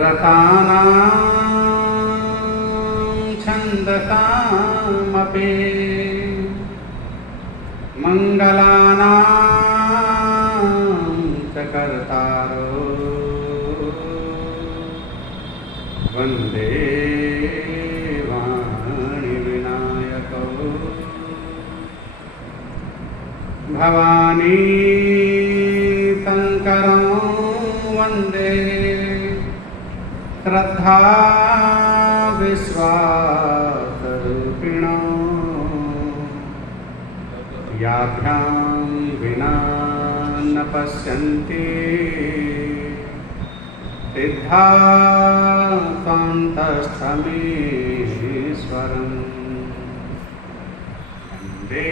रसानां छन्दसामपि मङ्गलानां च कर्तारो वन्दे वाणिविनायको भवानी शङ्करं वन्दे श्रद्धा विश्वासरूपिणो याभ्यां विना न पश्यन्ति सिद्धान्तस्थमीश्वरं वन्दे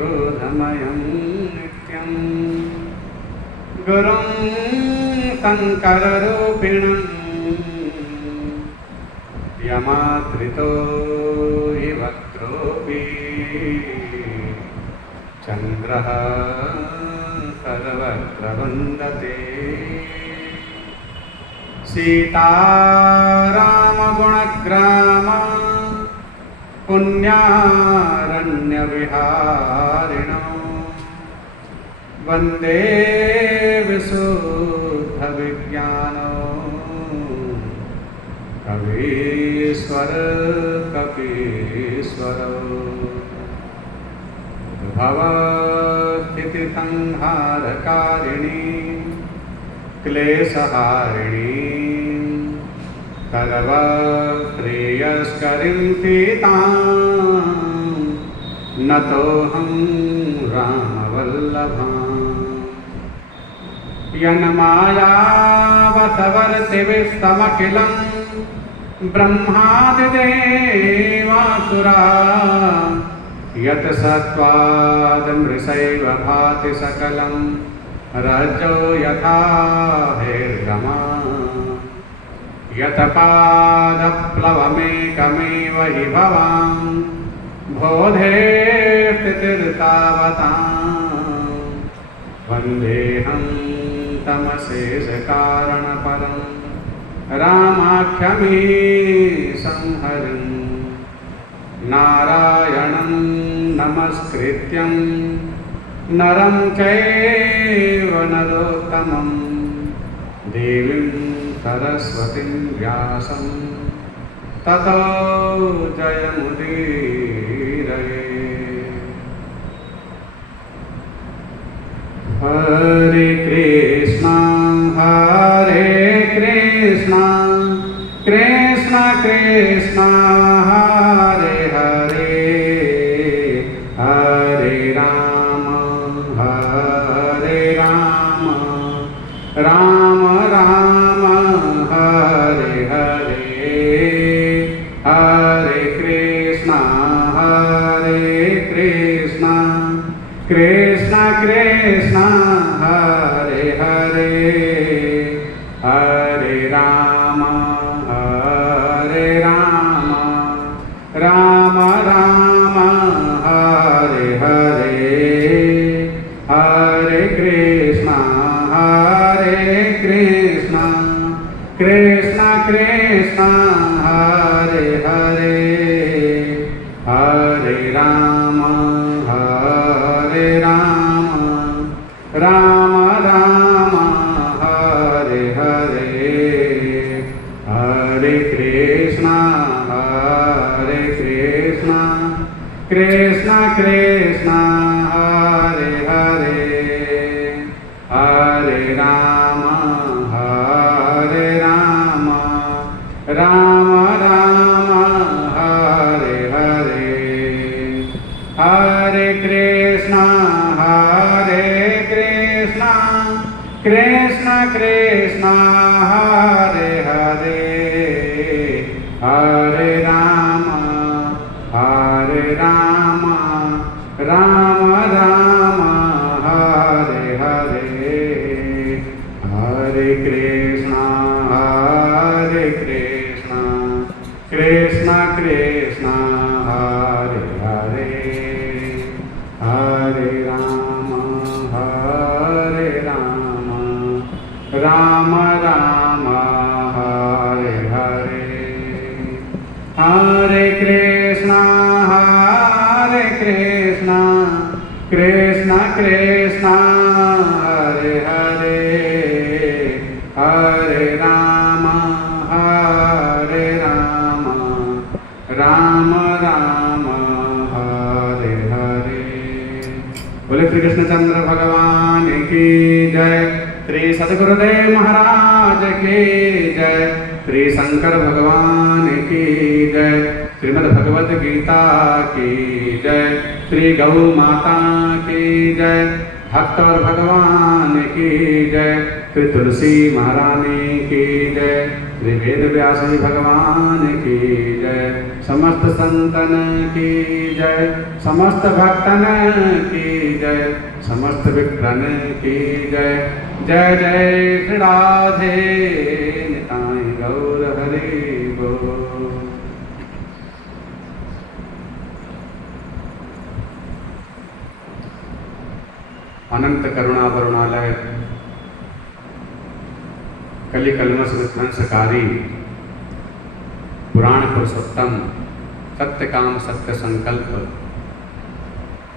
बोधमयं नित्यं गुरुं शङ्कररूपिणं यमादृतो हि वक्रोऽपि चन्द्रः सर्वत्र वन्दते सीतारामगुणग्राम पुण्यारण्यविहारिणो वन्दे विशुद्धविज्ञानो कवीश्वर कपीश्वरो भवस्थितिसंहारकारिणी क्लेशहारिणी सर्वप्रेयस्करीं सीतां नतोऽहं रामवल्लभाम् यन्मायावसवर्तिविस्तमखिलं ब्रह्मादिदेवासुरा यत् सत्त्वादमृषैव भाति सकलं रज्जो यथा हेर्गमा यत् पादप्लवमेकमेव हि भवां बोधे स्थितिर्तावतां वन्देऽहं तमशेषकारणपरं रामाख्यमीशं हरिं नारायणं नमस्कृत्यं नरं चैव नरोत्तमं देवीं सरस्वतीं व्यासं ततो जयमुदीरये। हरे कृष्णा कृष्ण कृष्ण हरे हरे हरे राम राम राम हरे हरे हरे कृष्ण कृष्ण कृष्ण हरे हरे हरे राम राम राम हरे हरे हरे कृष्ण कृष्ण कृष्ण हरे हरे हरे राम राम राम हरे हरे हरे कृष्ण कृष्ण कृष्ण हरे हरे हरे राम राम राम हरे हरे हरे कृष्ण कृष्ण कृष्ण हरे हरे हरे राम राम राम हरे हरे हरे कृष्ण कृष्ण कृष्ण हरे राम हरे हरे, हरे कृष्णा कृष्णा कृष्णा हरे हरे, हरे राम राम राम हरे हरे। बोले श्री कृष्णचंद्र भगवान की जय, श्री सद्गुरुदेव महाराज की जय, श्री शंकर भगवान की जय, श्रीमद् भगवद गीता की जय, श्री गौ माता की जय, भक्त और भगवान की जय, श्री तुलसी महारानी की जय, श्री वेद व्यास जी भगवान की जय, समस्त संतन की जय, समस्त भक्तन की जय, समस्त विप्रन की जय। जय जय श्री राधे निताई गौर हरि बोल। अनंत करुणा वरुणालय कलि कल्मष विध्वंसकारी पुराण पुरुषोत्तम सत्य काम सत्य संकल्प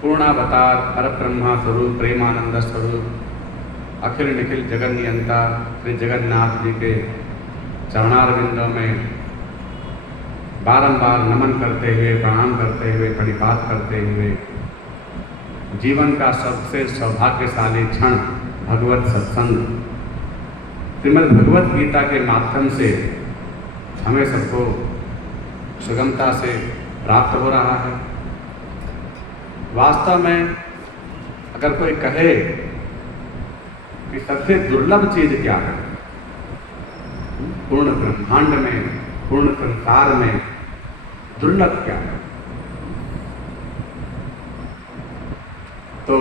पूर्णावतार परब्रह्मा स्वरूप प्रेमानंद स्वरूप अखिल निखिल जगन नियंता श्री जगन्नाथ जी के चरणारविंदों में बारंबार नमन करते हुए, प्रणाम करते हुए, प्रणिपात करते हुए जीवन का सबसे सौभाग्यशाली क्षण भगवत सत्संग श्रीमद् भगवत गीता के माध्यम से हमें सबको सुगमता से प्राप्त हो रहा है। वास्तव में अगर कोई कहे कि सबसे दुर्लभ चीज क्या है पूर्ण ब्रह्मांड में, पूर्ण संसार में दुर्लभ क्या है, तो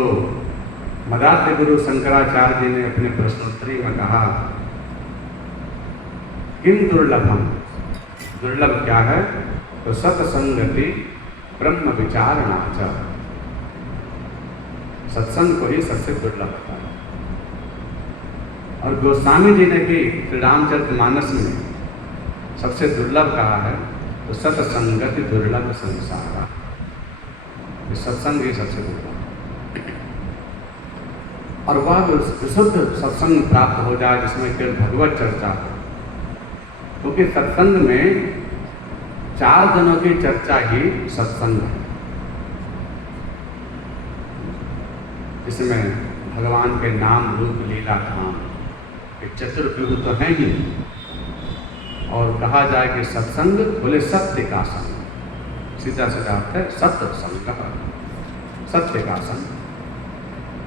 मदाध्य गुरु शंकराचार्य जी ने अपने प्रश्नोत्तरी में कहा किम दुर्लभम, दुर्लभ क्या है, तो सत्संगति ब्रह्म विचारणाच, सत्संग को ही सबसे दुर्लभ होता है। और गोस्वामी जी ने भी श्री रामचरितमानस में सबसे दुर्लभ कहा है, तो सत्संगति दुर्लभ संसार, सत्संग ही सबसे दुर्लभ। और वह विशुद्ध सत्संग प्राप्त हो जाए जिसमें केवल भगवत चर्चा हो, क्योंकि सत्संग में 4 जनों की चर्चा ही सत्संग है, जिसमें भगवान के नाम रूप लीला धाम ये चतुर्व्यूह तो है ही। और कहा जाए कि सत्संग बोले सत्य का संग, सीधा सीधा अर्थ है सत्य संग, सत्य का संग।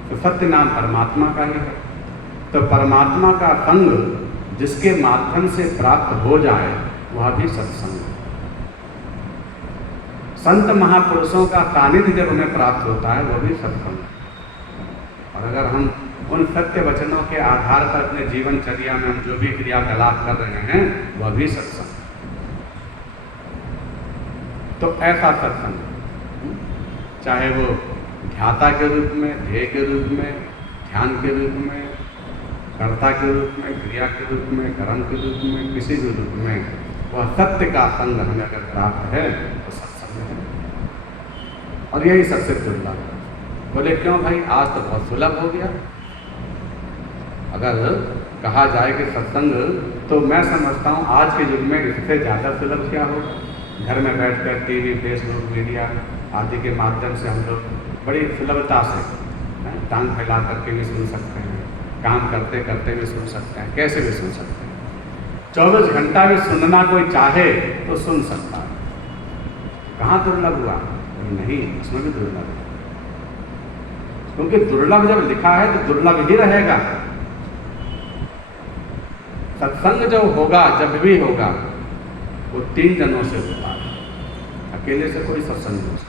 तो सत्य नाम परमात्मा का ही है, तो परमात्मा का संग जिसके माध्यम से प्राप्त हो जाए वह भी सत्संग है। संत महापुरुषों का सानिध्य जब हमें प्राप्त होता है वह भी सत्संग है। और अगर हम उन सत्य वचनों के आधार पर अपने जीवनचर्या में हम जो भी क्रियाकलाप कर रहे हैं वह भी सत्संग है। तो ऐसा सत्संग चाहे वो ध्याता के रूप में, ध्येय के रूप में, ध्यान के रूप में, कर्ता के रूप में, क्रिया के रूप में, कर्म के रूप में, किसी भी रूप में वह सत्य का संग हमें अगर प्राप्त है तो सत्संग है। और यही सबसे दुर्लभ है। बोले क्यों भाई, आज तो बहुत सुलभ हो गया। अगर कहा जाए कि सत्संग, तो मैं समझता हूँ आज के युग में इससे ज़्यादा सुलभ क्या होगा। घर में बैठकर टीवी, फेसबुक, मीडिया आदि के माध्यम से हम लोग बड़ी सुलभता से टांग फैला करके भी सुन सकते हैं, काम करते करते भी सुन सकते हैं, कैसे भी सुन सकते हैं। 24 घंटा भी सुनना कोई चाहे तो सुन सकता है। कहाँ दुर्लभ हुआ? नहीं, उसमें भी दुर्लभ है, क्योंकि दुर्लभ जब लिखा है तो दुर्लभ ही रहेगा। सत्संग जो होगा, जब भी होगा, वो 3 जनों से होता है, अकेले से कोई सत्संग नहीं हो सकता।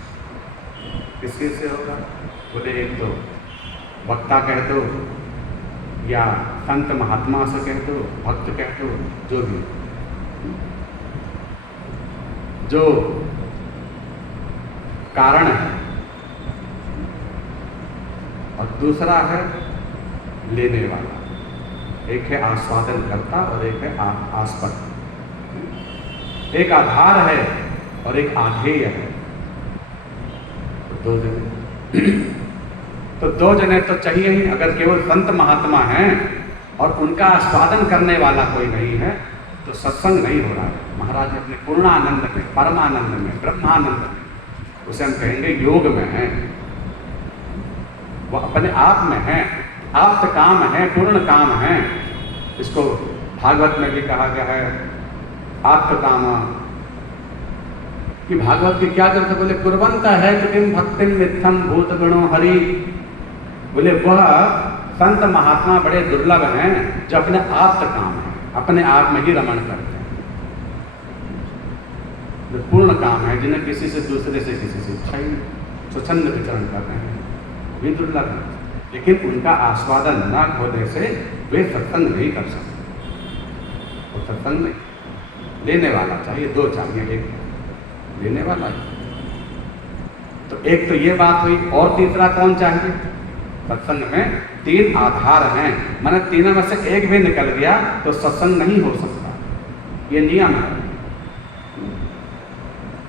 किसके से होगा? बोले एक तो वक्ता कह दो, या संत महात्मा से कह दो, भक्त कह दो, जो भी, जो कारण है। और दूसरा है लेने वाला, एक है आस्वादन करता और एक है आस्पद। एक आधार है और एक आधेय है। तो दो जने तो चाहिए ही। अगर केवल संत महात्मा हैं और उनका आस्वादन करने वाला कोई नहीं है तो सत्संग नहीं हो रहा है। महाराज अपने पूर्णानंद में, परमानंद में, ब्रह्मानंद में, उसे हम कहेंगे योग में है, वो अपने आप में है, आप्त काम है, पूर्ण काम है। इसको भागवत में भी कहा गया है आप्त काम। कि भागवत की क्या करते, बोले कुर्वंता है तो किम भक्तिम मिथ्यम भूत गुणो हरि। बोले वह संत महात्मा बड़े दुर्लभ हैं जो अपने आप्त काम है, अपने आप में ही रमण करते हैं, जो पूर्ण काम है, जिन्हें किसी से दूसरे से किसी से इच्छा ही स्वच्छंद विचरण कर रहे हैं, भी दुर्लभ है। लेकिन उनका आस्वादन न होने से वे सत्संग नहीं कर सकते। और सत्संग में लेने वाला चाहिए, दो चाहिए, एक लेने वाला है। तो एक तो ये बात हुई, और तीसरा कौन चाहिए? सत्संग में तीन आधार हैं, माने तीनों में से एक भी निकल गया तो सत्संग नहीं हो सकता, ये नियम है।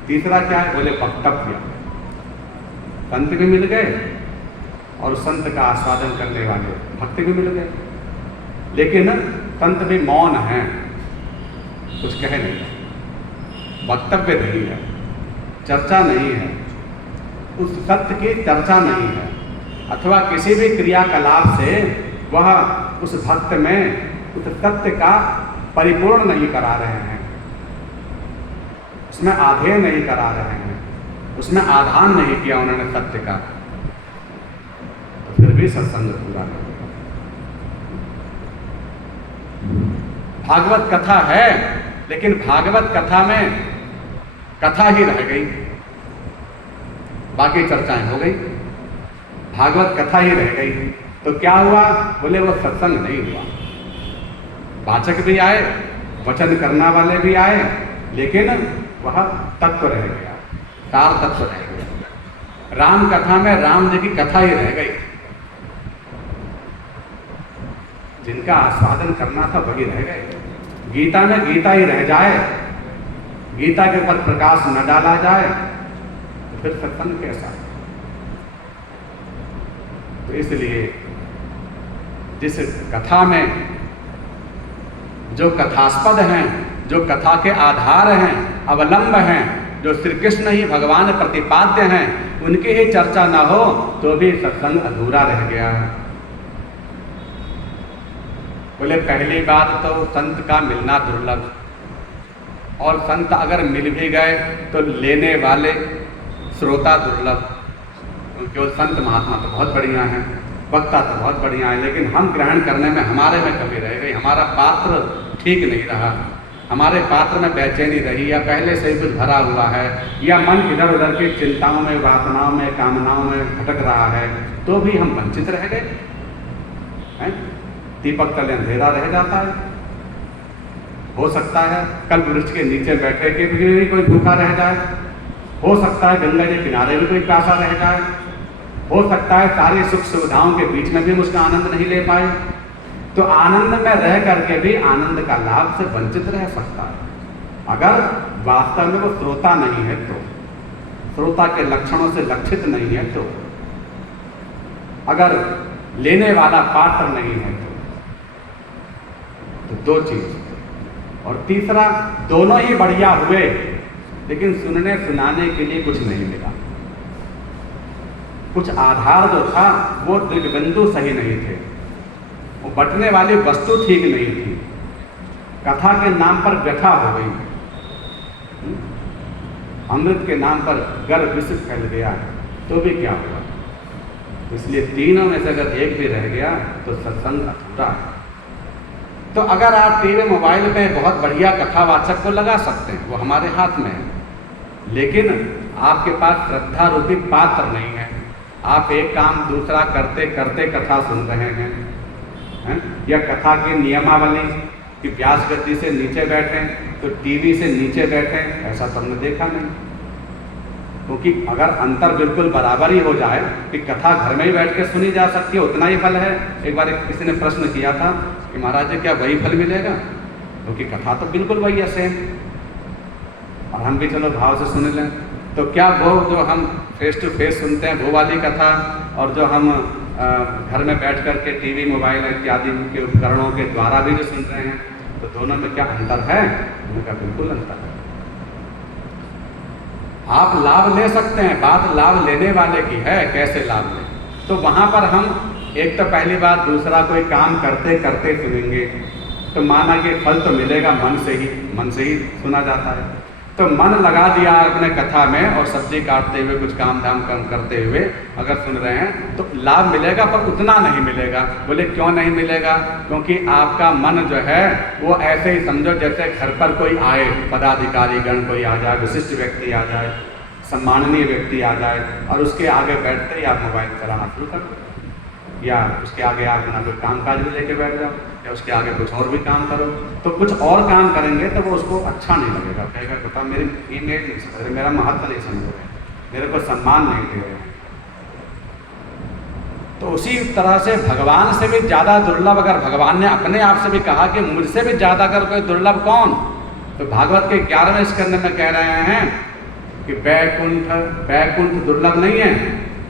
तीसरा क्या है? बोले वक्तव्य। संत भी मिल गए और संत का आस्वादन करने वाले भक्त भी मिल गए, लेकिन संत भी मौन है, कुछ कहे नहीं, वक्तव्य नहीं है, चर्चा नहीं है, उस सत्य की चर्चा नहीं है, अथवा किसी भी क्रियाकलाप से वह उस भक्त में उस सत्य का परिपूर्ण नहीं करा रहे हैं, उसमें आधेय नहीं करा रहे हैं, उसमें आधान नहीं किया उन्होंने सत्य का, तो फिर भी सत्संग पूरा नहीं होगा। भागवत कथा है, लेकिन भागवत कथा में कथा ही रह गई, बाकी चर्चाएं हो गई, भागवत कथा ही रह गई। तो क्या हुआ? बोले वो सत्संग नहीं हुआ। वाचक भी आए, वचन करना वाले भी आए, लेकिन वह तत्व रह गया, सार तत्व रह गया। राम कथा में राम जी की कथा ही रह गई, जिनका आस्वादन करना था वही रह गए। गीता में गीता ही रह जाए, गीता के ऊपर प्रकाश न डाला जाए तो फिर सत्संग कैसा? तो इसलिए जिस कथा में जो कथास्पद हैं, जो कथा के आधार हैं, अवलंब हैं, जो श्री कृष्ण ही भगवान प्रतिपाद्य हैं, उनकी ही चर्चा न हो तो भी सत्संग अधूरा रह गया है। बोले पहली बात तो संत का मिलना दुर्लभ, और संत अगर मिल भी गए तो लेने वाले श्रोता दुर्लभ। केवल संत महात्मा तो बहुत बढ़िया हैं, वक्ता तो बहुत बढ़िया है, लेकिन हम ग्रहण करने में हमारे में कमी रह गई, हमारा पात्र ठीक नहीं रहा, हमारे पात्र में बेचैनी रही, या पहले से ही कुछ भरा हुआ है, या मन इधर उधर की चिंताओं में, वासनाओं में, कामनाओं में भटक रहा है, तो भी हम वंचित रह गए हैं। दीपक तले अंधेरा रह जाता है। हो सकता है कल वृक्ष के नीचे बैठे के भी कोई भूखा रह जाए, हो सकता है गंगा के किनारे भी कोई प्यासा रह जाए, हो सकता है सारी सुख सुविधाओं के बीच में भी उसका आनंद नहीं ले पाए। तो आनंद में रह करके भी आनंद का लाभ से वंचित रह सकता है। अगर वास्तव में वो श्रोता नहीं है तो, श्रोता के लक्षणों से लक्षित नहीं है तो, अगर लेने वाला पात्र नहीं है तो दो चीज। और तीसरा, दोनों ही बढ़िया हुए लेकिन सुनने सुनाने के लिए कुछ नहीं मिला, कुछ आधार जो था वो दिग्बिंदु सही नहीं थे, वो बटने वाली वस्तु ठीक नहीं थी, कथा के नाम पर व्यथा हो गई, अमृत के नाम पर गर्व विष फैल गया, तो भी क्या हुआ? इसलिए तीनों में से अगर एक भी रह गया तो सत्संग अधूरा है। तो अगर आप टीवी मोबाइल में बहुत बढ़िया कथावाचक को लगा सकते हैं, वो हमारे हाथ में है, लेकिन आपके पास श्रद्धा रूपी पात्र नहीं है, आप एक काम दूसरा करते करते कथा सुन रहे हैं, या कथा की नियमावली कि व्यास गद्दी से नीचे बैठें तो टीवी से नीचे बैठें, ऐसा तो हमने देखा नहीं। क्योंकि अगर अंतर बिल्कुल बराबर ही हो जाए कि कथा घर में ही बैठ के सुनी जा सकती है, उतना ही फल है। एक बार किसी ने प्रश्न किया था कि महाराज जी क्या वही फल मिलेगा, क्योंकि कथा तो बिल्कुल वही है सेम, और हम भी चलो भाव से सुन लें। तो क्या वो जो हम फेस टू फेस सुनते हैं वो वाली कथा, और जो हम घर में बैठ कर के टीवी मोबाइल इत्यादि के उपकरणों के द्वारा भी जो सुन रहे हैं, तो दोनों में क्या अंतर है? उनका बिल्कुल अंतर है। आप लाभ ले सकते हैं, बात लाभ लेने वाले की है, कैसे लाभ लें। तो वहाँ पर हम एक तो पहली बात, दूसरा कोई काम करते करते सुनेंगे, तो माना कि फल तो मिलेगा मन से ही सुना जाता है। तो मन लगा दिया अपने कथा में, और सब्जी काटते हुए कुछ काम धाम करते हुए अगर सुन रहे हैं तो लाभ मिलेगा, पर उतना नहीं मिलेगा। बोले क्यों नहीं मिलेगा? क्योंकि आपका मन जो है वो ऐसे ही समझो जैसे घर पर कोई आए, पदाधिकारी गण कोई आ जाए, विशिष्ट व्यक्ति आ जाए, सम्माननीय व्यक्ति आ जाए, और उसके आगे बैठते ही आप मोबाइल चलाना शुरू कर दो, या उसके आगे आप अपना कोई काम काज भी लेके बैठ जाओ, या उसके आगे कुछ और भी काम करो। तो कुछ और काम करेंगे तो वो उसको अच्छा नहीं लगेगा, कहेगा बता मेरी इमेज नहीं समझ रहे, मेरा महत्व नहीं समझ रहे, मेरे को सम्मान नहीं दे रहे हैं। तो उसी तरह से भगवान से भी ज़्यादा दुर्लभ, अगर भगवान ने अपने आप से भी कहा कि मुझसे भी ज़्यादा अगर कोई दुर्लभ कौन, तो भागवत के 11वें स्कंद में कह रहे हैं कि बैकुंठ दुर्लभ नहीं है।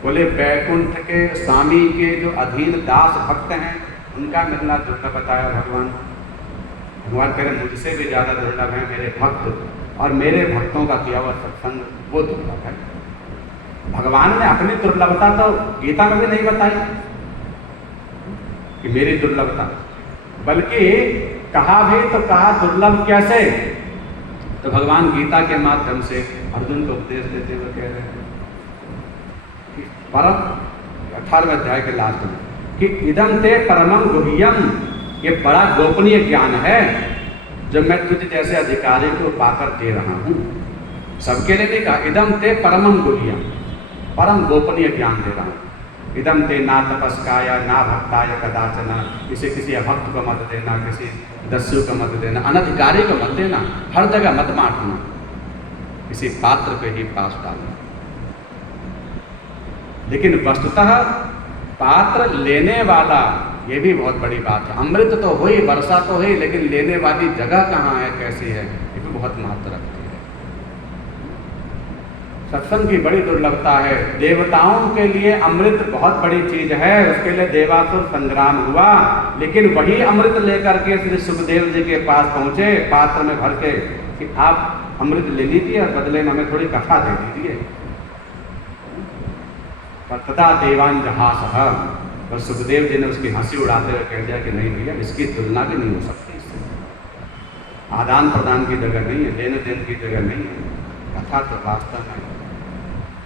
बोले बैकुंठ के स्वामी के जो अधीन दास भक्त हैं उनका मिलना दुर्लभ बताया भगवान। भगवान कह रहे मुझसे भी ज़्यादा दुर्लभ है मेरे भक्त, और मेरे भक्तों का किया हुआ सत्संग वो दुर्लभ है। भगवान ने अपनी दुर्लभता तो गीता में भी नहीं बताई कि मेरी दुर्लभता, बल्कि कहा भी तो कहा दुर्लभ कैसे। तो भगवान गीता के माध्यम से अर्जुन को उपदेश देते हुए कह रहे हैं कि परम 18वें अध्याय के लास्ट में कि इदम ते परमं गुह्यम, ये बड़ा गोपनीय ज्ञान है जो मैं तुझ जैसे अधिकारी को पाकर दे रहा हूँ। सबके लिए नहीं कहा, इदम ते परमं गुह्यम, परम गोपनीय ज्ञान दे रहा हूँ। इदम ते ना तपस्काय ना भक्ताय कदाचन, किसी अभक्त को मत देना, किसी दस्यु को मत देना, अनधिकारी को मत देना, हर जगह मत बांटना, किसी पात्र को ही पास डालना। लेकिन वस्तुतः पात्र लेने वाला, ये भी बहुत बड़ी बात है। अमृत तो हुई, वर्षा तो हुई, लेकिन लेने वाली जगह कहाँ है, कैसी है, ये भी बहुत महत्व रखती है। सत्संग की बड़ी दुर्लभता है। देवताओं के लिए अमृत बहुत बड़ी चीज है, उसके लिए देवासुर संग्राम हुआ, लेकिन वही अमृत लेकर के श्री सुखदेव जी के पास पहुंचे पात्र में भर के कि आप अमृत ले लीजिए और बदले में हमें थोड़ी कथा दे दीजिए। तथा देवान जहासह, पर सुखदेव जी ने उसकी हंसी उड़ाते हुए कह दिया कि नहीं भैया, इसकी तुलना भी नहीं हो सकती इससे। आदान प्रदान की जगह नहीं है, लेने देने की जगह नहीं है। कथा तो वास्तव में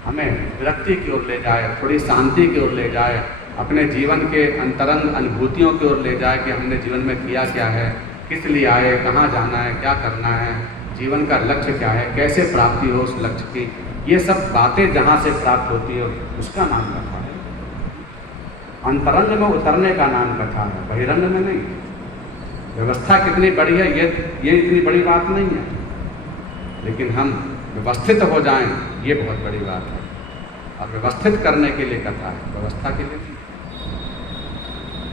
हमें विरक्ति की ओर ले जाए, थोड़ी शांति की ओर ले जाए, अपने जीवन के अंतरंग अनुभूतियों की ओर ले जाए कि हमने जीवन में किया क्या है, किस लिए आए, कहाँ जाना है, क्या करना है, जीवन का लक्ष्य क्या है, कैसे प्राप्ति हो उस लक्ष्य की। ये सब बातें जहाँ से प्राप्त होती है उसका नाम कथा है। अंतरंग में उतरने का नाम कथा है, बहिरंग में नहीं। व्यवस्था कितनी बड़ी है ये इतनी बड़ी बात नहीं है, लेकिन हम व्यवस्थित हो जाएं ये बहुत बड़ी बात है। और व्यवस्थित करने के लिए कथा है, व्यवस्था के लिए नहीं।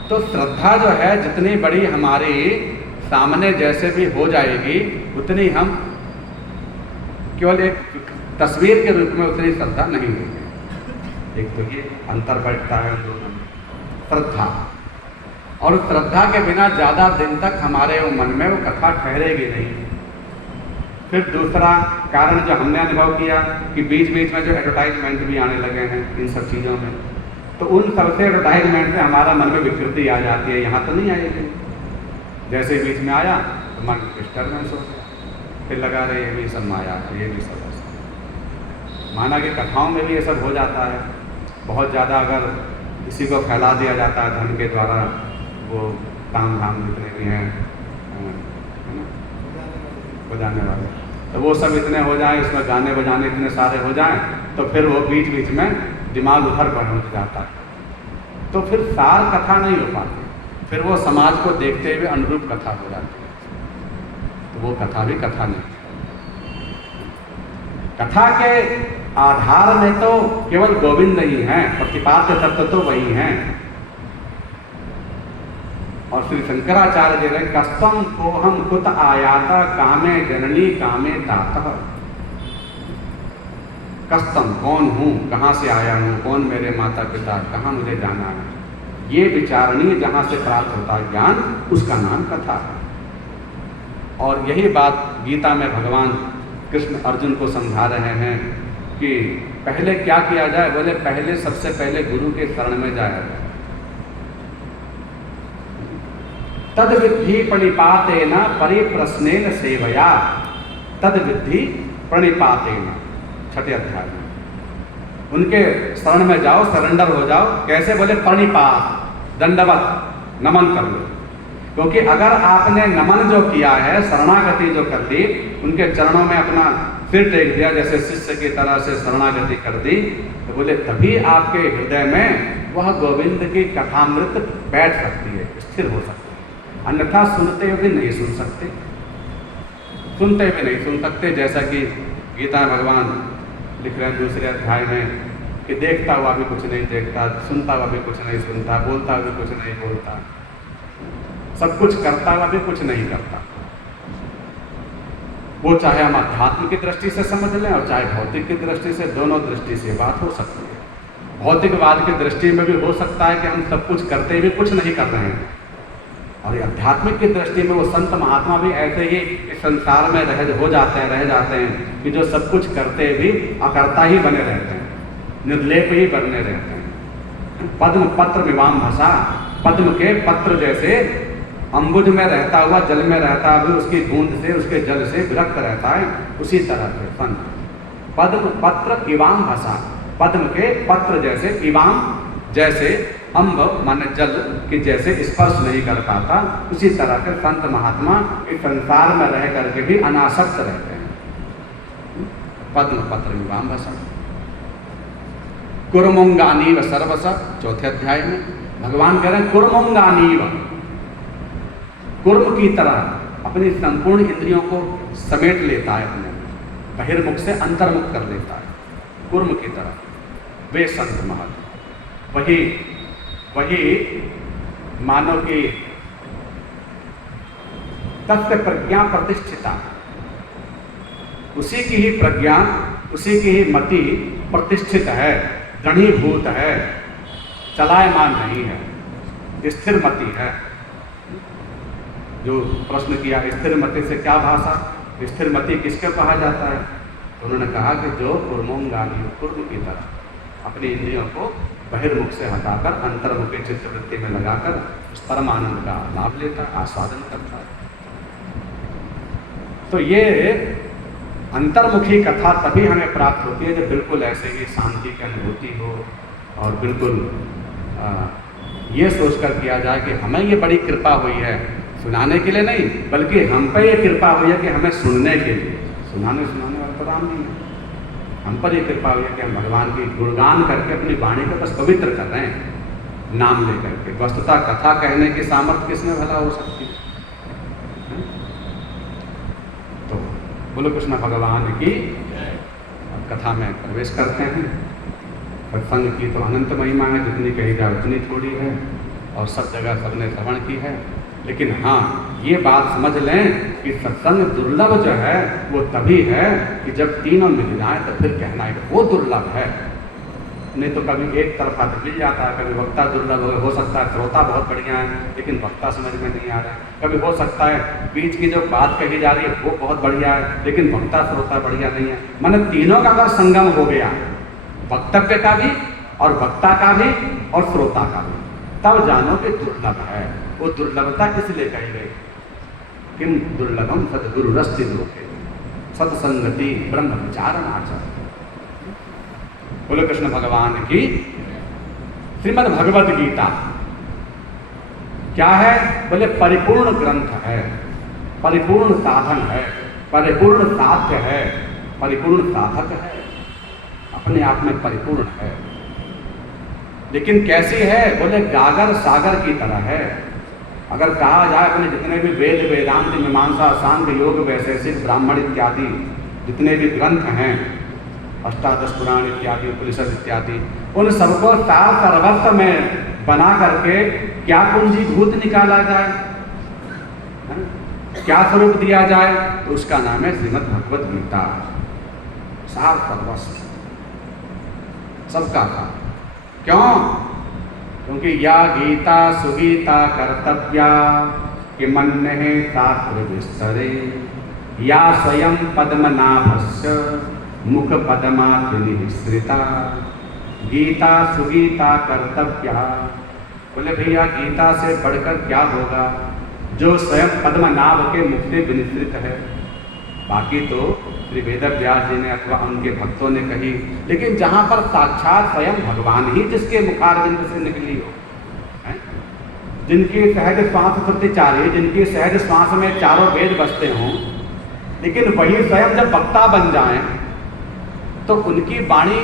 तो श्रद्धा जो है जितनी बड़ी हमारी सामने जैसे भी हो जाएगी, उतनी हम केवल एक तस्वीर के रूप में उतनी श्रद्धा नहीं होगी। एक तो ये अंतर बैठता है उन दोनों में, श्रद्धा। और श्रद्धा के बिना ज़्यादा दिन तक हमारे वो मन में वो कथा ठहरेगी नहीं। फिर दूसरा कारण जो हमने अनुभव किया कि बीच बीच में जो एडवर्टाइजमेंट भी आने लगे हैं इन सब चीज़ों में, तो उन सबसे एडवर्टाइजमेंट से हमारा मन में विकृति आ जाती है। यहाँ तो नहीं आएगी, जैसे बीच में आया तो मन डिस्टर्बेंस हो गया, फिर लगा रहे ये भी सब माया है, ये भी सब ऐसा। माना कि कथाओं में भी ये सब हो जाता है। बहुत ज़्यादा अगर किसी को फैला दिया जाता है धन के द्वारा, वो काम धाम जितने भी हैं बजाने वाले, तो वो सब इतने हो जाएं, उसमें गाने बजाने इतने सारे हो जाएं, तो फिर वो बीच बीच में दिमाग उधर पहुँच जाता है। तो फिर सार कथा नहीं हो पाती, फिर वो समाज को देखते हुए अनुरूप कथा हो जाती है। तो वो कथा भी कथा नहीं। कथा के आधार में तो केवल गोविंद ही हैं, प्रतिपाद्य तत्व तो वही हैं। और श्री शंकराचार्य दे रहे कस्तम को हम कुत आयाता कामे जननी कामे तातः। कस्तम कौन हूँ, कहाँ से आया हूँ, कौन मेरे माता पिता, कहाँ मुझे जाना है, ये विचारणीय जहाँ से प्राप्त होता है ज्ञान, उसका नाम कथा है। और यही बात गीता में भगवान कृष्ण अर्जुन को समझा रहे हैं कि पहले क्या किया जाए। बोले पहले सबसे पहले गुरु के शरण में जाया जाए। तद विद्धि प्रणिपातेन परिप्रश्नेन सेवया। तद विद्धि प्रणिपातेन, छठे अध्याय में उनके शरण में जाओ, सरेंडर हो जाओ। कैसे? बोले प्रणिपात, दंडवत, नमन कर लो। क्योंकि अगर आपने नमन जो किया है, शरणागति जो कर दी, उनके चरणों में अपना सिर टेक दिया जैसे शिष्य की तरह से शरणागति कर दी, तो बोले तभी आपके हृदय में वह गोविंद की कथामृत बैठ सकती है, स्थिर हो सकती है। अन्यथा सुनते हुए नहीं सुन सकते, सुनते हुए नहीं सुन सकते। जैसा कि गीता में भगवान लिख रहे हैं दूसरे अध्याय में कि देखता हुआ भी कुछ नहीं देखता, सुनता हुआ भी कुछ नहीं सुनता, बोलता हुआ भी कुछ नहीं बोलता, सब कुछ करता हुआ भी कुछ नहीं करता। वो चाहे हम अध्यात्म की दृष्टि से समझ लें और चाहे भौतिक की दृष्टि से, दोनों दृष्टि से बात हो सकती है। भौतिकवाद की दृष्टि में भी हो सकता है कि हम सब कुछ करते हुए कुछ नहीं कर रहे हैं, और आध्यात्मिक की दृष्टि में वो संत महात्मा भी ऐसे ही इस संसार में रह जाते हैं कि जो सब कुछ करते भी अकर्ता ही बने रहते हैं, निर्लेप ही बने रहते हैं। पद्म पत्र विवाम भाषा, पद्म के पत्र जैसे अम्बुज में रहता हुआ, जल में रहता हुआ उसकी बूंद से, उसके जल से विरक्त रहता है, उसी तरह से संत। पद्म पत्र इवाम भाषा, पद्म के पत्र जैसे, इवाम जैसे, अम्ब माने जल की जैसे स्पर्श नहीं कर पाता, उसी तरह से संत महात्मा इस संसार में रह करके भी अनासक्त रहते हैं। पद्म पत्र विवाम भाषा। कुर्मुंगानीव सर्वस, चौथे अध्याय में भगवान कह रहे हैं कुर्मुंगानीव, कुर्म की तरह अपनी संपूर्ण इंद्रियों को समेट लेता है, अपने बहिर्मुख से अंतर्मुख कर लेता है, कुर्म की तरह। वे संत महात्मा वही मानव की तत्व प्रज्ञा प्रतिष्ठिता, उसी की ही प्रज्ञा, उसी की ही मति प्रतिष्ठित है, दृढ़ीभूत है, चलायमान नहीं है, स्थिर मति है। जो प्रश्न किया स्थिर मति से क्या भाषा, स्थिर मति किसके कहा जाता है? तो उन्होंने कहा कि जो कुर्मोंगानी, कुर्म की तरह अपनी इंद्रियों को बहिर्मुख से हटाकर अंतर्मुखी चित्तवृत्ति में लगाकर उस परम आनंद का लाभ लेता, आस्वादन करता है। तो ये अंतर्मुखी कथा तभी हमें प्राप्त होती है जब बिल्कुल ऐसे ही शांति की अनुभूति हो और बिल्कुल ये सोचकर किया जाए कि हमें ये बड़ी कृपा हुई है, सुनाने के लिए नहीं बल्कि हम पे ये कृपा हुई है कि हमें सुनने के लिए, सुनाने वाला तो राम नहीं है, हम पर ये कृपा हुई है कि हम भगवान की गुणगान करके अपनी वाणी को बस पवित्र कर रहे हैं नाम लेकर के। वस्तुतः कथा कहने की सामर्थ्य किसमें भला हो सकती है? तो बोलो कृष्ण भगवान की। अब कथा में प्रवेश करते हैं। सत्संग की तो अनंत महिमा है, जितनी कही जाए उतनी थोड़ी है, और सब जगह सबने श्रवण की है। लेकिन हाँ, ये बात समझ लें कि सत्संग दुर्लभ जो है वो तभी है कि जब तीनों मिल जाए, तो फिर कहना है वो दुर्लभ है। नहीं तो कभी एक तरफा तो मिल जाता है, कभी वक्ता दुर्लभ हो सकता है, श्रोता बहुत बढ़िया है लेकिन वक्ता समझ में नहीं आ रहा है। कभी हो सकता है बीच की जो बात कही जा रही है वो बहुत बढ़िया है लेकिन वक्ता श्रोता बढ़िया नहीं है। माने तीनों का अगर संगम हो गया, वक्तव्य का भी और वक्ता का भी और श्रोता का भी, तब जानो कि दुर्लभ है। वो दुर्लभता इसलिए कही गई, किम दुर्लभम सद्गुरु रस्ति लोके सत्संगति ब्रह्म विचारण आचार। बोलो कृष्ण भगवान की। श्रीमद् भगवत गीता क्या है? बोले परिपूर्ण ग्रंथ है, परिपूर्ण साधन है, परिपूर्ण साध्य है, परिपूर्ण साधक है, अपने आप में परिपूर्ण है। लेकिन कैसी है? बोले गागर सागर की तरह है। अगर कहा जाए अपने जितने भी वेद, वेदांत, मीमांसा, सांख्य, योग, वैशेषिक, ब्राह्मण इत्यादि जितने भी ग्रंथ हैं, अष्टादश पुराण इत्यादि, उपनिषद इत्यादि, उन सबको सार सर्वस्व में बना करके क्या पूंजीभूत निकाला जाए, क्या स्वरूप दिया जाए, तो उसका नाम है श्रीमद् भगवत गीता। सार सर्वस्व सबका था। क्यों? क्योंकि या गीता सुगीता कर्तव्या कि मन्ये शास्त्र विस्तरे या स्वयं पद्मनाभस्य मुख पद्मातिनिश्रिता गीता सुगीता कर्तव्या। बोले भैया गीता से बढ़कर क्या होगा जो स्वयं पद्मनाभ के मुख से विनिश्रित है। बाकी तो श्री वेद व्यास जी ने अथवा उनके भक्तों ने कही, लेकिन जहाँ पर साक्षात स्वयं भगवान ही जिसके मुखारविंद से निकली हो, जिनकी सहज श्वास सत्यचारी, जिनकी सहज श्वास में चारों वेद बसते हों, लेकिन वही स्वयं जब वक्ता बन जाएं तो उनकी वाणी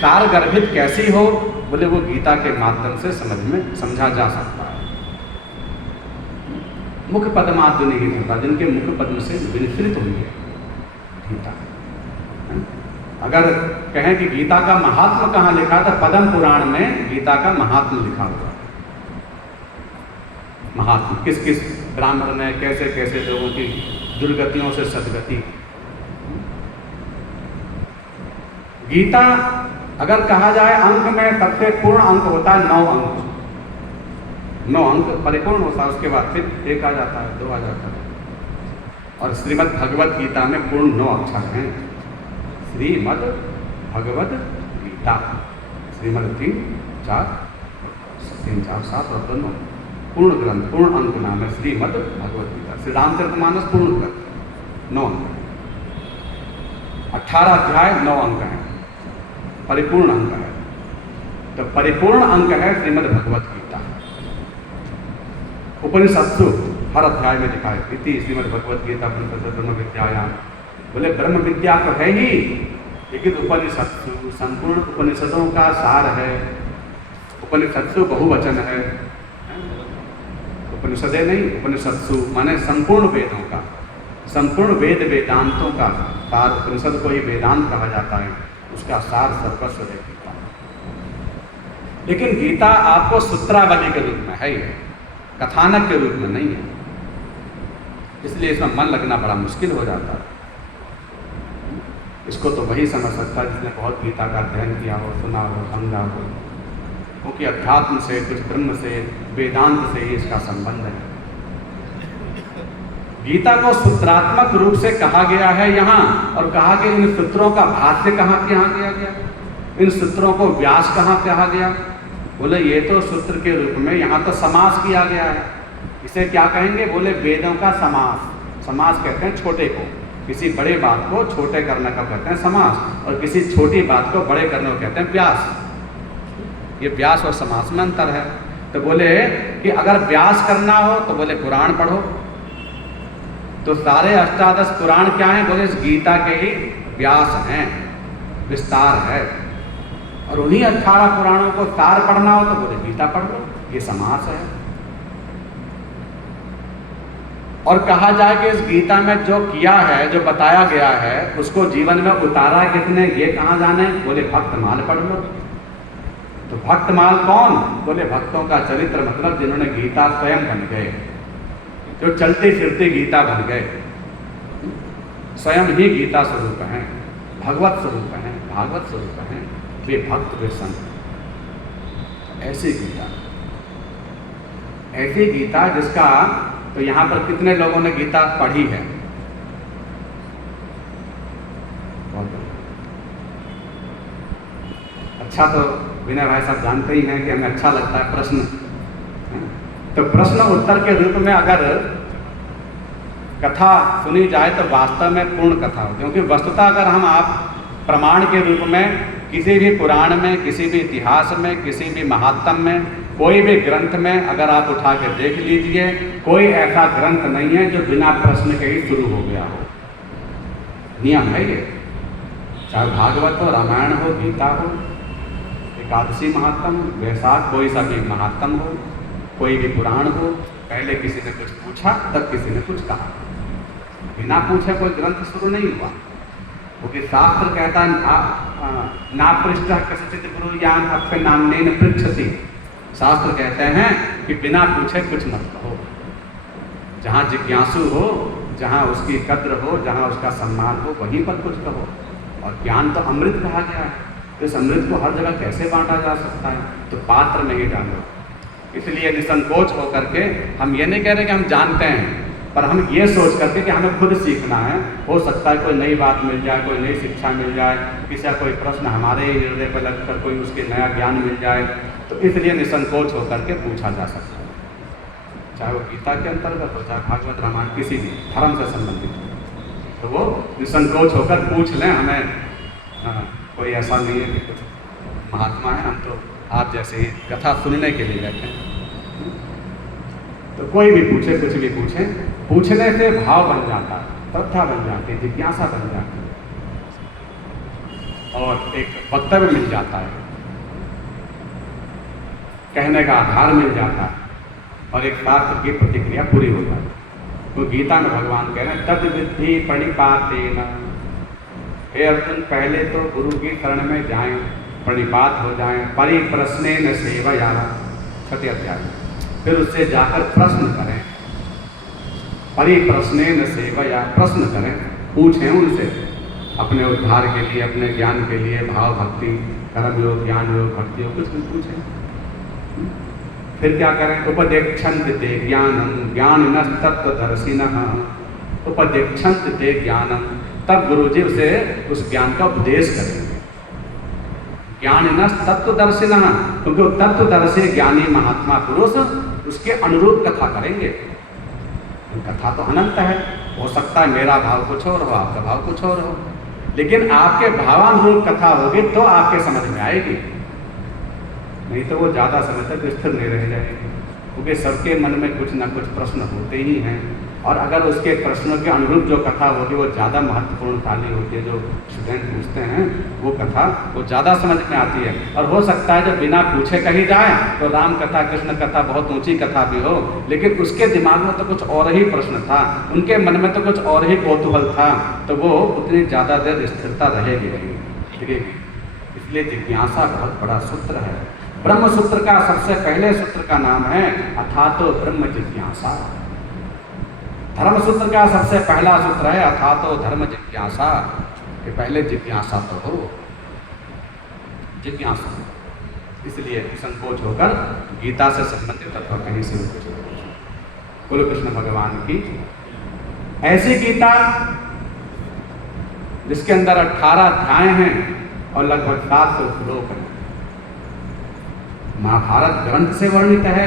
सार गर्भित कैसी हो। बोले वो गीता के माध्यम से समझा जा सकता है। मुख पद्माद्य नहीं होता, जिनके मुख पद्म से विनिश्रित हुई है गीता। अगर कहें कि गीता का महात्मा कहाँ लिखा था, पद्म पुराण में गीता का महात्मा लिखा हुआ। महात्मा किस किस ब्राह्मण ने कैसे कैसे लोगों की दुर्गतियों से सदगति। गीता अगर कहा जाए अंक में सबसे पूर्ण अंक होता है 9 अंक। 9 अंक परिपूर्ण होता है, उसके बाद फिर 1 आ जाता है, 2 आ जाता है। और श्रीमद् भगवत गीता में पूर्ण 9 अक्षर हैं। श्रीमद् भगवत गीता, श्रीमद् 3 4 7 और 2 पूर्ण ग्रंथ, पूर्ण अंक नाम है श्रीमद् भगवत गीता। श्री रामचरितमानस पूर्ण ग्रंथ 9 अंक, 18 अध्याय 9 अंक हैं, परिपूर्ण अंक है। तो परिपूर्ण अंक है श्रीमद् भगवत गीता। उपनिषत्सु हर अध्याय में लिखा है इति श्रीमद् भगवत गीता ब्रह्म विद्यायाम। बोले ब्रह्म विद्या तो है ही, लेकिन उपनिषत्सु संपूर्ण उपनिषदों का सार है। उपनिषत्सु बहुवचन है, उपनिषदे नहीं, उपनिषत्सु माने संपूर्ण वेदों का, संपूर्ण वेद वेदांतों का सार। उपनिषद को ही वेदांत कहा जाता है, उसका सार सर्वस्व है गीता। लेकिन गीता आपको सूत्रावली के रूप में है, कथानक के रूप में नहीं है, इसलिए इसमें मन लगना बड़ा मुश्किल हो जाता है। इसको तो वही समझ सकता है जिसने बहुत गीता का अध्ययन किया हो, सुना हो, समझा हो, क्योंकि अध्यात्म से, कुछ ब्रह्म से, वेदांत से ही इसका संबंध है। गीता को सूत्रात्मक रूप से कहा गया है यहाँ, और कहा कि इन सूत्रों का भाष्य कहाँ किया गया, इन सूत्रों को व्यास कहाँ कहा गया। बोले ये तो सूत्र के रूप में यहाँ तो समास किया गया है। इसे क्या कहेंगे? बोले वेदों का समास। समास कहते हैं छोटे को, किसी बड़े बात को छोटे करने का कहते हैं समास, और किसी छोटी बात को बड़े करने को कहते हैं व्यास। ये व्यास और समास में अंतर है। तो बोले कि अगर व्यास करना हो तो बोले पुराण पढ़ो। तो सारे अष्टादश पुराण क्या हैं? बोले इस गीता के ही व्यास हैं, विस्तार है। और उन्हीं 18 पुराणों को सार पढ़ना हो तो बोले गीता पढ़ लो, ये समास है। और कहा जाए कि इस गीता में जो किया है, जो बताया गया है, उसको जीवन में उतारा किसने, ये कहाँ जाने? बोले भक्तमाल पढ़ लो। तो भक्तमाल कौन? बोले भक्तों का चरित्र, मतलब जिन्होंने गीता स्वयं बन गए, जो चलते फिरते गीता बन गए, स्वयं ही गीता स्वरूप हैं, भगवत स्वरूप हैं, भागवत स्वरूप हैं, वे भक्त वे संत। ऐसी गीता, ऐसी गीता जिसका, तो यहाँ पर कितने लोगों ने गीता पढ़ी है? अच्छा, तो विनय भाई साहब जानते ही हैं कि हमें अच्छा लगता है प्रश्न। तो प्रश्न उत्तर के रूप में अगर कथा सुनी जाए तो वास्तव में पूर्ण कथा हो, क्योंकि वस्तुतः अगर हम आप प्रमाण के रूप में किसी भी पुराण में, किसी भी इतिहास में, किसी भी महात्म में, कोई भी ग्रंथ में अगर आप उठा के देख लीजिए, कोई ऐसा ग्रंथ नहीं है जो बिना प्रश्न के ही शुरू हो गया हो। नियम है ये, चाहे भागवत हो, रामायण हो, गीता हो, एकादशी महात्म, वैशाख, कोई सा भी महात्म हो, कोई भी पुराण हो, पहले किसी ने कुछ पूछा तब किसी ने कुछ कहा। बिना पूछे कोई ग्रंथ शुरू नहीं हुआ, क्योंकि शास्त्र कहता है ना पृष्ठ कसिचित् गुरु यान अपने नामने न पृच्छति। शास्त्र कहते हैं कि बिना पूछे कुछ मत कहो। जहाँ जिज्ञासु हो, जहाँ उसकी कद्र हो, जहाँ उसका सम्मान हो, वहीं पर कुछ कहो। और ज्ञान तो अमृत कहा गया है, तो इस अमृत को हर जगह कैसे बांटा जा सकता है? तो पात्र में ही डालो। इसलिए निसंकोच होकर के हम ये नहीं कह रहे कि हम जानते हैं, पर हम ये सोच करके कि हमें खुद सीखना है। हो सकता है कोई नई बात मिल जाए, कोई नई शिक्षा मिल जाए, किसी का कोई प्रश्न हमारे ही हृदय पर लगकर कोई उसके नया ज्ञान मिल जाए, तो इसलिए निसंकोच होकर के पूछा जा सकता है। चाहे वो गीता के अंतर्गत हो, चाहे भागवत रामायण, किसी भी धर्म से संबंधित हो, तो वो निसंकोच होकर पूछ लें। हमें कोई ऐसा नहीं है कि कुछ महात्मा है, हम तो आप जैसे ही कथा सुनने के लिए बैठे हैं। तो कोई भी पूछे, कुछ भी पूछे, पूछने से भाव बन जाता है, श्रद्धा बन जाती है, जिज्ञासा बन जाती है, और एक वक्तव्य मिल जाता है, कहने का आधार मिल जाता है, और एक शास्त्र की प्रतिक्रिया पूरी हो जाती है। तो गीता में भगवान कह रहे हैं तद विद्धि प्रणिपातेन। हे अर्जुन, पहले तो गुरु की शरण में जाएं, प्रणिपात हो जाएं, परिप्रश्नेन सेवया, 6वें अध्याय। फिर उससे जाकर प्रश्न करें, परिप्रश्नेन सेवया, प्रश्न करें, पूछें उनसे अपने उद्धार के लिए, अपने ज्ञान के लिए, भाव भक्ति, कर्म योग, ज्ञान योग, भक्ति योग, कुछ पूछें। फिर क्या करें? उपदेक्षन्त ते ज्ञानम ज्ञानिनः तत्त्वदर्शिनः। उपदेक्षन्त ते ज्ञानम, तब गुरुजी उसे उस ज्ञान का उपदेश करेंगे। ज्ञानिनः तत्त्वदर्शिनः, क्योंकि वो तत्वदर्शी ज्ञानी महात्मा पुरुष उसके अनुरूप कथा करेंगे। कथा तो अनंत है, हो सकता है मेरा भाव कुछ और हो, आपका भाव कुछ और हो, लेकिन आपके भावानुरूप कथा होगी तो आपके समझ में आएगी, नहीं तो वो ज़्यादा समय तक स्थिर नहीं रह जाएगी। क्योंकि सबके मन में कुछ ना कुछ प्रश्न होते ही हैं, और अगर उसके प्रश्नों के अनुरूप जो कथा होगी वो ज़्यादा महत्वपूर्ण वाली होती है, जो स्टूडेंट पूछते हैं वो कथा वो ज़्यादा समझ में आती है। और हो सकता है जब बिना पूछे कहीं जाए तो राम कथा, कृष्ण कथा बहुत ऊंची कथा भी हो, लेकिन उसके दिमाग में तो कुछ और ही प्रश्न था, उनके मन में तो कुछ और ही कौतूहल था, तो वो उतनी ज़्यादा देर स्थिरता रहेगी नहीं, ठीक है। इसलिए जिज्ञासा बहुत बड़ा सूत्र है। ब्रह्म सूत्र का सबसे पहले सूत्र का नाम है अथातो ब्रह्म जिज्ञासा। धर्म सूत्र का सबसे पहला सूत्र है अथातो धर्म जिज्ञासा, कि पहले जिज्ञासा तो हो, जिज्ञासा। इसलिए संकोच होकर गीता से संबंधित तत्व कहीं से बोलो कृष्ण भगवान की ऐसी गीता जिसके अंदर 18 अध्याय हैं और लगभग 700 श्लोक हैं, महाभारत ग्रंथ से वर्णित है।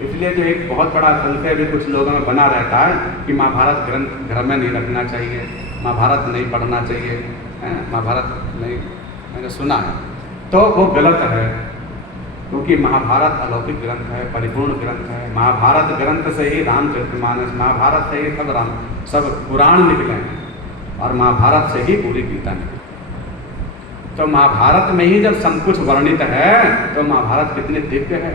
इसलिए जो एक बहुत बड़ा संशय भी कुछ लोगों में बना रहता है कि महाभारत ग्रंथ घर में नहीं रखना चाहिए, महाभारत नहीं पढ़ना चाहिए, महाभारत नहीं, मैंने सुना है, तो वो गलत है। क्योंकि महाभारत अलौकिक ग्रंथ है, परिपूर्ण ग्रंथ है। महाभारत ग्रंथ से ही रामचरितमानस, महाभारत से ही सब पुराण निकले हैं, और महाभारत से ही पूरी गीता निकली। तो महाभारत में ही जब सब कुछ वर्णित है तो महाभारत कितनी दिव्य है,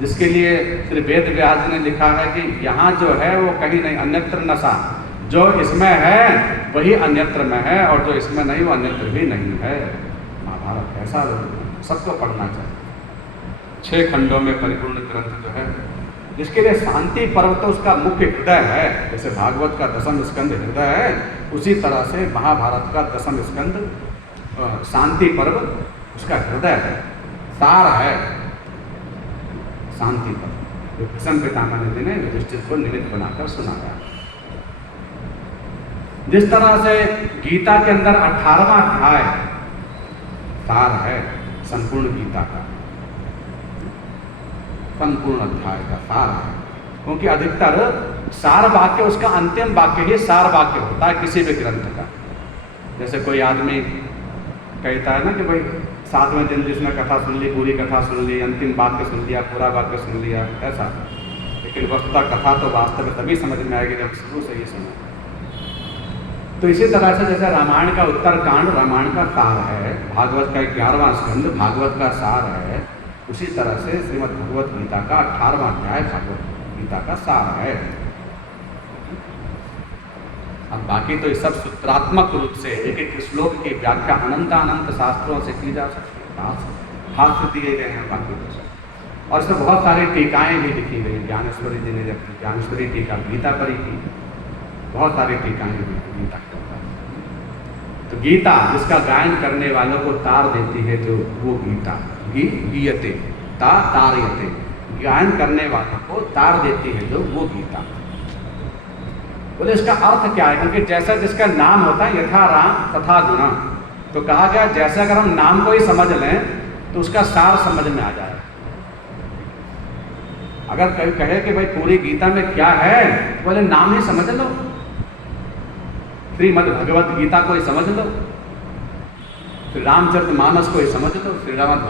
जिसके लिए श्री वेद व्यास ने लिखा है कि यहाँ जो है वो कहीं नहीं, अन्यत्र नसा, जो इसमें है वही अन्यत्र में है, और जो इसमें नहीं वो अन्यत्र भी नहीं है। महाभारत ऐसा सबको पढ़ना चाहिए। 6 खंडों में परिपूर्ण ग्रंथ जो है, जिसके लिए शांति पर्व तो उसका मुख्य हृदय है। जैसे भागवत का 10वां स्कंद हृदय है, उसी तरह से महाभारत का 10वां स्कंद शांति पर्व उसका हृदय है, सार है। शांति पर्व जो भीष्म पितामह ने युधिष्ठिर को निमित्त बनाकर सुनाया। जिस तरह से गीता के अंदर 18वां अध्याय सार है संपूर्ण गीता का, संपूर्ण अध्याय का सार है, क्योंकि अधिकतर सार वाक्य, उसका अंतिम वाक्य ही सार वाक्य होता है किसी भी ग्रंथ का। जैसे कोई आदमी कहता है ना कि भाई 7वें दिन जिसने कथा सुन ली, पूरी कथा सुन ली, अंतिम वाक्य सुन लिया, पूरा वाक्य सुन लिया, ऐसा। लेकिन वस्तुतः कथा तो वास्तव में तभी समझ में आएगी जब शुरू से ही सुना। तो इसी तरह से जैसे रामायण का उत्तरकांड रामायण का सार है, भागवत का 11वां स्कंद भागवत का सार है, उसी तरह से श्रीमद् भगवत गीता का 18वां अध्याय भागवत गीता का सार है। अब बाकी तो ये सब सूत्रात्मक रूप से एक एक श्लोक की व्याख्या अनंत शास्त्रों से की जा सकती है, भाष्य दिए गए हैं बाकी तो सब। और इसमें बहुत सारी टीकाएं भी लिखी गई। ज्ञानेश्वरी जी ने जब ज्ञानेश्वरी टीका गीता पर ही की, बहुत सारी टीकाएं भी गीता के ऊपर। तो गीता जिसका गायन करने वालों को तार देती है, जो वो गीता गीयते तारयते, गायन करने वालों को तार देती है जो वो गीता। बोले इसका अर्थ क्या है? क्योंकि जैसा जिसका नाम होता है, यथा राम तथा गुणा, तो कहा गया जैसे अगर हम नाम को ही समझ लें तो उसका सार समझ में आ जाए। अगर कोई कहे कि भाई पूरी गीता में क्या है, तो बोले नाम ही समझ लो, श्रीमद् भगवत गीता को ही समझ लो, श्री रामचरितमानस को ही समझ लो, श्री रामद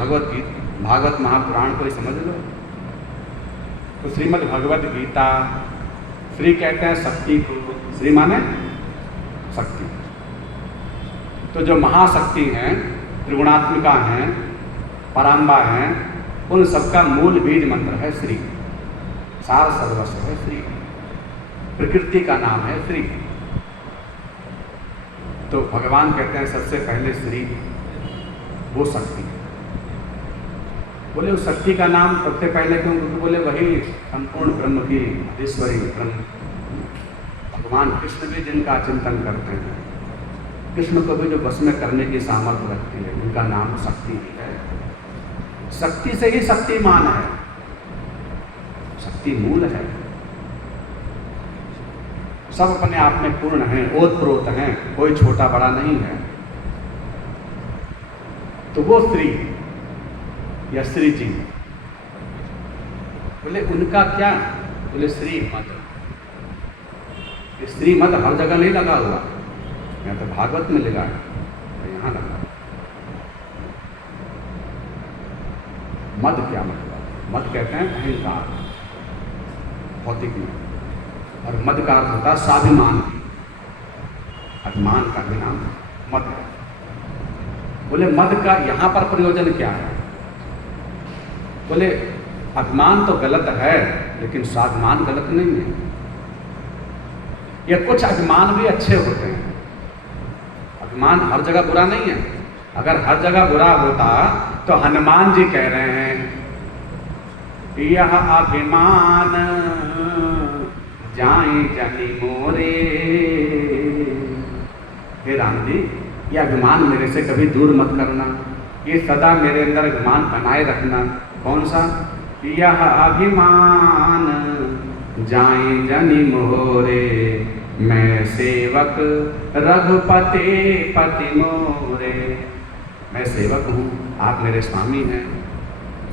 भागवत महापुराण को ही समझ लो। तो श्रीमद् भगवत गीता, श्री कहते हैं शक्ति को, श्री माने शक्ति। तो जो महाशक्ति हैं, त्रिगुणात्मिका हैं, पराम्बा हैं, उन सबका मूल बीज मंत्र है श्री। सार सर्वस्व है श्री, प्रकृति का नाम है श्री। तो भगवान कहते हैं सबसे पहले श्री, वो शक्ति। बोले उस शक्ति का नाम सबसे पहले क्यों? क्योंकि बोले वही संपूर्ण ब्रह्म की ईश्वरी ब्रह्म। भगवान कृष्ण भी जिनका चिंतन करते हैं, कृष्ण को भी जो बस में करने की सामर्थ्य रखती है, उनका नाम शक्ति ही है। शक्ति से ही शक्तिमान है, शक्ति मूल है। सब अपने आप में पूर्ण हैं, ओतप्रोत हैं, कोई छोटा बड़ा नहीं है। तो वो श्री या श्री जी, बोले उनका क्या? बोले श्रीमद। श्रीमद हर जगह नहीं लगा हुआ, यहाँ तो भागवत में लगा है, तो यहाँ लगा। मद क्या मतलब? मद कहते हैं अहंकार भौतिक में, और मद का अर्थ होता है स्वाभिमान। अभिमान का भी नाम मद है। बोले मद का यहाँ पर प्रयोजन क्या है? बोले अभिमान तो गलत है, लेकिन स्वाभिमान गलत नहीं है। ये कुछ अभिमान भी अच्छे होते हैं। अभिमान हर जगह बुरा नहीं है। अगर हर जगह बुरा होता तो हनुमान जी कह रहे हैं, यह अभिमान जाए जनी मोरे। हे राम जी, ये अभिमान मेरे से कभी दूर मत करना, ये सदा मेरे अंदर अभिमान बनाए रखना। कौन सा? यह अभिमान जाए जनी मोरे, मैं सेवक रघुपति पति मोरे। मैं सेवक हूँ, आप मेरे स्वामी हैं,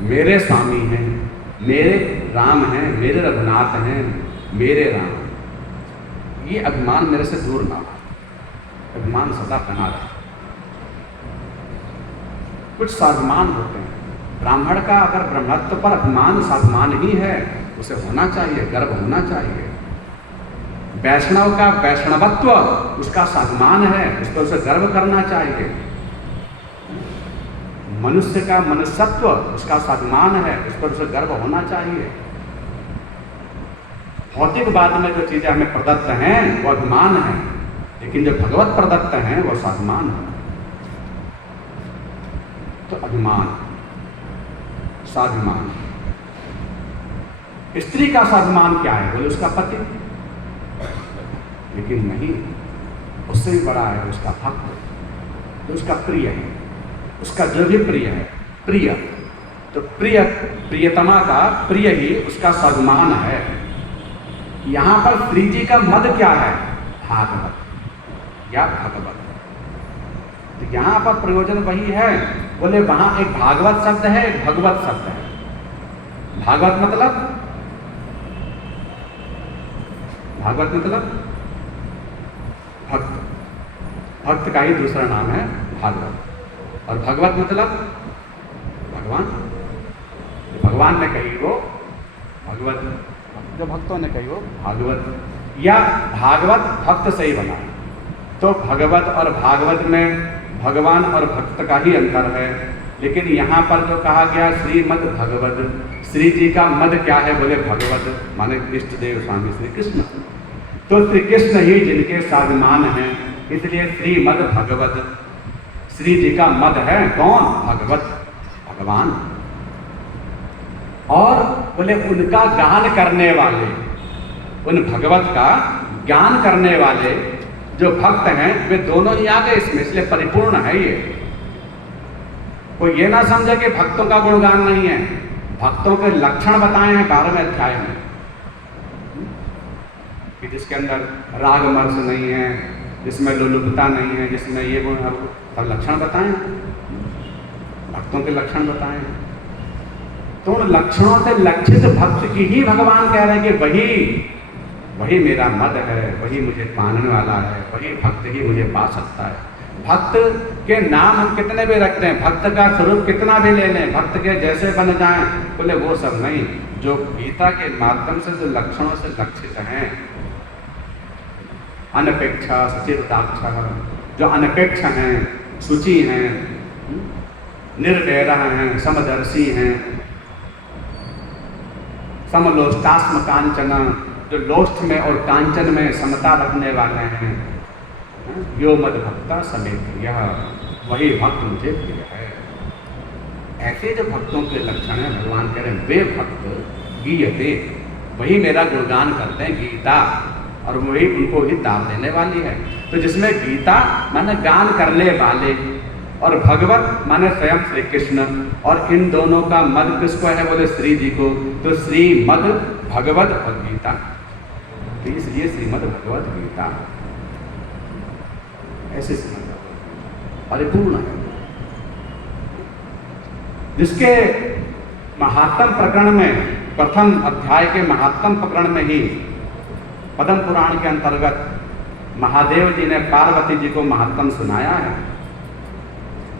मेरे स्वामी हैं, मेरे राम हैं, मेरे रघुनाथ हैं, मेरे राम। ये अभिमान मेरे से दूर ना हो, अभिमान सदा बना रहे। कुछ स्वाभिमान होते हैं। ब्राह्मण का अगर ब्रह्मत्व पर अभिमान स्वाभिमान ही है, उसे होना चाहिए, गर्व होना चाहिए। वैष्णव का वैष्णवत्व उसका स्वाभिमान है, उस पर उसे गर्व करना चाहिए। मनुष्य का मनुष्यत्व उसका स्वाभिमान है, उस पर उसे गर्व होना चाहिए। भौतिकवाद में जो चीजें हमें प्रदत्त हैं वो अभिमान है, लेकिन जो भगवत प्रदत्त हैं वो स्वाभिमान है। तो अभिमान, स्वाभिमान। स्त्री का स्वाभिमान क्या है? बोले उसका पति, लेकिन नहीं, उससे भी बड़ा है उसका भक्त, तो उसका प्रिय है, उसका जो भी प्रिय है, प्रिय। तो प्रियतमा का प्रिय ही उसका स्वाभिमान है। यहां पर श्री जी का मद क्या है? भागवत या भगवत। तो यहां पर प्रयोजन वही है। बोले वहां एक भागवत शब्द है, एक भगवत शब्द है। भागवत मतलब भक्त, भक्त का ही दूसरा नाम है भागवत। और भगवत मतलब भगवान। भगवान ने कही वो भगवत, जो भक्तों ने कही वो भागवत, या भागवत भक्त से ही बना। तो भगवत और भागवत में भगवान और भक्त का ही अंतर है। लेकिन यहाँ पर जो कहा गया श्रीमद् भगवत, श्री जी का मद क्या है? बोले भगवत, माने इष्ट देव स्वामी श्री कृष्ण। तो श्री कृष्ण ही जिनके स्वाभिमान हैं, इसलिए श्रीमद् भगवत। श्री जी का मद है कौन? भगवत, भगवान। और बोले उनका गान करने वाले, उन भगवत का ज्ञान करने वाले जो भक्त हैं वे दोनों ही आ गए इसमें, इसलिए परिपूर्ण है ये। कोई ये ना समझे कि भक्तों का गुणगान नहीं है। भक्तों के लक्षण बताए हैं 12वें अध्याय में, कि जिसके अंदर राग मर्स नहीं है, जिसमें लुलुपता नहीं है, जिसमें ये गुण, सब लक्षण बताए हैं, भक्तों के लक्षण बताए हैं। तो उन लक्षणों से लक्षित भक्त की ही भगवान कह रहे हैं कि वही मेरा मद है, वही मुझे पाने वाला है, वही भक्त ही मुझे पा सकता है। भक्त के नाम हम कितने भी रखते हैं, भक्त का स्वरूप कितना भी ले लें, भक्त के जैसे बन जाएं, बोले वो सब नहीं। जो गीता के माध्यम से जो लक्षणों से लक्षित हैं, अनपेक्षा सचिदाक्ष, जो अनपेक्ष हैं, शुचि हैं, निर्वैर हैं, समदर्शी हैं, समलोष्टास्म कांचन, जो लोष्ठ में और कांचन में समता रखने वाले हैं, यो मद भक्ता समेत, यह वही भक्त मुझे प्रिय है। ऐसे जो भक्तों के लक्षण हैं भगवान कह रहे हैं, वे भक्त गीयते, वही मेरा गुणगान करते हैं। गीता और वही उनको ही दान देने वाली है। तो जिसमें गीता माने गान करने वाले और भगवत माने स्वयं श्री कृष्ण, और इन दोनों का मद किसको है, बोले श्री जी को। तो श्री मद भगवत और गीता, तो इसलिए श्रीमद भगवत गीता ऐसे परिपूर्ण है, जिसके महात्म प्रकरण में, प्रथम अध्याय के महात्म प्रकरण में ही पद्म पुराण के अंतर्गत महादेव जी ने पार्वती जी को महात्म सुनाया है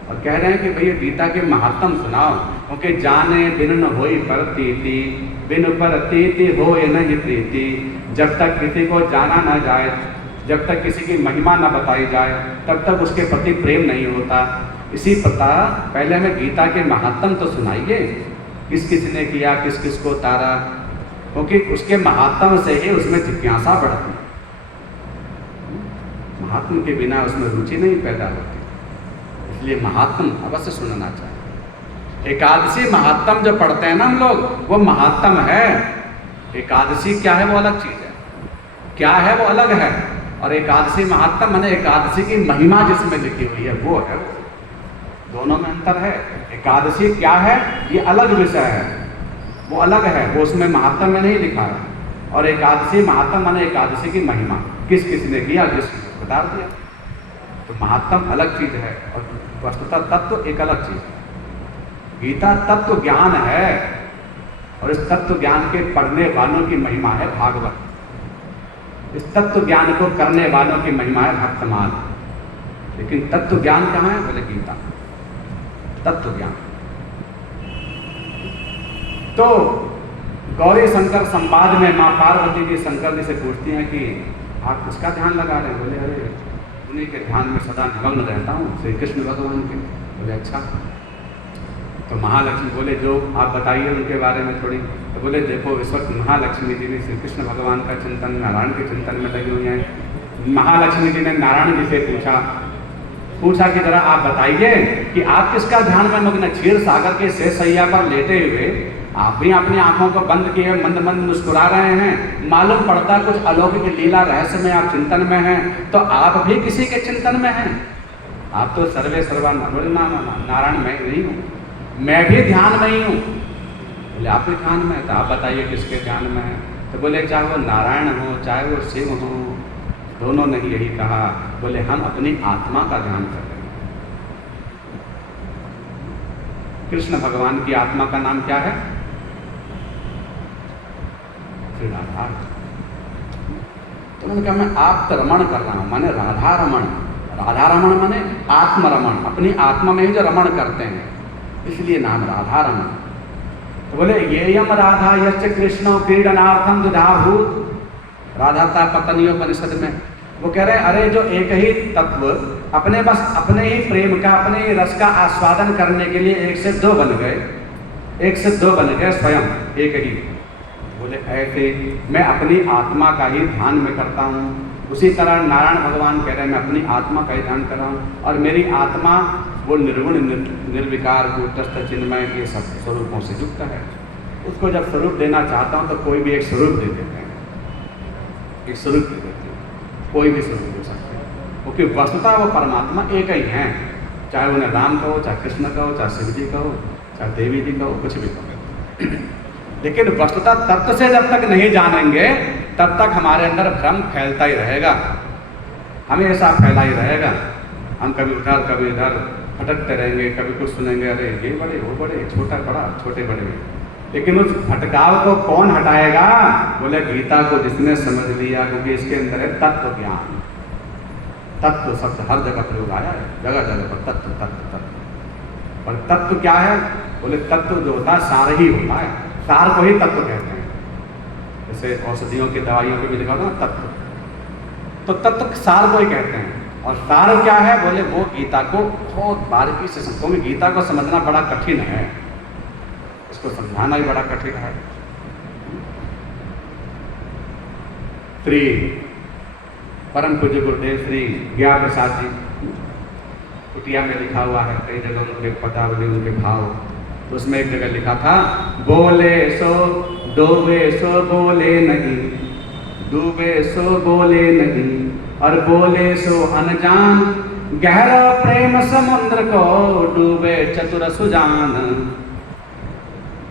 और कह रहे हैं कि भैया गीता के महात्म सुनाओ, क्योंकि जाने बिन न होई परतीति, बिन परतीति होए नहीं प्रीति। जब तक किसी को जाना न जाए, जब तक किसी की महिमा न बताई जाए, तब तक उसके प्रति प्रेम नहीं होता। इसी प्रकार पहले हमें गीता के महात्म तो सुनाइए, किस किस ने किया, किस किस को तारा, क्योंकि उसके महात्म से ही उसमें जिज्ञासा बढ़ती, महात्म के बिना उसमें रुचि नहीं पैदा होती। इसलिए महात्म अवश्य सुनना चाहिए। एकादशी महात्म जो पढ़ते हैं ना हम लोग, वो महात्म है। एकादशी क्या है वो अलग चीज है, क्या है वो अलग है, और एकादशी महात्म माने एकादशी की महिमा जिसमें लिखी हुई है वो है। दोनों में अंतर है। एकादशी क्या है ये अलग विषय है, वो अलग है, वो उसमें महात्म में नहीं लिखा है। और एकादशी महात्म माने एकादशी की महिमा, किस किस ने किया, किस बता दिया। तो महात्म अलग चीज है और वस्तुतः तत्व एक अलग चीज है। गीता तत्व ज्ञान है, और इस तत्व ज्ञान के पढ़ने वालों की महिमा है भागवत। इस तत्व ज्ञान को करने वालों की महिमा है भक्तमाल। लेकिन तत्व ज्ञान कहाँ है, बोले गीता तत्व ज्ञान। तो गौरी शंकर संवाद में माँ पार्वती जी शंकर जी से पूछती हैं कि आप किसका ध्यान लगा रहे हैं। बोले अरे उन्हीं के ध्यान में सदा निमग्न रहता हूँ, श्री कृष्ण भगवान के। बोले अच्छा। तो महालक्ष्मी बोले जो आप बताइए उनके बारे में थोड़ी। तो बोले देखो इस वक्त महालक्ष्मी जी भी श्री कृष्ण भगवान का चिंतन, नारायण के चिंतन में लगी हुई हैं। महालक्ष्मी जी ने नारायण जी से पूछा कि जरा आप बताइए कि आप किसका ध्यान में मग्न। क्षीर सागर के शेष सैया पर लेटे हुए आप भी अपनी आंखों को बंद किए मंद मंद मुस्कुरा रहे हैं। मालूम पड़ता कुछ अलौकिक लीला रहस्य में आप चिंतन में हैं। तो आप भी किसी के चिंतन में हैं। आप तो सर्वे सर्वा नारायण मैं नहीं हूँ, मैं भी ध्यान में ही हूँ। बोले आप भी ध्यान में, तो आप बताइए किसके ध्यान में है। तो बोले चाहे वो नारायण हो चाहे वो शिव हो, दोनों ने यही कहा। बोले हम अपनी आत्मा का ध्यान कर रहे हैं। कृष्ण भगवान की आत्मा का नाम क्या है, श्री राधा। तो उन्होंने कहा मैं आप रमण कर रहा हूं, माने राधा रमण। राधा रमण माने आत्मरमण, अपनी आत्मा में ही जो रमण करते हैं, इसलिए नाम राधा रमण। तो बोले ये यम राधा यश्च कृष्ण क्रीडनार्थम दुधाभूत। राधाता पतनीयोपनिषद में वो कह रहे हैं अरे जो एक ही तत्व अपने बस अपने ही प्रेम का, अपने ही रस का आस्वादन करने के लिए एक से दो बन गए, एक से दो बन गए स्वयं एक ही। बोले ऐसे मैं अपनी आत्मा का ही ध्यान में करता हूँ। उसी तरह नारायण भगवान कह रहे हैं मैं अपनी आत्मा का ही ध्यान कर रहा हूँ। और मेरी आत्मा वो निर्गुण निर्विकार कूटस्थ चिन्मय के सब स्वरूपों से युक्त है। उसको जब स्वरूप देना चाहता हूँ तो कोई भी एक स्वरूप दे देते हैं, एक स्वरूप दे देते हैं, कोई भी स्वरूप हो सकते हैं, क्योंकि वस्तुतः वो परमात्मा एक ही हैं, चाहे उन्हें राम कहो, चाहे कृष्ण कहो, चाहे शिव जी कहो, चाहे देवी जी कहो, कुछ भी कहो। लेकिन वस्तुतः तत्व से जब तक नहीं जानेंगे तब तक हमारे अंदर भ्रम फैलता ही रहेगा, हमेशा फैला ही रहेगा। हम कभी उधर कभी इधर भटकते रहेंगे, कभी कुछ सुनेंगे, अरे ये बड़े वो बड़े, छोटा बड़ा छोटे बड़े, लेकिन उस भटकाव को कौन हटाएगा? बोले गीता को जिसने समझ लिया, क्योंकि इसके अंदर है तत्व ज्ञान। तत्व शब्द हर जगह प्रयोग आया है, जगह जगह पर तत्व तत्व तत्व। और तत्व क्या है? बोले तत्व जो होता है सार ही होता है, सार को ही तत्व कहते हैं। जैसे औषधियों की दवाइयों पे भी लिखा होता ना तत्व, तो तत्व सार को ही कहते हैं। और सार क्या है? बोले वो गीता को बहुत बारीकी से समझो, में गीता को समझना बड़ा कठिन है, इसको समझाना भी बड़ा कठिन है। श्री परम पूज्य गुरुदेव श्री ज्ञान प्रसाद जी, कुटिया में लिखा हुआ है, कई जगह उनके पदावली उनके भाव, तो उसमें एक जगह लिखा था, बोले सो डूबे सो बोले नहीं, डूबे सो बोले नहीं, और बोले सो अनजान, गहरा प्रेम समुद्र को डूबे चतुर सुजान,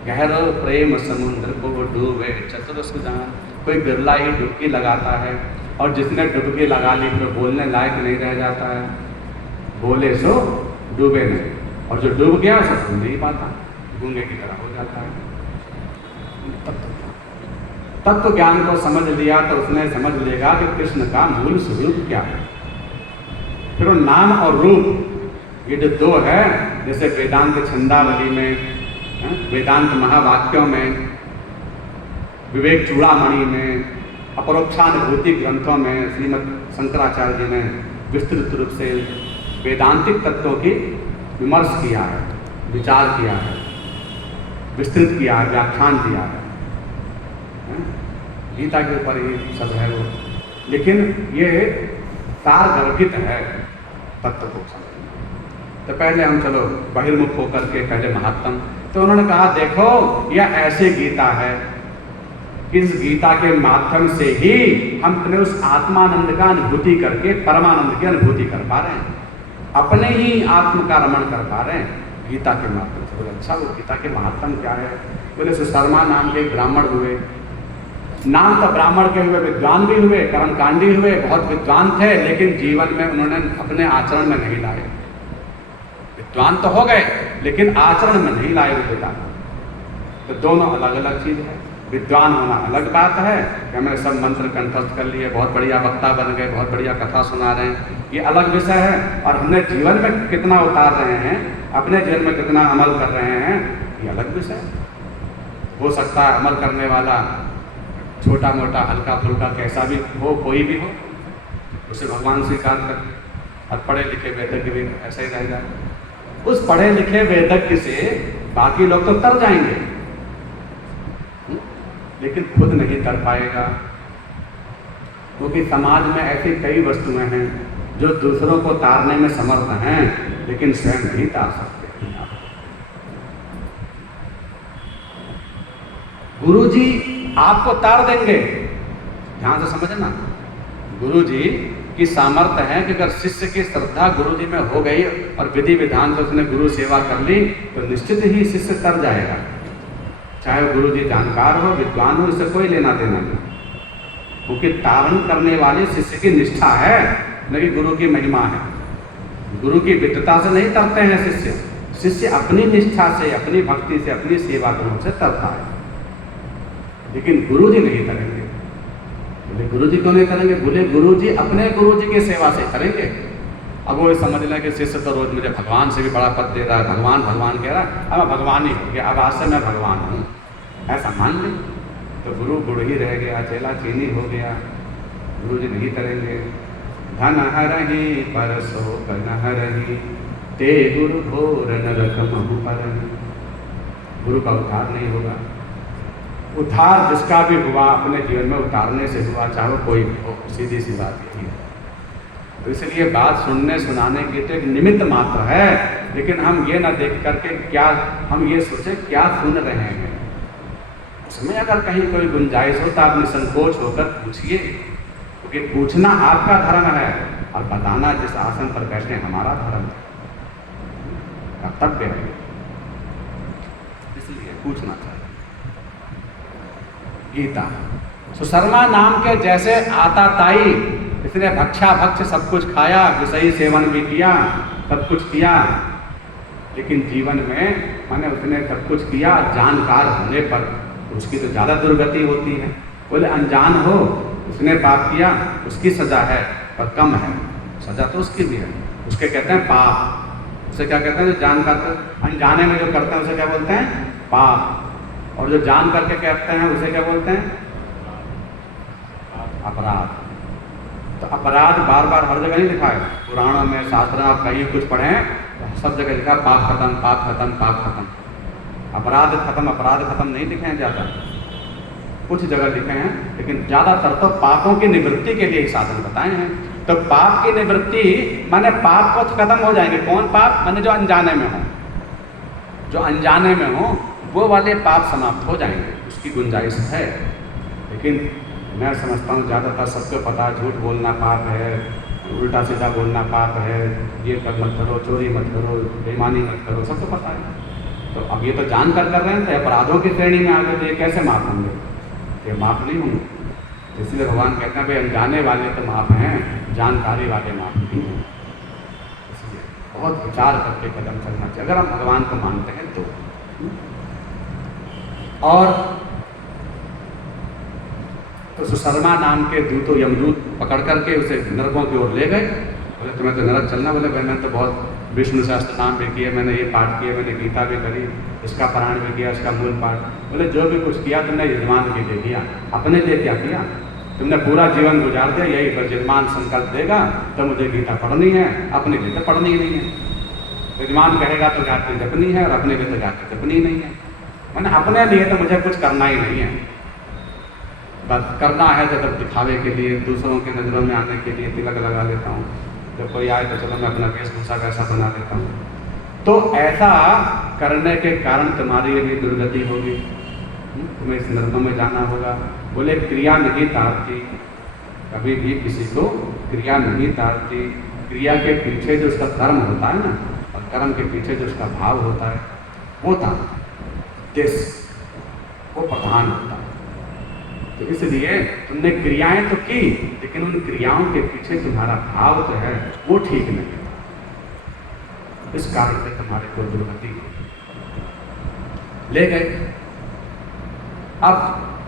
गहरा प्रेम समुद्र को डूबे चतुर सुजान। कोई बिरला ही डुबकी लगाता है, और जिसने डुबकी लगा ली फिर बोलने लायक नहीं रह जाता है। बोले सो डूबे नहीं, और जो डूब गया उसे सुन नहीं पाता, गूंगे की तरह हो जाता है। तत्व ज्ञान को समझ लिया तो उसने समझ लेगा कि कृष्ण का मूल स्वरूप क्या है। फिर वो नाम और रूप ये जो दो है, जैसे वेदांत छंदावली में, वेदांत महावाक्यों में, विवेक चूड़ामणि में, अपरोक्षानुभूति ग्रंथों में श्रीमद शंकराचार्य जी ने विस्तृत रूप से वेदांतिक तत्वों की विमर्श किया है, विचार किया है, विस्तृत किया है, व्याख्यान दिया है। गीता के ऊपर ही सब है वो, लेकिन ये सार गर्भित है तत्व को समझना। तो पहले हम चलो बहिर्मुख होकर के पहले महात्म, तो उन्होंने कहा देखो यह ऐसे गीता है, इस गीता के माध्यम से ही हम अपने उस आत्मानंद का अनुभूति करके परमानंद की अनुभूति कर पा रहे हैं, अपने ही आत्म का रमण कर पा रहे हैं गीता के माध्यम से। बोले अच्छा वो गीता के महात्म क्या है? बोले सुशर्मा नाम के ब्राह्मण हुए, नाम तो ब्राह्मण के हुए, विद्वान भी हुए, कर्मकांडी हुए, बहुत विद्वान थे, लेकिन जीवन में उन्होंने अपने आचरण में नहीं लाए। विद्वान तो हो गए लेकिन आचरण में नहीं लाए वो पिता। तो दोनों अलग अलग चीज है। विद्वान होना अलग बात है कि हमने सब मंत्र कंठस्थ कर लिए, बहुत बढ़िया वक्ता बन गए, बहुत बढ़िया कथा सुना रहे हैं, ये अलग विषय है। और हमने जीवन में कितना उतार रहे हैं, अपने जीवन में कितना अमल कर रहे हैं, ये अलग विषय है। हो सकता है अमल करने वाला छोटा मोटा हल्का फुल्का कैसा भी हो, कोई भी हो, उसे भगवान स्वीकार कर, और पढ़े लिखे वेदज्ञ भी ऐसा ही रह जाए। उस पढ़े लिखे वेदज्ञ से बाकी लोग तो तर जाएंगे, लेकिन खुद नहीं तर पाएगा, क्योंकि समाज में ऐसी कई वस्तुएं हैं जो दूसरों को तारने में समर्थ हैं, लेकिन स्वयं नहीं तार सकते। गुरुजी आपको तार देंगे, ध्यान से समझना, गुरुजी की सामर्थ्य है कि अगर शिष्य की श्रद्धा गुरुजी में हो गई और विधि विधान से उसने गुरु सेवा कर ली तो निश्चित ही शिष्य तर जाएगा, चाहे वो गुरुजी जानकार हो, विद्वान हो, इससे कोई लेना देना नहीं। क्योंकि तारण करने वाले शिष्य की निष्ठा है, न कि गुरु की महिमा है। गुरु की विद्वता से नहीं तरते हैं शिष्य, शिष्य अपनी निष्ठा से, अपनी भक्ति से, अपनी सेवा गुणों से तरता है, लेकिन गुरुजी नहीं करेंगे। बोले गुरुजी क्यों नहीं करेंगे? बोले गुरुजी अपने गुरुजी की सेवा से करेंगे। अब वो समझ लें कि शिष्य तो रोज मुझे भगवान से भी बड़ा पद दे रहा है, भगवान भगवान कह रहा है, अब मैं भगवान ही हो गया, अब आज से मैं भगवान हूँ, ऐसा मान लें तो गुरु गुरु ही रह गया, चेला चीनी हो गया। गुरुजी नहीं करेंगे। धन हरहि परसो कन हरहि, ते गुरु घोर नरक महु परहि। गुरु का उद्धार नहीं होगा। उद्धार जिसका भी हुआ अपने जीवन में उतारने से हुआ, चाहे कोई भी हो, सीधी सी बात यही है। तो इसलिए बात सुनने सुनाने की तो एक निमित्त मात्र है, लेकिन हम ये ना देख करके क्या हम ये सोचें क्या सुन रहे हैं, उसमें अगर कहीं कोई गुंजाइश हो तो आप निसंकोच होकर पूछिए, क्योंकि पूछना आपका धर्म है और बताना जिस आसन पर बैठे हमारा धर्म है, कर्तव्य है, इसलिए पूछना चाहिए। गीता सुशर्मा नाम के जैसे आताताई, इसने भक्षा भक्ष सब कुछ खाया, विषयी सेवन भी किया, सब कुछ किया, लेकिन जीवन में माने उसने सब कुछ किया, जानकार होने पर उसकी तो ज़्यादा दुर्गति होती है। बोले अनजान हो उसने पाप किया, उसकी सजा है पर कम है, सजा तो उसकी भी है, उसके कहते हैं पाप। उसे क्या कहते हैं जो जान कर अनजाने में जो करते हैं उसे क्या बोलते हैं पाप, और जो जान करके करते हैं उसे क्या बोलते हैं अपराध। तो अपराध बार बार हर जगह नहीं लिखा है, पुराणों में शास्त्र में आप कहीं कुछ पढ़ें सब जगह लिखा पाप खत्म पाप खत्म पाप खत्म, अपराध खत्म नहीं लिखे हैं ज़्यादा, कुछ जगह लिखे हैं, लेकिन ज़्यादातर तो पापों की निवृत्ति के लिए ही साधन बताए हैं। तो पाप की निवृत्ति माने पाप को खत्म हो जाएंगे। कौन पाप? माने जो अनजाने में हो, जो अनजाने में हो वो वाले पाप समाप्त हो जाएंगे, उसकी गुंजाइश है। लेकिन मैं समझता हूँ ज़्यादातर सबको पता है झूठ बोलना पाप है, उल्टा सीधा बोलना पाप है, ये कर मत करो, चोरी मत करो, बेईमानी मत करो, सबको पता है। तो अब ये तो जान कर रहे हैं, तो अपराधों की श्रेणी में आ गए, तो ये कैसे माफ होंगे? ये माफ नहीं होंगे। इसलिए भगवान कहते हैं भाई अनजाने वाले तो माफ हैं, जानकारी वाले माफ नहीं हैं। इसलिए बहुत विचार करके कदम चलना चाहिए अगर हम भगवान को मानते हैं तो। और तो सुशर्मा नाम के दूतों यमदूत पकड़ करके उसे नरकों की ओर ले गए। बोले तुम्हें तो नरक चलना? बोले भाई मैंने तो बहुत विष्णु शास्त्र नाम भी किए, मैंने ये पाठ किए, मैंने गीता भी करी, इसका पारायण भी किया, इसका मूल पाठ। बोले जो भी कुछ किया तुमने यजमान के लिए किया, अपने लिए क्या किया? तुमने पूरा जीवन गुजार दिया, यही पर यजमान संकल्प देगा तो मुझे गीता पढ़नी है, अपने लिए तो पढ़नी ही नहीं है। यजमान कहेगा तो गायत्री जपनी है और अपने लिए तो गायत्री जपनी ही नहीं है। मैंने अपने लिए तो मुझे कुछ करना ही नहीं है, बस करना है तो तब दिखावे के लिए, दूसरों के नज़रों में आने के लिए तिलक लगा लेता हूँ, जब कोई आए तो चलो मैं अपना वेशभूषा वैसा बना देता हूँ। तो ऐसा करने के कारण तुम्हारी भी दुर्गति होगी, तुम्हें इस नरकों में जाना होगा। बोले क्रिया नहीं तारती, कभी भी किसी को क्रिया नहीं तारती। क्रिया के पीछे जो उसका कर्म होता है ना, और कर्म के पीछे जो उसका भाव होता है वो तारता है, देश वो प्रधान होता है। तो इसलिए तुमने क्रियाएं तो की, लेकिन उन क्रियाओं के पीछे तुम्हारा भाव जो है वो ठीक नहीं है, इस कारण से तुम्हारे को दुर्गति ले गए। अब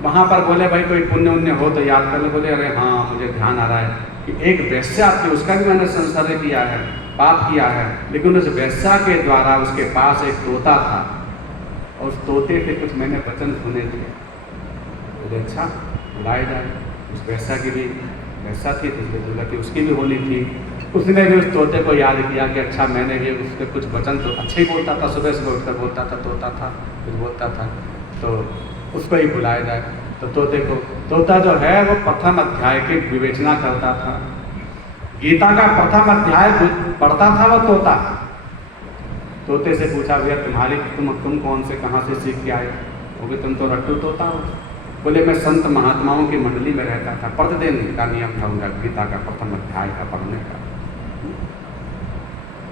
वहां पर बोले भाई कोई पुण्य उन्य हो तो याद कर लो। बोले अरे हाँ मुझे ध्यान आ रहा है कि एक वेश्या थी, उसका भी मैंने संसर्ग किया है, पाप किया है, लेकिन उस वेश्या के द्वारा उसके पास एक तोता था और उस तोते से कुछ मैंने वचन सुने थे। बोले अच्छा बुलाए जाए। उस वेश्या की भी वैसा थी, दुर्गति उसकी भी होनी थी। उसने भी उस तोते को याद किया कि अच्छा मैंने भी उसके कुछ वचन तो अच्छे ही बोलता था, सुबह सुबह उठकर बोलता था, तोता था कुछ बोलता था, तो उसको ही बुलाया जाए। तो तोते को, तोता जो है वो प्रथम अध्याय की विवेचना करता था, गीता का प्रथम अध्याय पढ़ता था वो तोता। तोते से पूछा भैया तुम्हारी तुम कौन से कहाँ से सीख के आए? बोले तुम तो रट्टू तोता हो। बोले मैं संत महात्माओं की मंडली में रहता था, प्रतिदिन का नियम था उनका गीता का प्रथम अध्याय का पढ़ने का,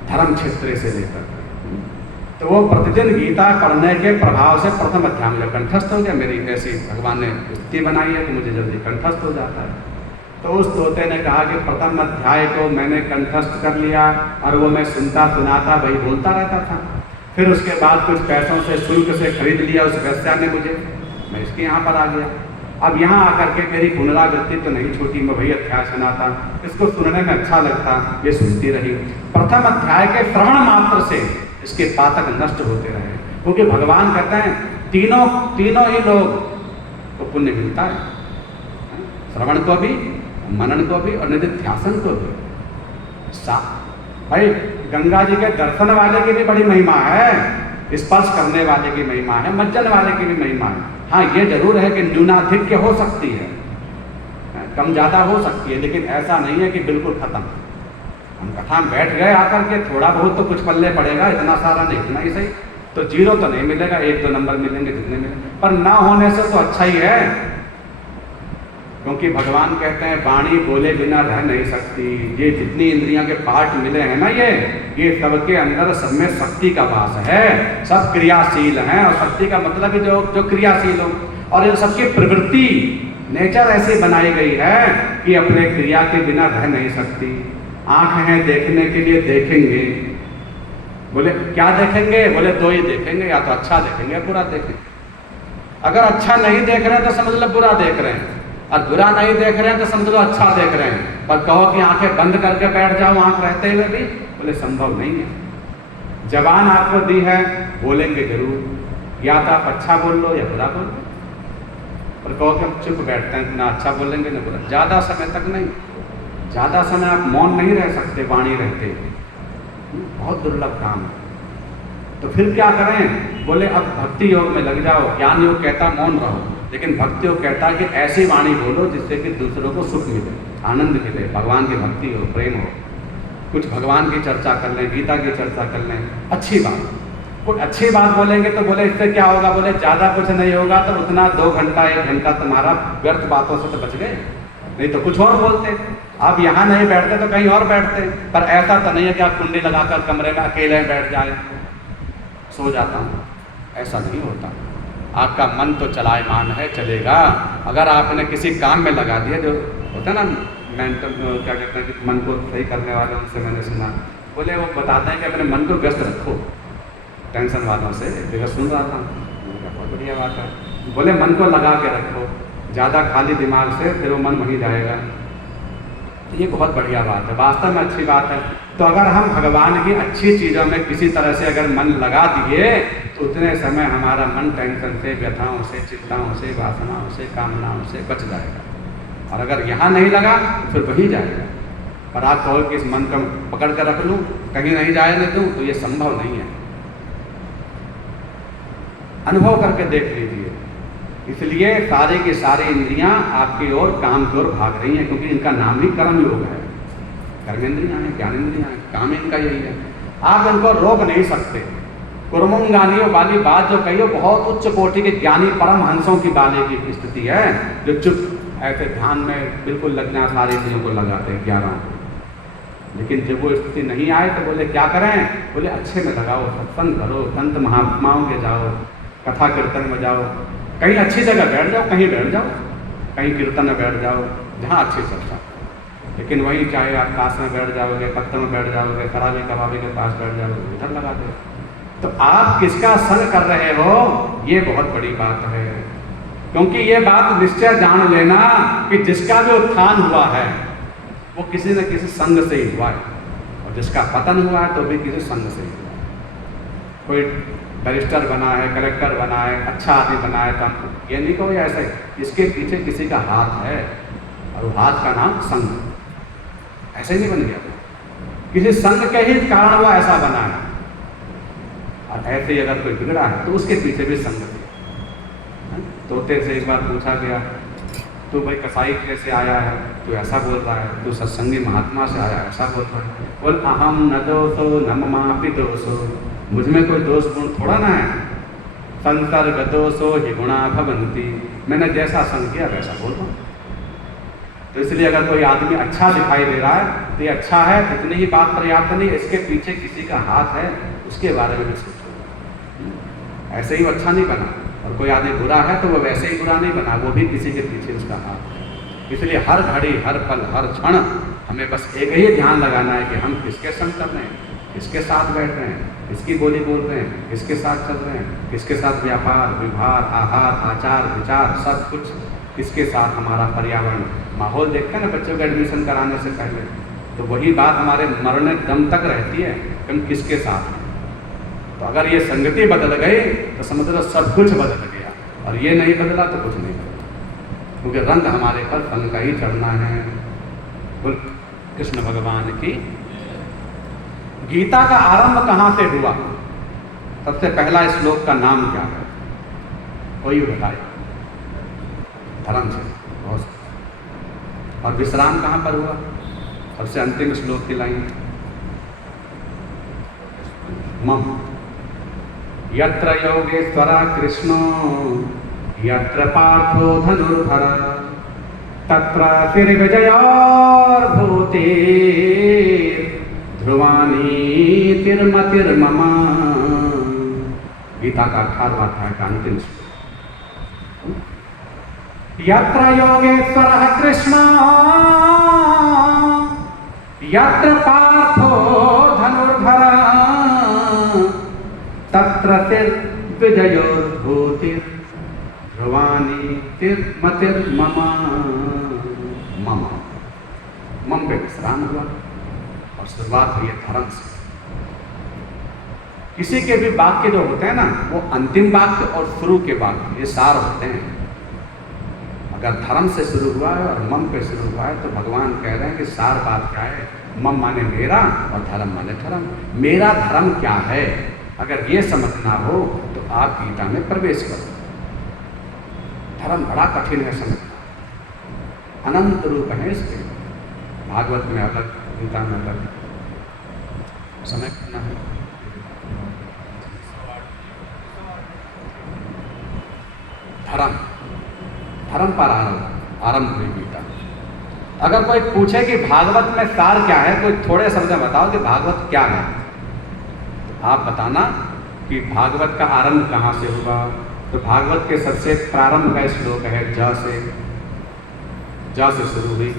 धर्म क्षेत्र से लेकर। तो वो प्रतिदिन गीता पढ़ने के प्रभाव से प्रथम अध्याय में कंठस्थ हो गया। मेरी ऐसी भगवान ने स्थिति बनाई है कि मुझे जल्दी कंठस्थ हो जाता है। तो उस तोते ने कहा कि प्रथम अध्याय को मैंने कंठस्थ कर लिया और वो मैं सुनता सुनाता वही बोलता रहता था। फिर उसके बाद कुछ पैसों से शुल्क से खरीद लिया उस वेश्या ने मुझे, मैं इसके यहाँ पर आ गया। अब यहाँ आकर के मेरी पुनरावृत्ति तो नहीं छूटी, मैं वही अध्याय सुनाता, इसको सुनने में अच्छा लगता, ये सुनती रही। प्रथम अध्याय के श्रवण मात्र से इसके पातक नष्ट होते रहे, क्योंकि भगवान कहते हैं तीनों ही लोग को पुण्य मिलता है, श्रवण को भी, मनन को भी और निधिध्यासन को भी। भाई गंगा जी के दर्शन वाले की भी बड़ी महिमा है, स्पर्श करने वाले की महिमा है, मज्जन वाले की भी महिमा है। हाँ ये जरूर है कि न्यूनाधिक्य हो सकती है, कम ज़्यादा हो सकती है, लेकिन ऐसा नहीं है कि बिल्कुल खत्म। हम कथा में बैठ गए आकर के, थोड़ा बहुत तो कुछ पल्ले पड़ेगा, इतना सारा नहीं, इतना ही सही। तो 0 तो नहीं मिलेगा, 1-2 नंबर मिलेंगे जितने मिलेंगे, पर ना होने से तो अच्छा ही है। क्योंकि भगवान कहते हैं वाणी बोले बिना रह नहीं सकती। ये जितनी इंद्रियां के पार्ट मिले हैं ना, ये सबके अंदर सब में शक्ति का वास है, सब क्रियाशील हैं। और शक्ति का मतलब है जो क्रियाशील हो, और इन सबकी प्रवृत्ति नेचर ऐसी बनाई गई है कि अपने क्रिया के बिना रह नहीं सकती। आंख है देखने के लिए, देखेंगे, बोले क्या देखेंगे, बोले 2 ही देखेंगे, या तो अच्छा देखेंगे या बुरा देखेंगे। अगर अच्छा नहीं देख रहे हैं तो समझ लो बुरा देख रहे हैं, और बुरा नहीं देख रहे हैं तो समझ लो अच्छा देख रहे हैं। पर कहो कि आंखें बंद करके बैठ जाओ आंख रहते हुए भी, बोले संभव नहीं है। जबान आपको दी है, बोलेंगे जरूर, या तो आप अच्छा बोल लो या बुरा बोल लो। और कहो कि हम चुप बैठते हैं, ना अच्छा बोलेंगे ना बुरा, ज़्यादा समय तक नहीं। ज़्यादा समय आप मौन नहीं रह सकते वाणी रहते, बहुत दुर्लभ काम है। तो फिर क्या करें, बोले अब भक्ति योग में लग जाओ। ज्ञान योग कहता मौन रहो, लेकिन भक्ति योग कहता है कि ऐसी वाणी बोलो जिससे कि दूसरों को सुख मिले, आनंद मिले, भगवान की भक्ति हो, प्रेम हो। कुछ भगवान की चर्चा कर लें, गीता की चर्चा कर लें, अच्छी बात। कुछ अच्छी बात बोलेंगे तो बोले इससे क्या होगा, बोले ज़्यादा कुछ नहीं होगा, तो उतना 2 घंटा 1 घंटा तुम्हारा व्यर्थ बातों से तो बच गए, नहीं तो कुछ और बोलते। आप यहाँ नहीं बैठते तो कहीं और बैठते। पर ऐसा तो नहीं है कि आप कुंडी लगाकर कमरे में अकेले बैठ जाए, सो जाता हूँ, ऐसा नहीं होता। आपका मन तो चलायमान है, चलेगा। अगर आपने किसी काम में लगा दिया, जो होता है ना मेंटल, क्या कहते हैं कि मन को सही करने वाले, उनसे मैंने सुना, बोले वो बताते हैं कि अपने मन को व्यस्त रखो टेंशन वालों से। एक जगह सुन रहा था, बहुत बढ़िया बात है। बोले मन को लगा के रखो, ज़्यादा खाली दिमाग से फिर वो मन वहीं जाएगा। ये बहुत बढ़िया बात है, वास्तव में अच्छी बात है। तो अगर हम भगवान की अच्छी चीज़ों में किसी तरह से अगर मन लगा दिए, तो उतने समय हमारा मन टेंशन से, व्यथाओं से, चिंताओं से, वासनाओं से, कामनाओं से बच जाएगा। और अगर यहाँ नहीं लगा तो फिर वहीं जाएगा। पर आप कहो कि इस मन को पकड़ कर रख लूँ, कहीं नहीं जाए न दूँ, तो ये संभव नहीं है। अनुभव करके देख लीजिए। इसलिए सारी की सारी इंद्रियां आपकी ओर, काम की ओर भाग रही हैं, क्योंकि इनका नाम ही कर्म योग है। कर्मेंद्रियां हैं, ज्ञानेंद्रियां हैं, काम इनका यही है। आप इनको रोक नहीं सकते। कुर्मंगानियों वाली बात जो कही हो, बहुत उच्च कोटि के ज्ञानी परमहंसों की वाले की स्थिति है, जो चुप ऐसे ध्यान में बिल्कुल लगना सारी चीज़ों को लगाते हैं 11। लेकिन जब वो स्थिति नहीं आए तो बोले क्या करें, बोले अच्छे में लगाओ, सत्संग करो, संत महात्माओं के जाओ, कथा कीर्तन में जाओ, कहीं अच्छी जगह बैठ जाओ, कहीं बैठ जाओ, कहीं कीर्तन में बैठ जाओ, जहाँ अच्छी चर्चा। लेकिन वहीं चाहे आप काश में बैठ जाओगे, पत्थर में बैठ जाओगे, खराबी कबाबी के पास बैठ जाओगे, इधर लगा दो। तो आप किसका संग कर रहे हो, ये बहुत बड़ी बात है। क्योंकि ये बात निश्चय जान लेना कि जिसका भी उत्थान हुआ है वो किसी न किसी संग से ही हुआ है, और जिसका पतन हुआ है तो भी किसी संग से ही हुआ है। कोई बैरिस्टर बना है, कलेक्टर बना है, अच्छा आदमी बना है, तो ये नहीं कहो ऐसा है, इसके पीछे किसी का हाथ है, और वो हाथ का नाम संग। ऐसे नहीं बन गया, किसी संग के ही कारण वो ऐसा बना है। और ऐसे ही अगर कोई बिगड़ा है तो उसके पीछे भी संग थी। तोते से एक बार पूछा गया, तू भाई कसाई कैसे आया है, तू ऐसा बोल रहा है, तू सत्संगी महात्मा से आया ऐसा बोल रहा है। बोल अहम न दोषो न ममापि दोषो, मुझ में कोई दोष गुण थोड़ा ना है। संसर्ग दोषो हि गुणा भवन्ति, मैंने जैसा संग किया वैसा बोल रहा हूँ। तो इसलिए अगर कोई आदमी अच्छा दिखाई दे रहा है तो ये अच्छा है, इतनी ही बात पर्याप्त नहीं, इसके पीछे किसी का हाथ है, उसके बारे में भी सोचो। ऐसे ही वो अच्छा नहीं बना, और कोई आदमी बुरा है तो वो वैसे ही बुरा नहीं बना, वो भी किसी के पीछे उसका हाथ है। इसलिए हर घड़ी, हर पल, हर क्षण हमें बस एक ही ध्यान लगाना है कि हम किसके संग कर रहे हैं, किसके साथ बैठ रहे हैं, किसकी बोली बोल रहे हैं, किसके साथ चल रहे हैं, किसके साथ व्यापार, व्यवहार, आहार, आचार, विचार, सब कुछ किसके साथ। हमारा पर्यावरण, माहौल देखते हैं ना बच्चों का एडमिशन कराने से पहले, तो वही बात हमारे मरने दम तक रहती है कि हम किसके साथ हैं। तो अगर ये संगति बदल गई तो समझ लो सब कुछ बदल गया, और ये नहीं बदला तो कुछ नहीं बदला, क्योंकि रंग हमारे पर संग का ही चढ़ना है। बोल कृष्ण भगवान की। गीता का आरंभ कहाँ से हुआ, सबसे पहला श्लोक का नाम क्या है, कोई बताए। धर्म से बहुत। और विश्राम कहाँ पर हुआ, सबसे अंतिम श्लोक की लाइन मम, यत्र योगेश्वरः कृष्णो यत्र पार्थो धनुर्धर तत्र तिर्विजयोर्भूति ध्रुवानी तिर्मतिर्मम। गीता का 18वां अध्याय का अंतिम श्लोक। यत्र योगेश्वरः कृष्णो यत्र पार्थो धनुर्धर तत्र तिर्विजयोर्भूति ध्रुवानी तिर्मतिर्मम। मम मम पे विश्राम हुआ और शुरुआत हुई है धर्म से। किसी के भी वाक्य जो होते हैं ना, वो अंतिम वाक्य और शुरू के वाक्य ये सार होते हैं। अगर धर्म से शुरू हुआ है और मम पे शुरू हुआ है तो भगवान कह रहे हैं कि सार बात क्या है। मम माने मेरा और धर्म माने धर्म। मेरा धर्म क्या है, अगर ये समझना हो तो आप गीता में प्रवेश करो। धर्म बड़ा कठिन है समझना, अनंत रूप है इसके। भागवत में अलग, गीता में अलग। समय कितना है? धर्म, धर्म पर आरंभ हुई गीता। अगर कोई पूछे कि भागवत में सार क्या है, कोई थोड़े शब्द में बताओ कि भागवत क्या है, तो आप बताना कि भागवत का आरंभ कहाँ से हुआ। तो भागवत के सबसे प्रारंभ का श्लोक है ज से शुरू हुई।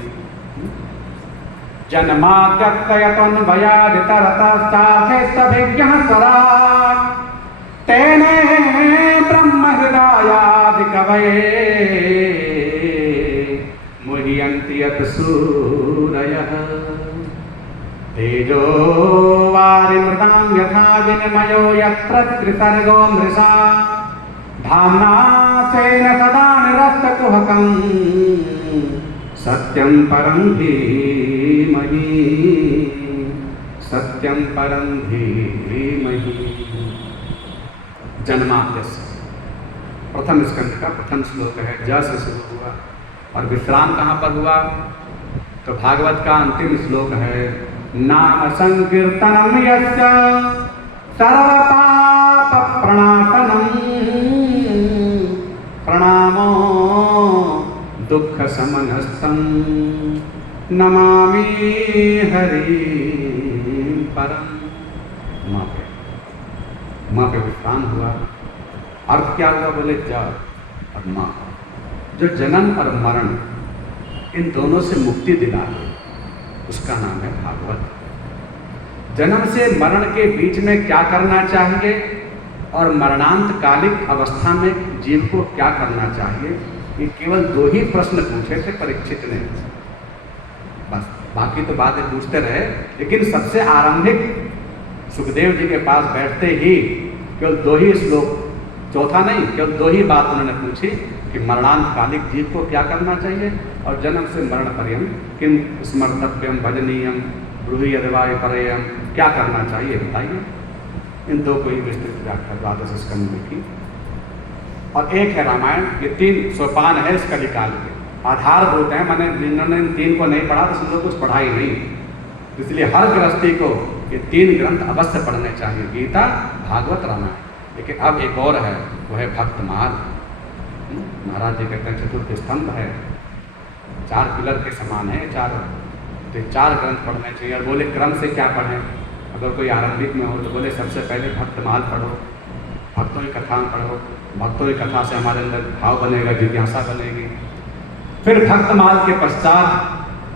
जन्माद्यतन्वयादितरतश्चार्थेष्टभिज्ञः स्वराट् तेने ब्रह्म हृदयादि कवये मुह्यन्ति यत् सूरयः तेजो वारिमृतां यथा विनिमयो यत्र त्रिसर्गो मृषा धाम्ना स्वेन सदा निरस्तकुहकं सत्यं परं धीमहि। सत्यं परं धीमहि। जन्माद्यस्य प्रथम स्कंद का प्रथम श्लोक है, ज से शुरू हुआ। और विश्राम कहाँ पर हुआ? तो भागवत का अंतिम श्लोक है नाम संकीर्तनम यस्य सर्वपाप प्रणाशनम प्रणामो दुख समनस्तम नमामि हरि परम। माँ पे विश्राम हुआ। अर्थ क्या हुआ? बोले ज और माँ। जो जन्म और मरण इन दोनों से मुक्ति दिला दे उसका नाम है भागवत। जन्म से मरण के बीच में क्या करना चाहिए और मरणांत कालिक अवस्था में जीव को क्या करना चाहिए, ये केवल 2 ही प्रश्न पूछे थे परीक्षित ने। बस बाकी तो बातें पूछते रहे, लेकिन सबसे आरंभिक सुखदेव जी के पास बैठते ही केवल 2 ही श्लोक, चौथा नहीं, केवल 2 ही बात उन्होंने पूछी कि मरणांत कालिक जीव को क्या करना चाहिए और जन्म से मरण पर्यंत किम स्मर्तव्यम भजनीयम ब्रूहि यद्वाय परेयम, क्या करना चाहिए बताइए। इन 2 को ही विस्तृत व्याख्या द्वादश स्कंद में की। और एक है रामायण। ये 3 सोपान है इस कलिकाल के, आधारभूत हैं। मैंने जिन्होंने इन 3 को नहीं पढ़ा तो समझो कुछ पढ़ा ही नहीं। इसलिए हर गृहस्थी को ये 3 ग्रंथ अवश्य पढ़ने चाहिए, गीता, भागवत, रामायण। लेकिन अब एक और है, वो है भक्तमाल। महाराज जी कहते हैं चतुर्थ स्तंभ है, 4 पिलर के समान है चारों। तो 4 ग्रंथ पढ़ने चाहिए। और बोले क्रम से क्या पढ़ें? अगर कोई आरंभिक में हो तो बोले सबसे पहले भक्तमाल पढ़ो, भक्तों की कथा पढ़ो। भक्तों की कथा से हमारे अंदर भाव बनेगा, जिज्ञासा बनेगी। फिर भक्तमाल के पश्चात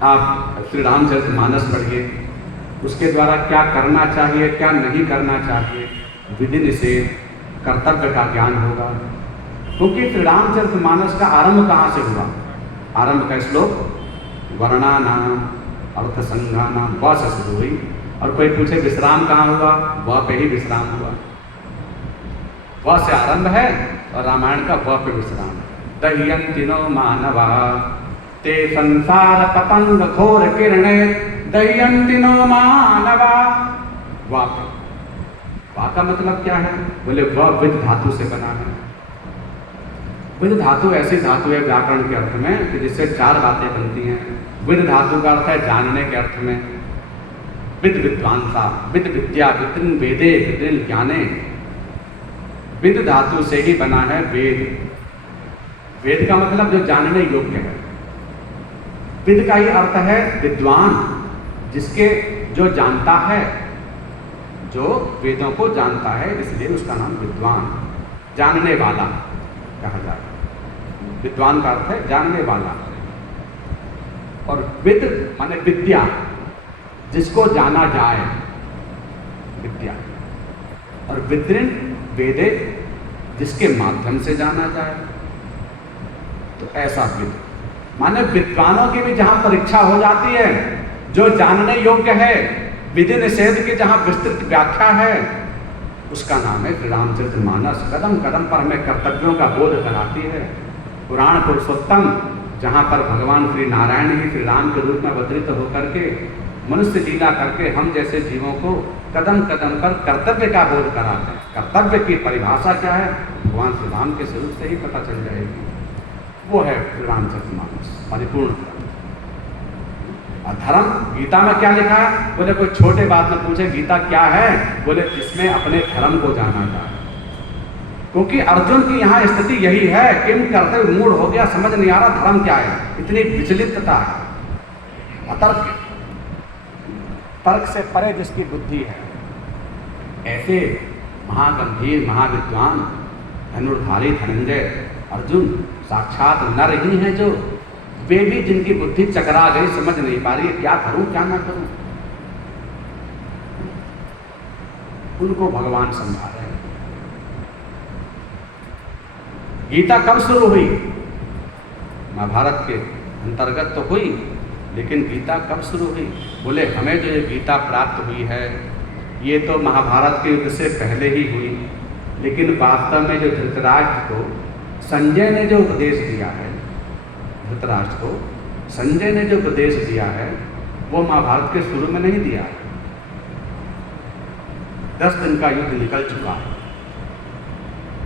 आप श्री रामचरितमानस पढ़िए। उसके द्वारा क्या करना चाहिए, क्या नहीं करना चाहिए, विधि निषेध, कर्तव्य का ज्ञान होगा। क्योंकि श्री रामचरितमानस का आरंभ कहाँ से हुआ? आरंभ का श्लोक वर्णानाम अर्थसंज्ञानाम व से शुरू हुई। और कोई पूछे विश्राम कहाँ हुआ? व पे ही विश्राम हुआ। व से आरंभ है और रामायण का व पे विश्राम। दह्यन्तिनो मानवा ते संसार पतंग घोर किरणे दह्यन्तिनो मानवा। वा का मतलब क्या है? बोले व विद धातु से बना है। विद धातु ऐसी धातु है व्याकरण के अर्थ में कि जिससे 4 बातें बनती हैं। विद धातु का अर्थ है जानने के अर्थ में। विद विद्वांसा, विद विद्या, विद्न वेदे, विद्न ज्ञाने। विद धातु से ही बना है वेद। वेद का मतलब जो जानने योग्य है। विद का ही अर्थ है विद्वान, जिसके जो जानता है, जो वेदों को जानता है, इसलिए उसका नाम विद्वान, जानने वाला कहा जाए। विद्वान का अर्थ है जानने वाला। और विद माने विद्या, जिसको जाना जाए, विद्या। और विद्रिन वेदे, जिसके माध्यम से जाना जाए। तो ऐसा विद माने विद्वानों की भी जहां परीक्षा हो जाती है, जो जानने योग्य है, विधि निषेध की जहां विस्तृत व्याख्या है, उसका नाम है श्री रामचरितमानस। कदम कदम पर हमें कर्तव्यों का बोध कराती है। पुराण पुरुषोत्तम, जहाँ पर भगवान श्री नारायण ही श्री राम के रूप में अवतरित होकर के मनुष्य लीला करके हम जैसे जीवों को कदम कदम पर कर्तव्य का बोध कराते हैं। कर्तव्य की परिभाषा क्या है, भगवान श्री राम के स्वरूप से ही पता चल जाएगी। वो है श्री रामचरितमानस, परिपूर्ण धर्म। और धर्म गीता में क्या लिखा है? बोले कोई छोटे बात में पूछे गीता क्या है, बोले जिसमें अपने धर्म को जाना जाए। क्योंकि अर्जुन की यहाँ स्थिति यही है, किम करते मूड हो गया, समझ नहीं आ रहा धर्म क्या है, इतनी विचलितता है, अतर्क, तर्क से परे जिसकी बुद्धि है। ऐसे महागंभीर महाविद्वान धनुर्धारी धनंजय अर्जुन साक्षात नर ही हैं, जो वे भी जिनकी बुद्धि चकरा गई, समझ नहीं पा रही है क्या करूं क्या ना करूं, उनको भगवान समझा रहे हैं। गीता कब शुरू हुई? महाभारत के अंतर्गत तो हुई, लेकिन गीता कब शुरू हुई? बोले हमें जो ये गीता प्राप्त हुई है, ये तो महाभारत के युद्ध से पहले ही हुई, लेकिन वास्तव में जो धृतराष्ट्र को संजय ने जो उपदेश दिया है, धृतराष्ट्र को संजय ने जो उपदेश दिया है, वो महाभारत के शुरू में नहीं दिया है। 10 दिन का युद्ध निकल चुका है।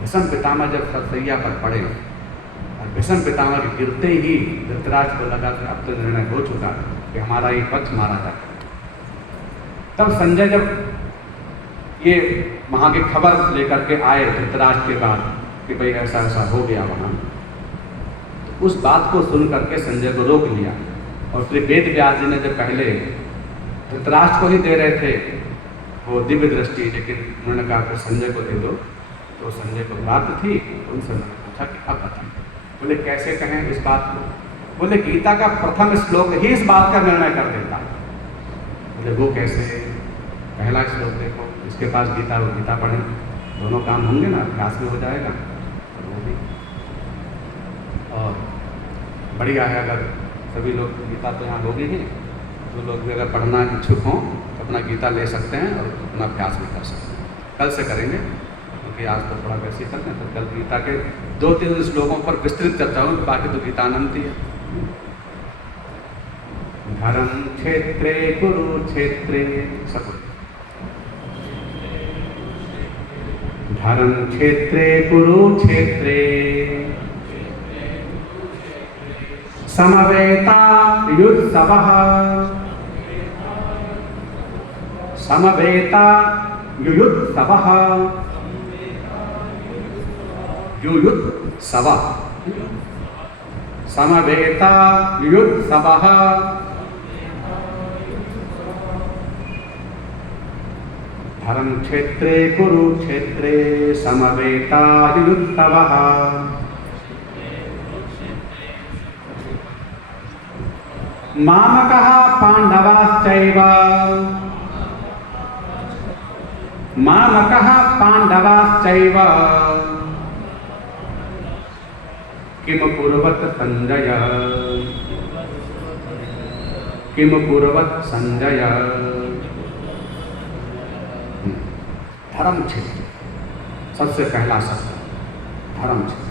भीष्म पितामह जब सरसैया पर पड़े और भीष्म पितामह के गिरते ही धृतराष्ट्र को लगा कि अब तो निर्णय हो चुका है कि हमारा ये पक्ष मारा जाए। तब संजय जब ये वहाँ की खबर लेकर के आए धृतराष्ट्र के बाद कि भाई ऐसा ऐसा हो गया वहाँ, तो उस बात को सुन करके संजय को रोक लिया। और श्री वेद व्यास जी ने जब पहले धृतराष्ट्र को ही दे रहे थे वो दिव्य दृष्टि, लेकिन उन्होंने कहा कि संजय को दे दो, तो संजय को बात थी, उनसे पूछा कि अब बताएं। बोले कैसे कहें इस बात को? बोले गीता का प्रथम श्लोक ही इस बात का निर्णय कर देता। बोले वो कैसे? पहला श्लोक देखो, इसके पास गीता वो गीता पढ़ें, दोनों काम होंगे ना, अभ्यास में हो जाएगा। तो वो भी और बढ़िया है, अगर सभी लोग गीता तो यहाँ होगी ही, जो लोग भी अगर पढ़ना इच्छुक हों तो अपना गीता ले सकते हैं और अपना अभ्यास भी कर सकते हैं। कल से करेंगे, क्योंकि आज तो थोड़ा वैसे ही करते हैं, तो कल गीता के 2-3 श्लोकों पर विस्तृत चर्चा होगी, बाकी तो गीता अनंत ही है। धर्म क्षेत्रे कुरुक्षेत्रे सब, धर्म क्षेत्रे कुरुक्षेत्रे समवेता युत्सवः, समवेता युयुत्सवः, युयुत्सवः, समवेता युयुत्सवः, धर्म क्षेत्रे कुरुक्षेत्रे समवेता युयुत्सवः, मामकः पांडवाश्चैव, मामकः पांडवाश्चैव, किम कुर्वत संजय, किम कुर्वत संजय। धर्म क्षेत्र सबसे पहला शब्द, धर्म क्षेत्र।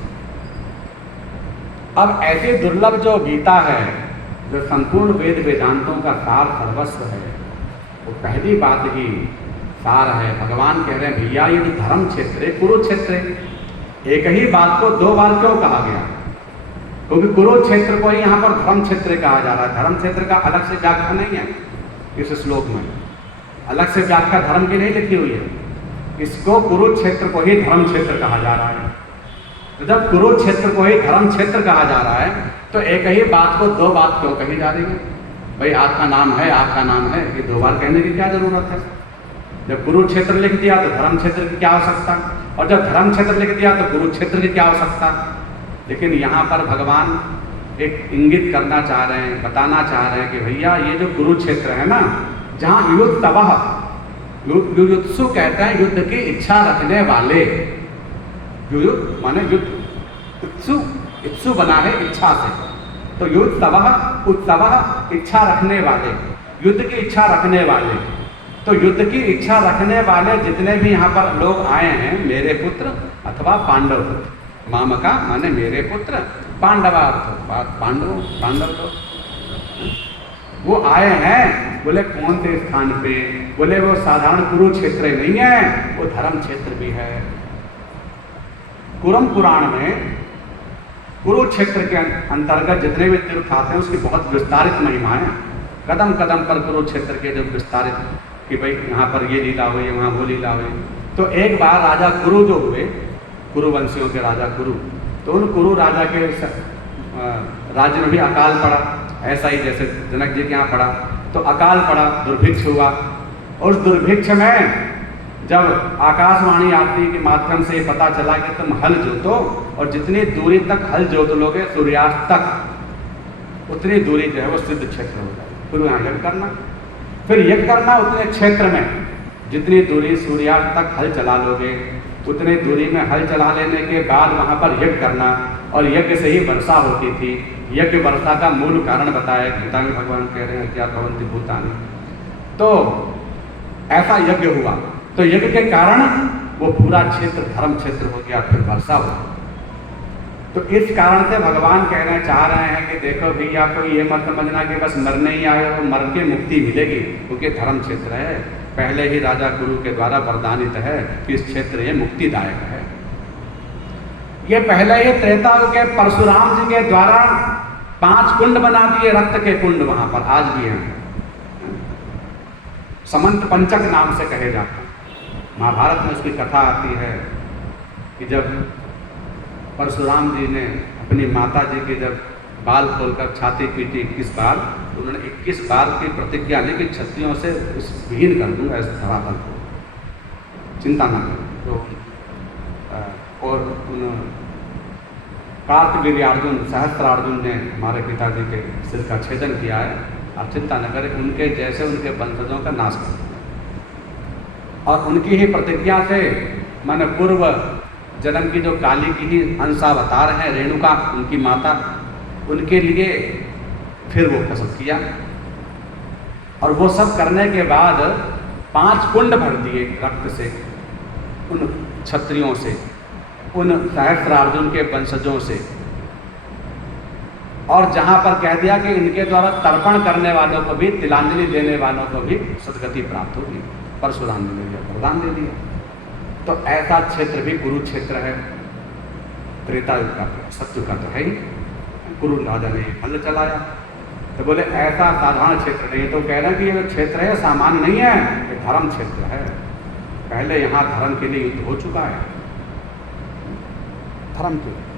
अब ऐसी दुर्लभ जो गीता है, जो संपूर्ण वेद वेदांतों का सार सर्वस्व है, वो पहली बात ही सार है। भगवान कह रहे हैं भैया ये जो धर्म क्षेत्र है, कुरुक्षेत्र, एक ही बात को 2 बार क्यों कहा गया? क्योंकि कुरुक्षेत्र को ही यहाँ पर धर्म क्षेत्र कहा जा रहा है। धर्म क्षेत्र का अलग से व्याख्या नहीं है इस श्लोक में, अलग से व्याख्या धर्म की नहीं लिखी हुई है। इसको कुरुक्षेत्र को ही धर्म क्षेत्र कहा जा रहा है। तो जब कुरुक्षेत्र को ही धर्म क्षेत्र कहा जा रहा है तो एक ही बात को दो बात क्यों कही जा रही है? भाई आपका नाम है, आपका नाम है, ये दो बार कहने की क्या जरूरत है? जब कुरुक्षेत्र लिख दिया तो धर्म क्षेत्र की क्या आवश्यकता, और जब धर्म क्षेत्र लिख दिया तो कुरुक्षेत्र की क्या आवश्यकता? लेकिन यहाँ पर भगवान एक इंगित करना चाह रहे हैं, बताना चाह रहे हैं कि भैया ये जो कुरुक्षेत्र है ना, जहाँ युद्धतवः, युयुत्सु कहते हैं युद्ध की इच्छा रखने वाले, युयुत् माने युद्ध, इत्सु बना है इच्छा से, तो युद्धतवः उत्सवः इच्छा रखने वाले, युद्ध की इच्छा रखने वाले। तो युद्ध की इच्छा रखने वाले जितने भी यहाँ पर लोग आए हैं, मेरे पुत्र अथवा पांडव पुत्र, मामका माने मेरे पुत्र, पांडवा पांडव तो वो आए हैं। बोले कौन से स्थान पे? बोले वो साधारण कुरुक्षेत्र नहीं है, वो धर्म क्षेत्र भी है। कुरम पुराण में कुरुक्षेत्र के अंतर्गत जितने भी तीर्थ आते हैं उसकी बहुत विस्तारित महिमा है। कदम कदम पर कुरुक्षेत्र के जो विस्तारित कि भाई यहाँ पर ये लीला हुई, वहाँ वो लीला हुई। तो एक बार राजा कुरु जो हुए, कुरुवंशियों के राजा कुरु, तो उन कुरु राजा के राज्य में भी अकाल पड़ा, ऐसा ही जैसे जनक जी के यहाँ पड़ा। तो अकाल पड़ा, दुर्भिक्ष हुआ। और उस दुर्भिक्ष में जब आकाशवाणी आरती के माध्यम से पता चला कि तुम हल जोतो और जितनी दूरी तक हल जोत लोगे सूर्यास्त तक, उतनी दूरी जो है वो सिद्ध क्षेत्र हो जाए। फिर यहाँ यज्ञ करना, फिर यज्ञ करना उतने क्षेत्र में जितनी दूरी सूर्यास्त तक हल चला लोगे, उतनी दूरी में हल चला लेने के बाद वहाँ पर यज्ञ करना। और यज्ञ से ही वर्षा होती थी। यज्ञ वर्षा का मूल कारण बताया गीता में, भगवान कह रहे हैं क्या भवन्ति भूतानि। तो ऐसा यज्ञ हुआ, तो यज्ञ के कारण वो पूरा क्षेत्र धर्म क्षेत्र हो गया, फिर वर्षा हुआ। तो इस कारण से भगवान कहना चाह रहे हैं कि देखो भैया कोई ये मत समझना कि बस मरने ही आए तो मर के मुक्ति मिलेगी, क्योंकि धर्म क्षेत्र है। पहले ही राजा गुरु के द्वारा वरदानित है कि इस क्षेत्र ये मुक्तिदायक है। ये पहले ही त्रेता के परशुराम जी के द्वारा 5 कुंड बना दिए, रक्त के कुंड वहां पर आज भी हैं। समंत पंचक नाम से कहे जाते हैं। महाभारत में उसकी कथा आती है कि जब परशुराम जी ने अपनी माता जी के जब बाल खोलकर छाती पीटी 21 बार, तो उन्होंने 21 बार की प्रतिज्ञा ली कि क्षत्रियों से विहीन कर दूंगा इस धरातल को, चिंता न करो। तो और उन कार्तवीर्यार्जुन सहस्त्रार्जुन ने हमारे पिताजी के सिर का छेदन किया है, आप चिंता न करें, उनके जैसे उनके वंशजों का नाश कर दूंगा। और उनकी ही प्रतिज्ञा से मैंने पूर्व जन्म की जो काली की ही अंशावतार हैं रेणुका, उनकी माता, उनके लिए फिर वो कसम किया। और वो सब करने के बाद 5 कुंड भर दिए रक्त से, उन क्षत्रियों से, उन सहस्त्रार्जुन के वंशजों से। और जहां पर कह दिया कि इनके द्वारा तर्पण करने वालों को भी, तिलांजलि देने वालों को भी सदगति प्राप्त होगी। परशुराम जी ने वरदान दे दिया। तो ऐसा क्षेत्र भी कुरुक्षेत्र है। त्रेता युग का, सत्युग का तो है ही। कुरु राजा ने हल चलाया, तो बोले ऐसा साधारण क्षेत्र नहीं है। तो कह रहे हैं कि ये जो क्षेत्र है सामान्य नहीं है, ये धर्म क्षेत्र है। पहले यहाँ धर्म के लिए युद्ध हो चुका है, धर्म के लिए।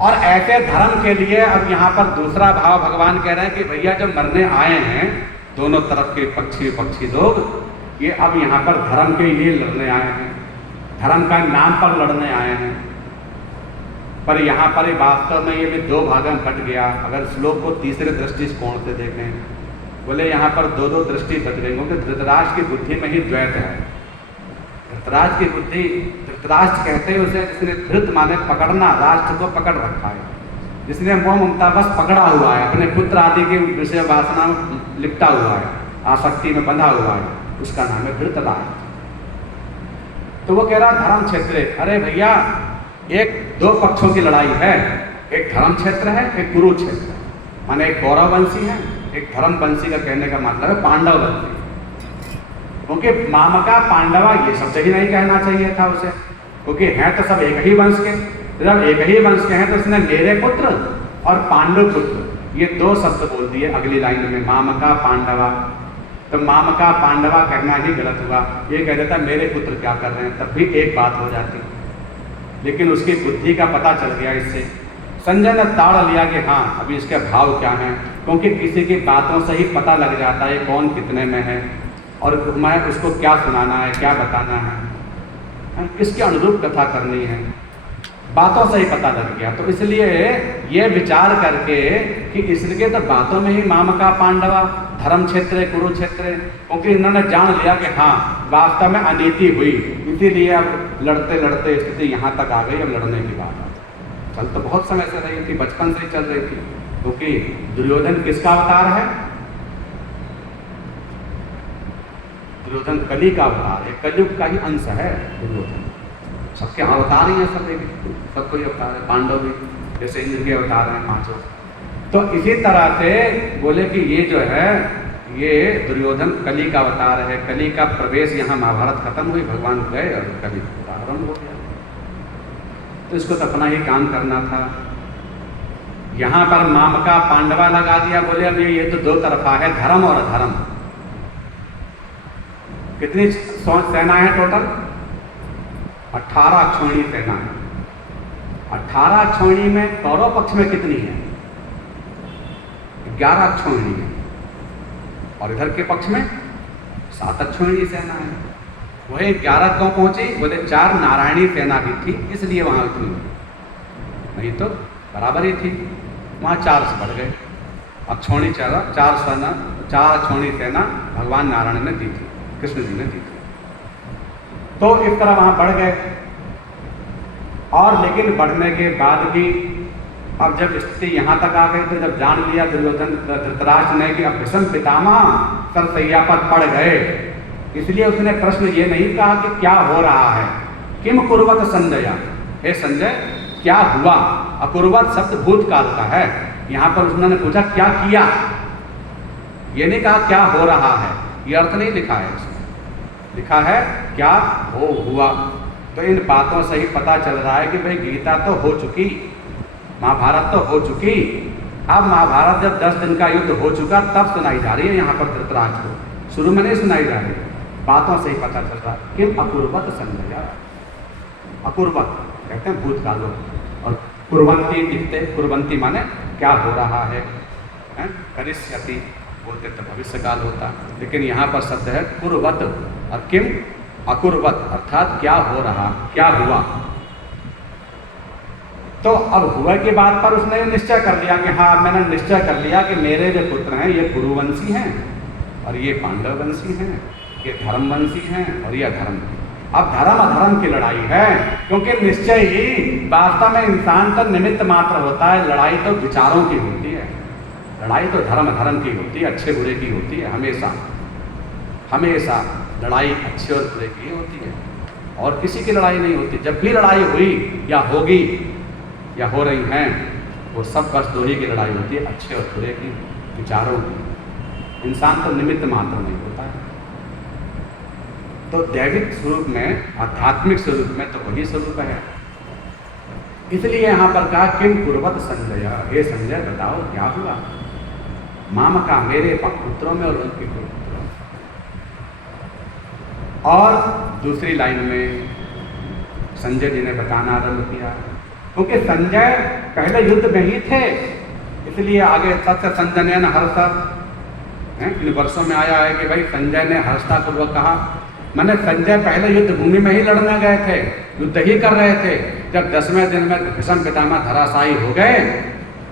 और ऐसे धर्म के लिए अब यहाँ पर दूसरा भाव भगवान कह रहे हैं कि भैया जो मरने आए हैं दोनों तरफ के पक्षी लोग, ये अब यहाँ पर धर्म के लिए लड़ने आए हैं, धर्म का नाम पर लड़ने आए हैं। पर यहाँ पर वास्तव में ये भी 2 भागों में बट गया। अगर श्लोक को तीसरे दृष्टिकोण से देखें, बोले यहाँ पर 2 दृष्टि बच गई, क्योंकि धृतराष्ट्र की बुद्धि में ही द्वैत है। धृतराष्ट्र की बुद्धि, धृतराष्ट्र कहते हैं उसे जिसने धृत माने पकड़ना, राष्ट्र को पकड़ रखा है, जिसने मोह ममता बस पकड़ा हुआ है, अपने पुत्र आदि के विषय वासना में लिपटा हुआ है, आसक्ति में बंधा हुआ है, उसका नाम है धृतराष्ट्र। तो वो कह रहा धर्म क्षेत्र है। अरे भैया, एक 2 पक्षों की लड़ाई है, एक धर्म क्षेत्र है, एक कुरुक्षेत्र। माने एक कौरव वंशी है, एक धर्म वंशी का कहने का मतलब है पांडव वंशी। क्योंकि मामका पांडवा ये शब्द ही नहीं कहना चाहिए था उसे, क्योंकि हैं तो सब एक ही वंश के। जब एक ही वंश के हैं तो उसने मेरे पुत्र और पांडव पुत्र ये 2 शब्द बोल दिए अगली लाइन में, मामका पांडवा। तो मामका पांडवा कहना ही गलत हुआ। ये कह देता मेरे पुत्र क्या कर रहे हैं, तब भी एक बात हो जाती, लेकिन उसकी बुद्धि का पता चल गया इससे। संजय ने ताड़ लिया कि हाँ अभी इसके भाव क्या हैं, क्योंकि किसी की बातों से ही पता लग जाता है कौन कितने में है और मैं उसको क्या सुनाना है, क्या बताना है, किसके अनुरूप कथा करनी है, बातों से ही पता लग गया। तो इसलिए ये विचार करके कि इसलिए तो बातों में ही मामका पांडवा धर्म क्षेत्र कुरुक्षेत्र, क्योंकि इन्होंने जान लिया कि हाँ वास्तव में अनीति हुई, इसीलिए अब लड़ते लड़ते स्थिति यहाँ तक आ गई, अब लड़ने की बात आ। चल तो बहुत समय से रही थी, बचपन से ही चल रही थी, क्योंकि दुर्योधन किसका अवतार है? दुर्योधन कली का अवतार है, कलयुग का ही अंश है दुर्योधन। सबके अवतार ही है, सब कोई अवतार है, पांडव भी जैसे इंद्र के अवतार हैं पांचों। तो इसी तरह से बोले कि ये जो है ये दुर्योधन कली का अवतार है, कली का प्रवेश, यहाँ महाभारत खत्म हुई, भगवान गए और कली प्रारंभ हो गया। तो इसको तो अपना ही काम करना था। यहाँ पर मामका पांडवा लगा दिया, बोले अब ये तो दो तरफा है, धर्म और अधर्म। कितनी सेना है टोटल? 18 अक्षौणी सेना है। 18 अक्षौणी में कौरव पक्ष में कितनी है? 11 अक्षौणी है, और इधर के पक्ष में 7 अक्षौणी सेना है। वही 11 क्यों पहुंची? बोले 4 नारायणी सेना भी थी, इसलिए वहां उतनी, नहीं तो बराबर ही थी, वहां 4 से बढ़ गए। अक्षौणी 4 अक्षौणी सेना भगवान नारायण ने दी थी, कृष्ण जी ने दी थी, तो इस तरह वहां बढ़ गए। और लेकिन बढ़ने के बाद भी अब जब स्थिति यहाँ तक आ गई, तो जब जान लिया दुर्योधन धृतराष्ट्र ने कि अब भीष्म पितामह सरसैया पर पड़ गए, इसलिए उसने प्रश्न ये नहीं कहा कि क्या हो रहा है, किम कुर्वत संजय, हे संजय क्या हुआ। अकुर्वत शब्द भूतकाल का है, यहाँ पर उन्होंने पूछा क्या किया, ये नहीं कहा क्या हो रहा है, ये अर्थ नहीं लिखा है इसमें, लिखा है क्या हो हुआ। तो इन बातों से ही पता चल रहा है कि भाई गीता तो हो चुकी, महाभारत तो हो चुकी, अब महाभारत जब 10 दिन का युद्ध हो चुका तब सुनाई जा रही है यहाँ पर धृतराष्ट्र को, शुरू में नहीं सुनाई जा रही, बातों से ही पता चल रहा है। किम अकुर्वत संजय, अकुर्वत कहते हैं भूतकाल, और कुर्वंती लिखते, कुर्वंती माने क्या हो रहा है, करिष्यति बोलते तो भविष्य काल होता, लेकिन यहाँ पर शब्द है कुर्वत, और किम अकुर्वत अर्थात क्या हो रहा, क्या हुआ। तो अब हुए की बात पर उसने निश्चय कर लिया कि हाँ मैंने निश्चय कर लिया कि मेरे जो पुत्र हैं ये कुरुवंशी हैं और ये पांडववंशी हैं, ये धर्मवंशी हैं और ये अधर्म। अब धर्म अधर्म की लड़ाई है, क्योंकि निश्चय ही वास्तव में इंसान तो निमित्त मात्र होता है, लड़ाई तो विचारों की होती है, लड़ाई तो धर्म अधर्म की होती है, अच्छे बुरे की होती है, हमेशा हमेशा लड़ाई अच्छे और बुरे की होती है, और किसी की लड़ाई नहीं होती। जब भी लड़ाई हुई या होगी या हो रही हैं, वो सब बस दो ही की लड़ाई होती है, अच्छे और बुरे की, विचारों की। इंसान तो निमित्त मात्र नहीं होता है। तो दैविक स्वरूप में, आध्यात्मिक स्वरूप में तो वही स्वरूप है। इसलिए यहाँ पर कहा किम कुर्वत संजय, हे संजय बताओ क्या हुआ, मामका मेरे पुत्रों में और उनके पुत्रों। और दूसरी लाइन में संजय जी ने बताना आरंभ किया, क्योंकि संजय पहले युद्ध में ही थे, इसलिए आगे सत्य संजय ने हर्ष, इन वर्षों में आया है कि भाई संजय ने हर्षतापूर्वक कहा, मैंने संजय पहले युद्ध भूमि में ही लड़ने गए थे, युद्ध ही कर रहे थे। जब 10वें दिन में भीष्म पितामह धराशायी हो गए,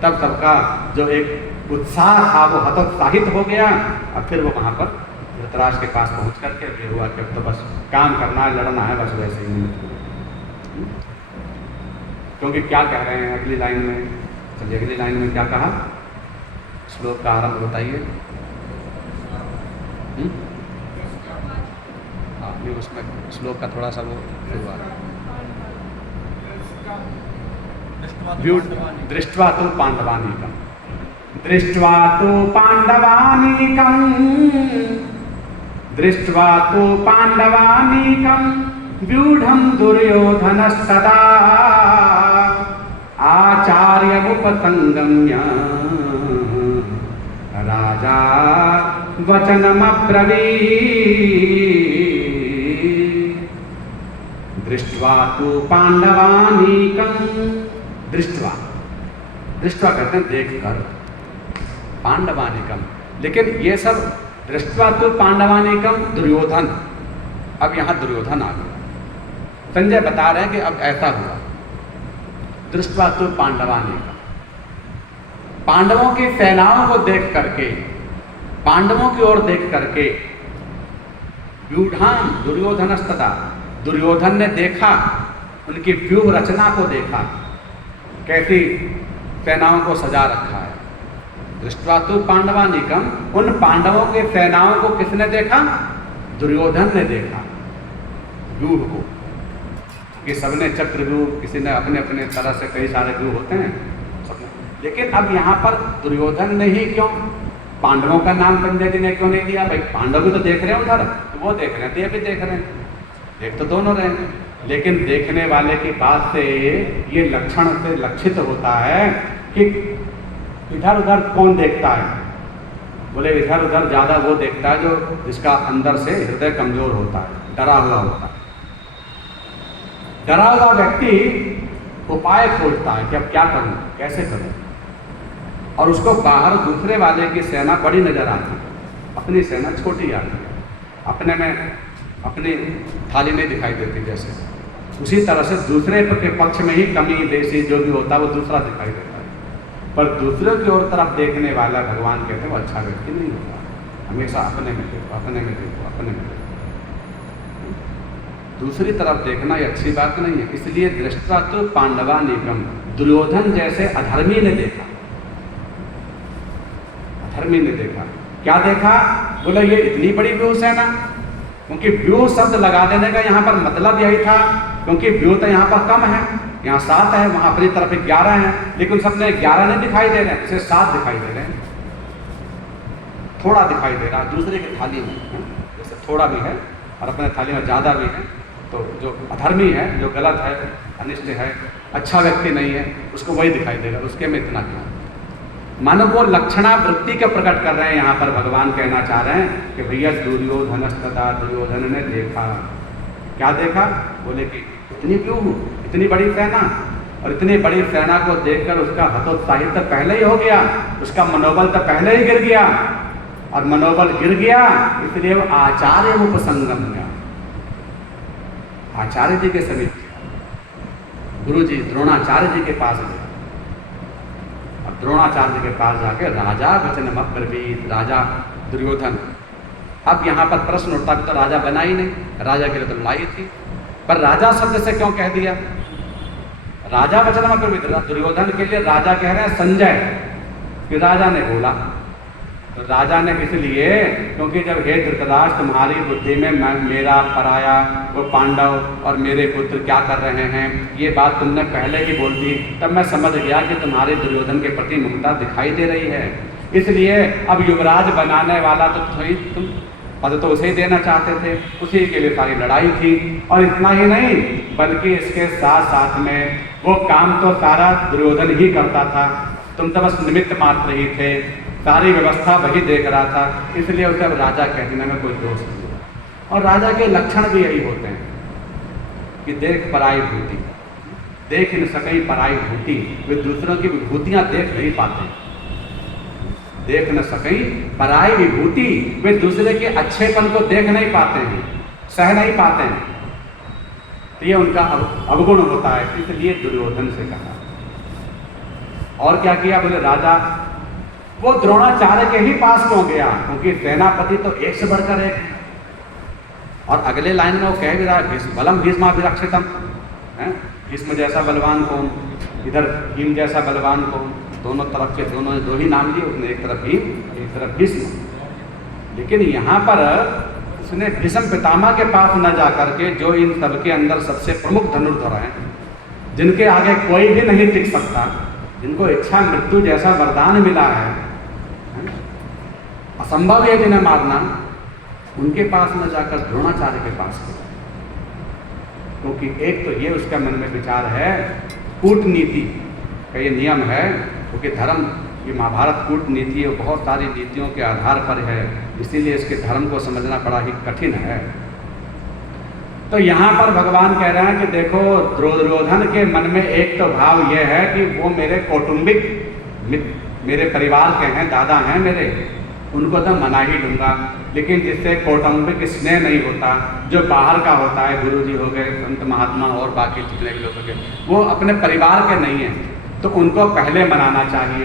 तब सबका जो एक उत्साह था वो हतोत्साहित हो गया, और फिर वो वहाँ पर धृतराष्ट्र के पास पहुँच करके ये हुआ कि तो बस काम करना है, लड़ना है, बस वैसे ही। क्योंकि क्या कह रहे हैं अगली लाइन में, चलिए अगली लाइन में क्या कहा, श्लोक का आरंभ बताइए। आपने उसमें श्लोक का थोड़ा सा वो दृष्ट्वा तो पांडवानीकम, दृष्ट्वा तो पांडवानीकम, दृष्ट्वा तो पांडवानीकम व्यूढ़ं दुर्योधनस्तदा आचार्यमुपसंगम्य राजा वचनमब्रवीत् दृष्ट्वा तु पांडवानीकं। दृष्ट्वा, दृष्ट्वा कहते हैं देख कर, पांडवानीकम। लेकिन ये सब दृष्ट्वा तु पांडवानीकम दुर्योधन, अब यहाँ दुर्योधन आ गया। संजय बता रहे हैं कि अब ऐसा हुआ, दृष्ट्वा तु पांडवानीकम, पांडवों की सेनाओं को देख करके, पांडवों की ओर देख करके, व्यूढ़ाम दुर्योधनस्तदा, दुर्योधन ने देखा, उनकी व्यूह रचना को देखा, कैसी सेनाओं को सजा रखा है। दृष्ट्वा तु पांडवानीकम, उन पांडवों के सेनाओं को किसने देखा? दुर्योधन ने देखा, व्यूह को, कि सबने चक्रव्यूह, किसी ने अपने अपने तरह से कई सारे व्यूह होते हैं सबने। लेकिन अब यहाँ पर दुर्योधन ने ही क्यों, पांडवों का नाम संजय जी ने क्यों नहीं दिया? भाई पांडव भी तो देख रहे हैं उधर, तो वो देख रहे हैं तो ये भी देख रहे हैं, देख तो दोनों रहे हैं। लेकिन देखने वाले की बात से ये लक्षण से लक्षित होता है कि इधर उधर कौन देखता है। बोले इधर उधर ज़्यादा वो देखता है जो जिसका अंदर से हृदय कमजोर होता है, डरा हुआ होता है। डरा हुआ व्यक्ति उपाय खोजता है कि अब क्या करूं, कैसे करूं, और उसको बाहर दूसरे वाले की सेना बड़ी नजर आती है, अपनी सेना छोटी आती है, अपने में अपनी थाली नहीं दिखाई देती। जैसे उसी तरह से दूसरे के पक्ष में ही कमी बेसी जो भी होता है वो दूसरा दिखाई देता है। पर दूसरे की ओर तरफ देखने वाला भगवान कहते हैं वो अच्छा व्यक्ति नहीं होता, हमेशा अपने में देखो, अपने में देखो, अपने में देखो। दूसरी तरफ देखना ये अच्छी बात नहीं है। इसलिए दृष्टवा तो पांडवानीकम, दुर्योधन जैसे अधर्मी ने देखा, अधर्मी ने देखा। क्या देखा? बोले ये इतनी बड़ी व्यूह सेना, क्योंकि व्यूह शब्द लगा देने का यहाँ पर मतलब यही था, क्योंकि व्यूह तो यहाँ पर कम है, यहाँ 7 है, वहाँ अपनी तरफ 11 है, लेकिन सबने 11 नहीं दिखाई दे रहे हैं, इसे 7 दिखाई दे रहे हैं, थोड़ा दिखाई दे रहा है दूसरे की थाली में, जैसे थोड़ा भी है और अपने थाली में ज़्यादा भी है। तो जो अधर्मी है, जो गलत है, अनिष्ट है, अच्छा व्यक्ति नहीं है, उसको वही दिखाई देगा, उसके में इतना क्या। मानो वो लक्षणा वृत्ति के प्रकट कर रहे हैं। यहाँ पर भगवान कहना चाह रहे हैं कि भैया दुर्योधनस्तदा, दुर्योधन ने देखा। क्या देखा? बोले कि इतनी व्यूह, इतनी बड़ी सेना, और इतनी बड़ी सेना को देखकर उसका हतोत्साहित तो पहले ही हो गया, उसका मनोबल तो पहले ही गिर गया, और मनोबल गिर गया इसलिए वो आचार्य उपसंगम गया, आचार्य जी के समीप, गुरु जी द्रोणाचार्य जी के पास गया। अब द्रोणाचार्य जी के पास जाके राजा वचनमब्रवीत्, राजा दुर्योधन। अब यहाँ पर प्रश्न उठता भी तो राजा बना ही नहीं, राजा के लिए तो लड़ाई थी, पर राजा शब्द से क्यों कह दिया? राजा वचनमब्रवीत्, दुर्योधन के लिए राजा कह रहे हैं संजय, कि राजा ने बोला। तो राजा ने इसलिए, क्योंकि जब हे धृतराष्ट्र तुम्हारी बुद्धि में मेरा पराया, वो पांडव और मेरे पुत्र क्या कर रहे हैं, ये बात तुमने पहले ही बोल दी, तब मैं समझ गया कि तुम्हारे दुर्योधन के प्रति ममता दिखाई दे रही है। इसलिए अब युवराज बनाने वाला तो तुम पद तो उसे ही देना चाहते थे, उसी के लिए सारी लड़ाई थी। और इतना ही नहीं, बल्कि इसके साथ साथ में वो काम तो सारा दुर्योधन ही करता था, तुम तो बस निमित्त मात्र ही थे, सारी व्यवस्था वही देख रहा था, इसलिए उसे अब राजा कहने में कोई दोष नहीं है। और राजा के लक्षण भी यही होते हैं कि देख पराई भूति, देख न सकई पराई भूति, वे दूसरों की विभूतियां देख नहीं पाते, देख न सकई पराई विभूति, वे दूसरे के अच्छेपन को देख नहीं पाते हैं, सह नहीं पाते हैं, तो ये उनका अवगुण होता है। इसलिए दुर्योधन से कहा। और क्या किया? बोले राजा वो द्रोणाचार्य के ही पास क्यों गया? क्योंकि सेनापति तो एक से बढ़कर एक है। और अगले लाइन में वो कह भी रहा है बलम भीष्माभिरक्षितम, भीष्म जैसा बलवान कौन, इधर भीम जैसा बलवान कौन, दोनों तरफ के दोनों ने दो ही नाम लिए, उसने एक तरफ भीम एक तरफ भीष्म। लेकिन यहाँ पर उसने भीष्म पितामह के पास न जा करके, जो इन सबके अंदर सबसे प्रमुख धनुर्धर हैं, जिनके आगे कोई भी नहीं टिक सकता, जिनको इच्छा मृत्यु जैसा वरदान मिला है, असंभव है जिन्हें मारना, उनके पास न जाकर द्रोणाचार्य के पास गया। क्योंकि एक तो ये उसका मन में विचार है, कूटनीति का ये नियम है, क्योंकि धर्म, ये महाभारत कूटनीति है, बहुत सारी नीतियों के आधार पर है, इसीलिए इसके धर्म को समझना बड़ा ही कठिन है। तो यहाँ पर भगवान कह रहे हैं कि देखो, दुर्योधन के मन में एक तो भाव यह है कि वो मेरे कौटुंबिक मेरे परिवार के हैं, दादा हैं मेरे, उनको तो मना ही दूंगा। लेकिन जिससे कौटुंबिक स्नेह नहीं होता, जो बाहर का होता है, गुरुजी हो गए, संत महात्मा और बाकी जितने भी लोग हो गए, वो अपने परिवार के नहीं हैं, तो उनको पहले मनाना चाहिए।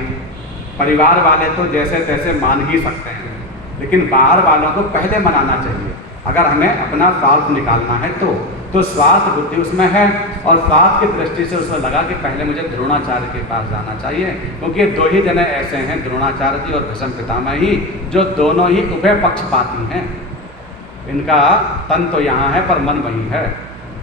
परिवार वाले तो जैसे तैसे मान ही सकते हैं, लेकिन बाहर वालों को पहले मनाना चाहिए। अगर हमें अपना स्वार्थ निकालना है तो स्वार्थ बुद्धि उसमें है, और स्वार्थ की दृष्टि से उसमें लगा कि पहले मुझे द्रोणाचार्य के पास जाना चाहिए, क्योंकि दो ही जने ऐसे हैं, द्रोणाचार्य जी और भीष्म पितामह ही, जो दोनों ही उभय पक्षपाती हैं। इनका तन तो यहाँ है पर मन वहीं है।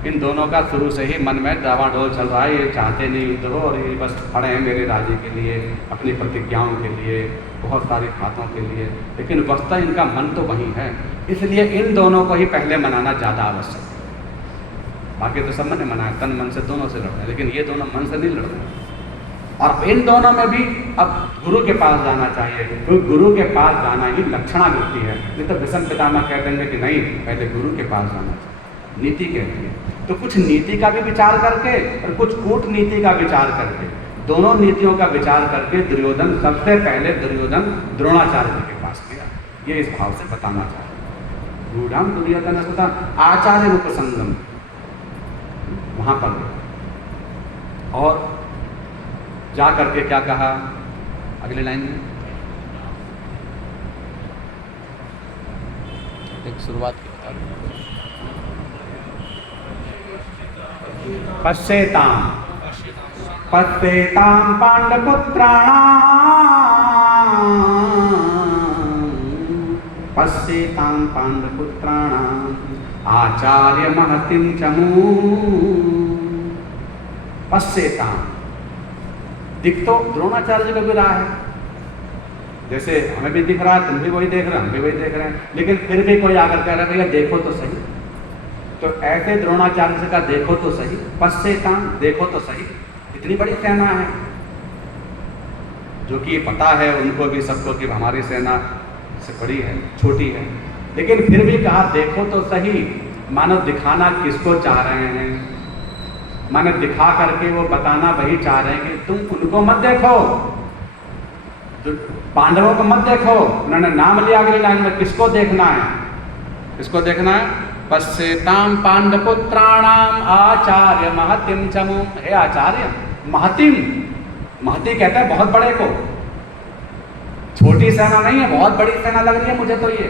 इन दोनों का शुरू से ही मन में डावाडोल चल रहा है, ये चाहते नहीं युद्ध हो और ये बस खड़े हैं मेरे राज्य के लिए, अपनी प्रतिज्ञाओं के लिए, बहुत सारी बातों के लिए, लेकिन वस्तुतः इनका मन तो वहीं है। इसलिए इन दोनों को ही पहले मनाना ज़्यादा आवश्यक है। बाकी तो सब ने मनाया, तन मन से दोनों से लड़ रहे हैं, लेकिन ये दोनों मन से नहीं लड़ रहे। और इन दोनों में भी अब गुरु के पास जाना चाहिए, क्योंकि गुरु के पास जाना ही लक्षणा मिलती है। नहीं तो भीष्म पितामह कह देंगे कि नहीं, पहले गुरु के पास जाना चाहिए, नीति कहती है। तो कुछ नीति का भी विचार करके और कुछ कूटनीति का विचार करके, दोनों नीतियों का विचार करके दुर्योधन सबसे पहले द्रोणाचार्य जी के पास गया। ये इस भाव से बताना चाहिए। गूढ़म दुर्योधन सुता आचार्य रूप संगम, वहां पर गया और जा करके क्या कहा अगले लाइन में, एक शुरुआत की बता रहा हूं। पश्येताम पांडपुत्राणाम, पश्येताम पांडपुत्राणाम आचार्य महतिम चमू। पश्येताम, दिख तो द्रोणाचार्य जी को भी रहा है, जैसे हमें भी दिख रहा है, तुम भी वही देख रहे हैं, हम भी वही देख रहे हैं, लेकिन फिर भी कोई आकर कह रहा है भैया देखो तो सही। तो ऐसे द्रोणाचार्य से कहा देखो तो सही, पश्येताम, देखो तो सही, इतनी बड़ी सेना है, जो कि पता है उनको भी सबको कि हमारी सेना से बड़ी है, छोटी है, लेकिन फिर भी कहा देखो तो सही। मानो दिखाना किसको चाह रहे हैं, मानो दिखा करके वो बताना वही चाह रहे हैं कि तुम उनको मत देखो, पांडवों को मत देखो। उन्होंने नाम लिया अगली लाइन में, किसको देखना है, किसको देखना है, पश्येताम पांडपुत्राणाम आचार्य महतिम चमू। हे आचार्य, महतिम, महति कहता है बहुत बड़े को, छोटी सेना नहीं है, बहुत बड़ी सेना लग रही है मुझे तो ये,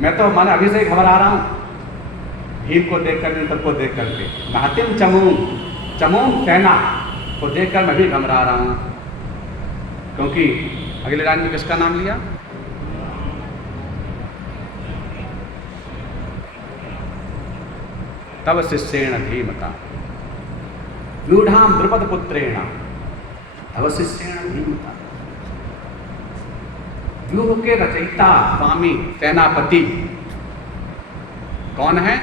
मैं तो मन अभी से ही घबरा रहा हूं भीम को देख कर, सबको देख करके। महतिम चमूम, चमूम सेना को देखकर मैं भी घबरा रहा हूं, क्योंकि अगले लाइन में किसका नाम लिया, तब शिष्येण धीमता व्यूढ़ाम द्रुपद पुत्रेण, तब शिष्येण धीमता। व्यूह के रचयिता, स्वामी, सेनापति कौन है,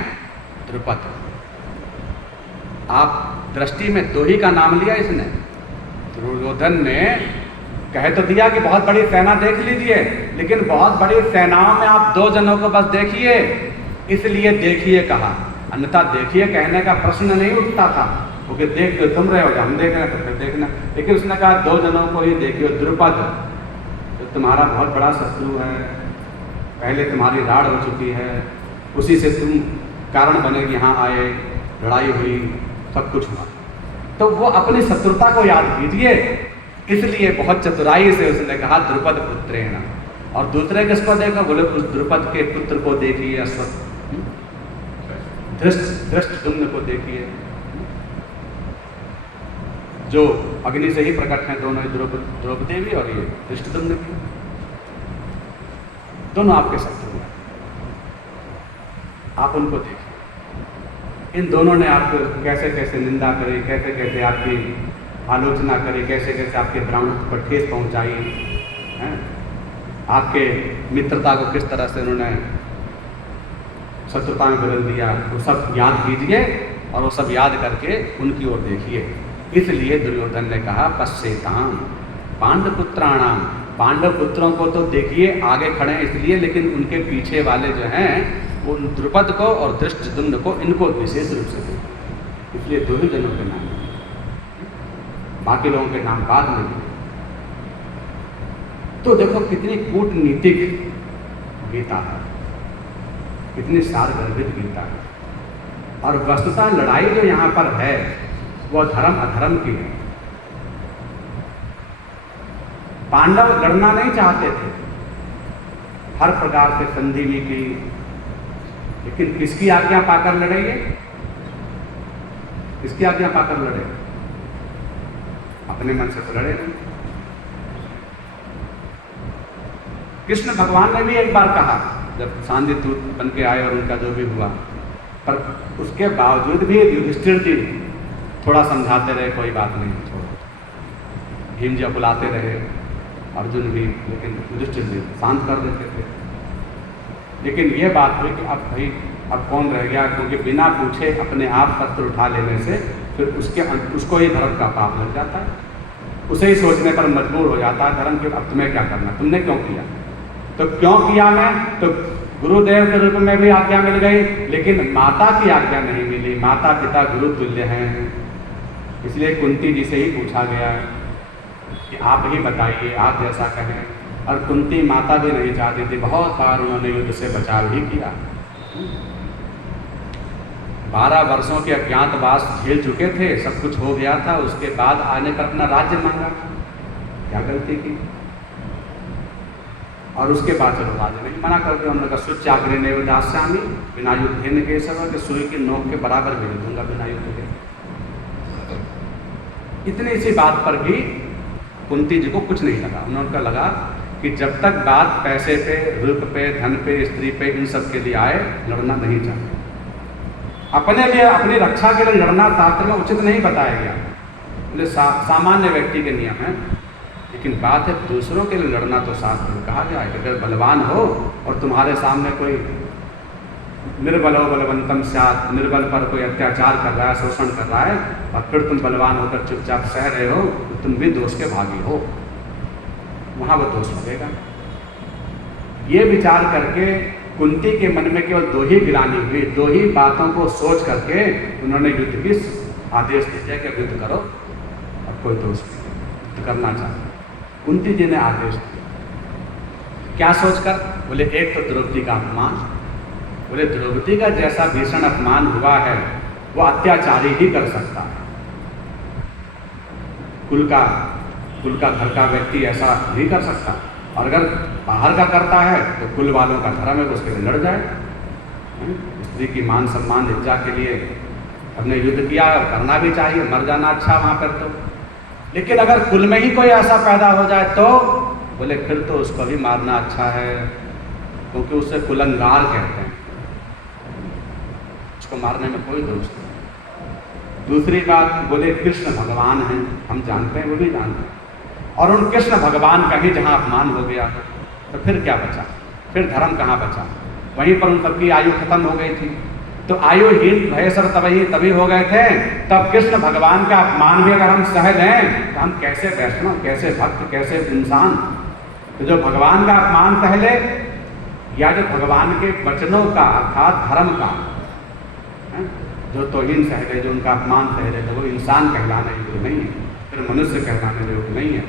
द्रुपद। आप दृष्टि में दो ही का नाम लिया इसने, दुर्योधन ने कह तो दिया कि बहुत बड़ी सेना देख लीजिए, लेकिन बहुत बड़ी सेनाओं में आप दो जनों को बस देखिए, इसलिए देखिए कहा, अन्यथा देखिए कहने का प्रश्न नहीं उठता था, क्योंकि देख तुम रहे हो, हम देख रहे हैं तो फिर देखना। लेकिन उसने कहा दो जनों को ही देखिए, द्रुपद तो तुम्हारा बहुत बड़ा शत्रु है, पहले तुम्हारी राड़ हो चुकी है, उसी से तुम कारण बने कि यहाँ आए, लड़ाई हुई, सब कुछ हुआ, तो वो अपनी शत्रुता को याद कीजिए। इसलिए बहुत चतुराई से उसने कहा द्रुपद पुत्रेण। और दूसरे किसको देखो, बोले उस द्रुपद के पुत्र को देखिए, अश्वत्थ धृष्टद्युम्न को देखिए, जो अग्नि से ही प्रकट हैं दोनों, द्रौपदी भी और ये धृष्टद्युम्न भी, दोनों आपके शत्रु हैं, आप उनको देखिए। इन दोनों ने आपको कैसे कैसे निंदा करी, कैसे कैसे आपकी आलोचना करी, कैसे कैसे आपके ब्राह्मण पर ठेस पहुंचाई है, आपके मित्रता को किस तरह से उन्होंने शत्रुता में बदल दिया, वो सब याद कीजिए और वो सब याद करके उनकी ओर देखिए। इसलिए दुर्योधन ने कहा पश्येताम पांडपुत्राणाम पांडव पुत्रों को तो देखिए आगे खड़े हैं इसलिए, लेकिन उनके पीछे वाले जो हैं वो द्रुपद को और धृष्टद्युम्न को, इनको विशेष रूप से देखिए, इसलिए दो ही जनों के नाम, बाकी लोगों के नाम बाद में। तो देखो कितनी कूटनीतिक गीता है, कितनी सारगर्भित गीता है। और वस्तुतः लड़ाई जो यहाँ पर है वो धर्म अधर्म की है। पांडव लड़ना नहीं चाहते थे, हर प्रकार से संधि भी की, लेकिन किसकी आज्ञा पाकर लड़े ये? किसकी आज्ञा पाकर लड़े? अपने मन से तो लड़े नहीं। कृष्ण भगवान ने भी एक बार कहा, जब सांदीतूत बन के आए और उनका जो भी हुआ, पर उसके बावजूद भी युधिष्ठिर जी थोड़ा समझाते रहे, कोई बात नहीं, छोड़ो। भीम जी बुलाते रहे, अर्जुन भी, लेकिन युधिष्ठिर जी शांत कर देते थे। लेकिन ये बात हुई कि अब भाई अब कौन रह गया, क्योंकि बिना पूछे अपने आप शस्त्र उठा लेने से फिर उसको ही धर्म का पाप लग जाता है, उसे ही सोचने पर मजबूर हो जाता है धर्म के, अब तुम्हें क्या करना, तुमने क्यों किया? तो क्यों किया मैं? तो गुरुदेव के रूप में भी आज्ञा मिल गई, लेकिन माता की आज्ञा नहीं मिली। माता पिता गुरु तुल्य हैं, इसलिए कुंती जी से ही पूछा गया कि आप ही बताइए, आप जैसा कहें। और कुंती माता भी नहीं चाहती थी, बहुत बार उन्होंने युद्ध से बचाव भी किया। 12 वर्षों के अज्ञातवास झेल चुके थे, सब कुछ हो गया था, उसके बाद आने पर अपना राज्य मांगा, क्या गलती की? और उसके बाद चलो राज्य नहीं मना कर दिया, उन्होंने कहा सुचाग्रे नेव दास्यामि बिना युद्धेन केशव, के सुई की नोक के बराबर भेज दूंगा बिना युद्ध के। इतनी सी बात पर भी कुंती जी को कुछ नहीं लगा। उन्होंने लगा कि जब तक बात पैसे पे, रूप पे, धन पे, स्त्री पे, इन सब के लिए आए, लड़ना नहीं चाहते। अपने लिए, अपनी रक्षा के लिए लड़ना शास्त्र में उचित नहीं बताया गया, बोले सामान्य व्यक्ति के नियम है, लेकिन बात है दूसरों के लिए लड़ना तो शास्त्र में कहा गया है कि अगर बलवान हो और तुम्हारे सामने कोई निर्बल हो, बलवंतम स्यात्, निर्बल पर कोई अत्याचार कर रहा है, शोषण कर रहा है, और फिर तुम बलवान होकर चुपचाप सह रहे हो, तो तुम भी दोष के भागी हो, वहां वो दोष लगेगा। ये विचार करके कुंती के मन में केवल 2 ही गिलानी हुई, 2 ही बातों को सोच करके उन्होंने युद्ध की आदेश दिया कि युद्ध करो, और कोई दोष नहीं, युद्ध करना चाहते। कुंती जी ने आदेश दिया, क्या सोचकर? बोले एक तो द्रौपदी का अपमान, बोले द्रौपदी का जैसा भीषण अपमान हुआ है वो अत्याचारी ही कर सकता है, कुल का घर का व्यक्ति ऐसा नहीं कर सकता, और अगर बाहर का करता है तो कुल वालों का धर्म है, उसके लिए लड़ जाए। स्त्री की मान सम्मान इज्जा के लिए हमने युद्ध किया, करना भी चाहिए, मर जाना अच्छा वहां पर तो। लेकिन अगर कुल में ही कोई ऐसा पैदा हो जाए तो बोले फिर तो उसको भी मारना अच्छा है, क्योंकि उसे कुलंगार कहते हैं, उसको मारने में कोई दोष नहीं। दूसरी बात, बोले कृष्ण भगवान हैं, हम जानते हैं, वो भी जानते हैं, और उन कृष्ण भगवान का ही जहाँ अपमान हो गया तो फिर क्या बचा? फिर धर्म कहाँ बचा? वहीं पर उन सबकी आयु खत्म हो गई थी, तो आयुहीन भयसर तभी हो गए थे। तब कृष्ण भगवान का अपमान भी अगर हम सह लें तो हम कैसे वैष्णव, कैसे भक्त, कैसे इंसान? तो जो भगवान का अपमान सह ले, या जो भगवान के वचनों का अर्थात धर्म का जो तौहीन सह ले, जो उनका अपमान सह ले, तो वो इंसान कहलाने योग्य नहीं है, फिर मनुष्य कहलाने योग्य नहीं है।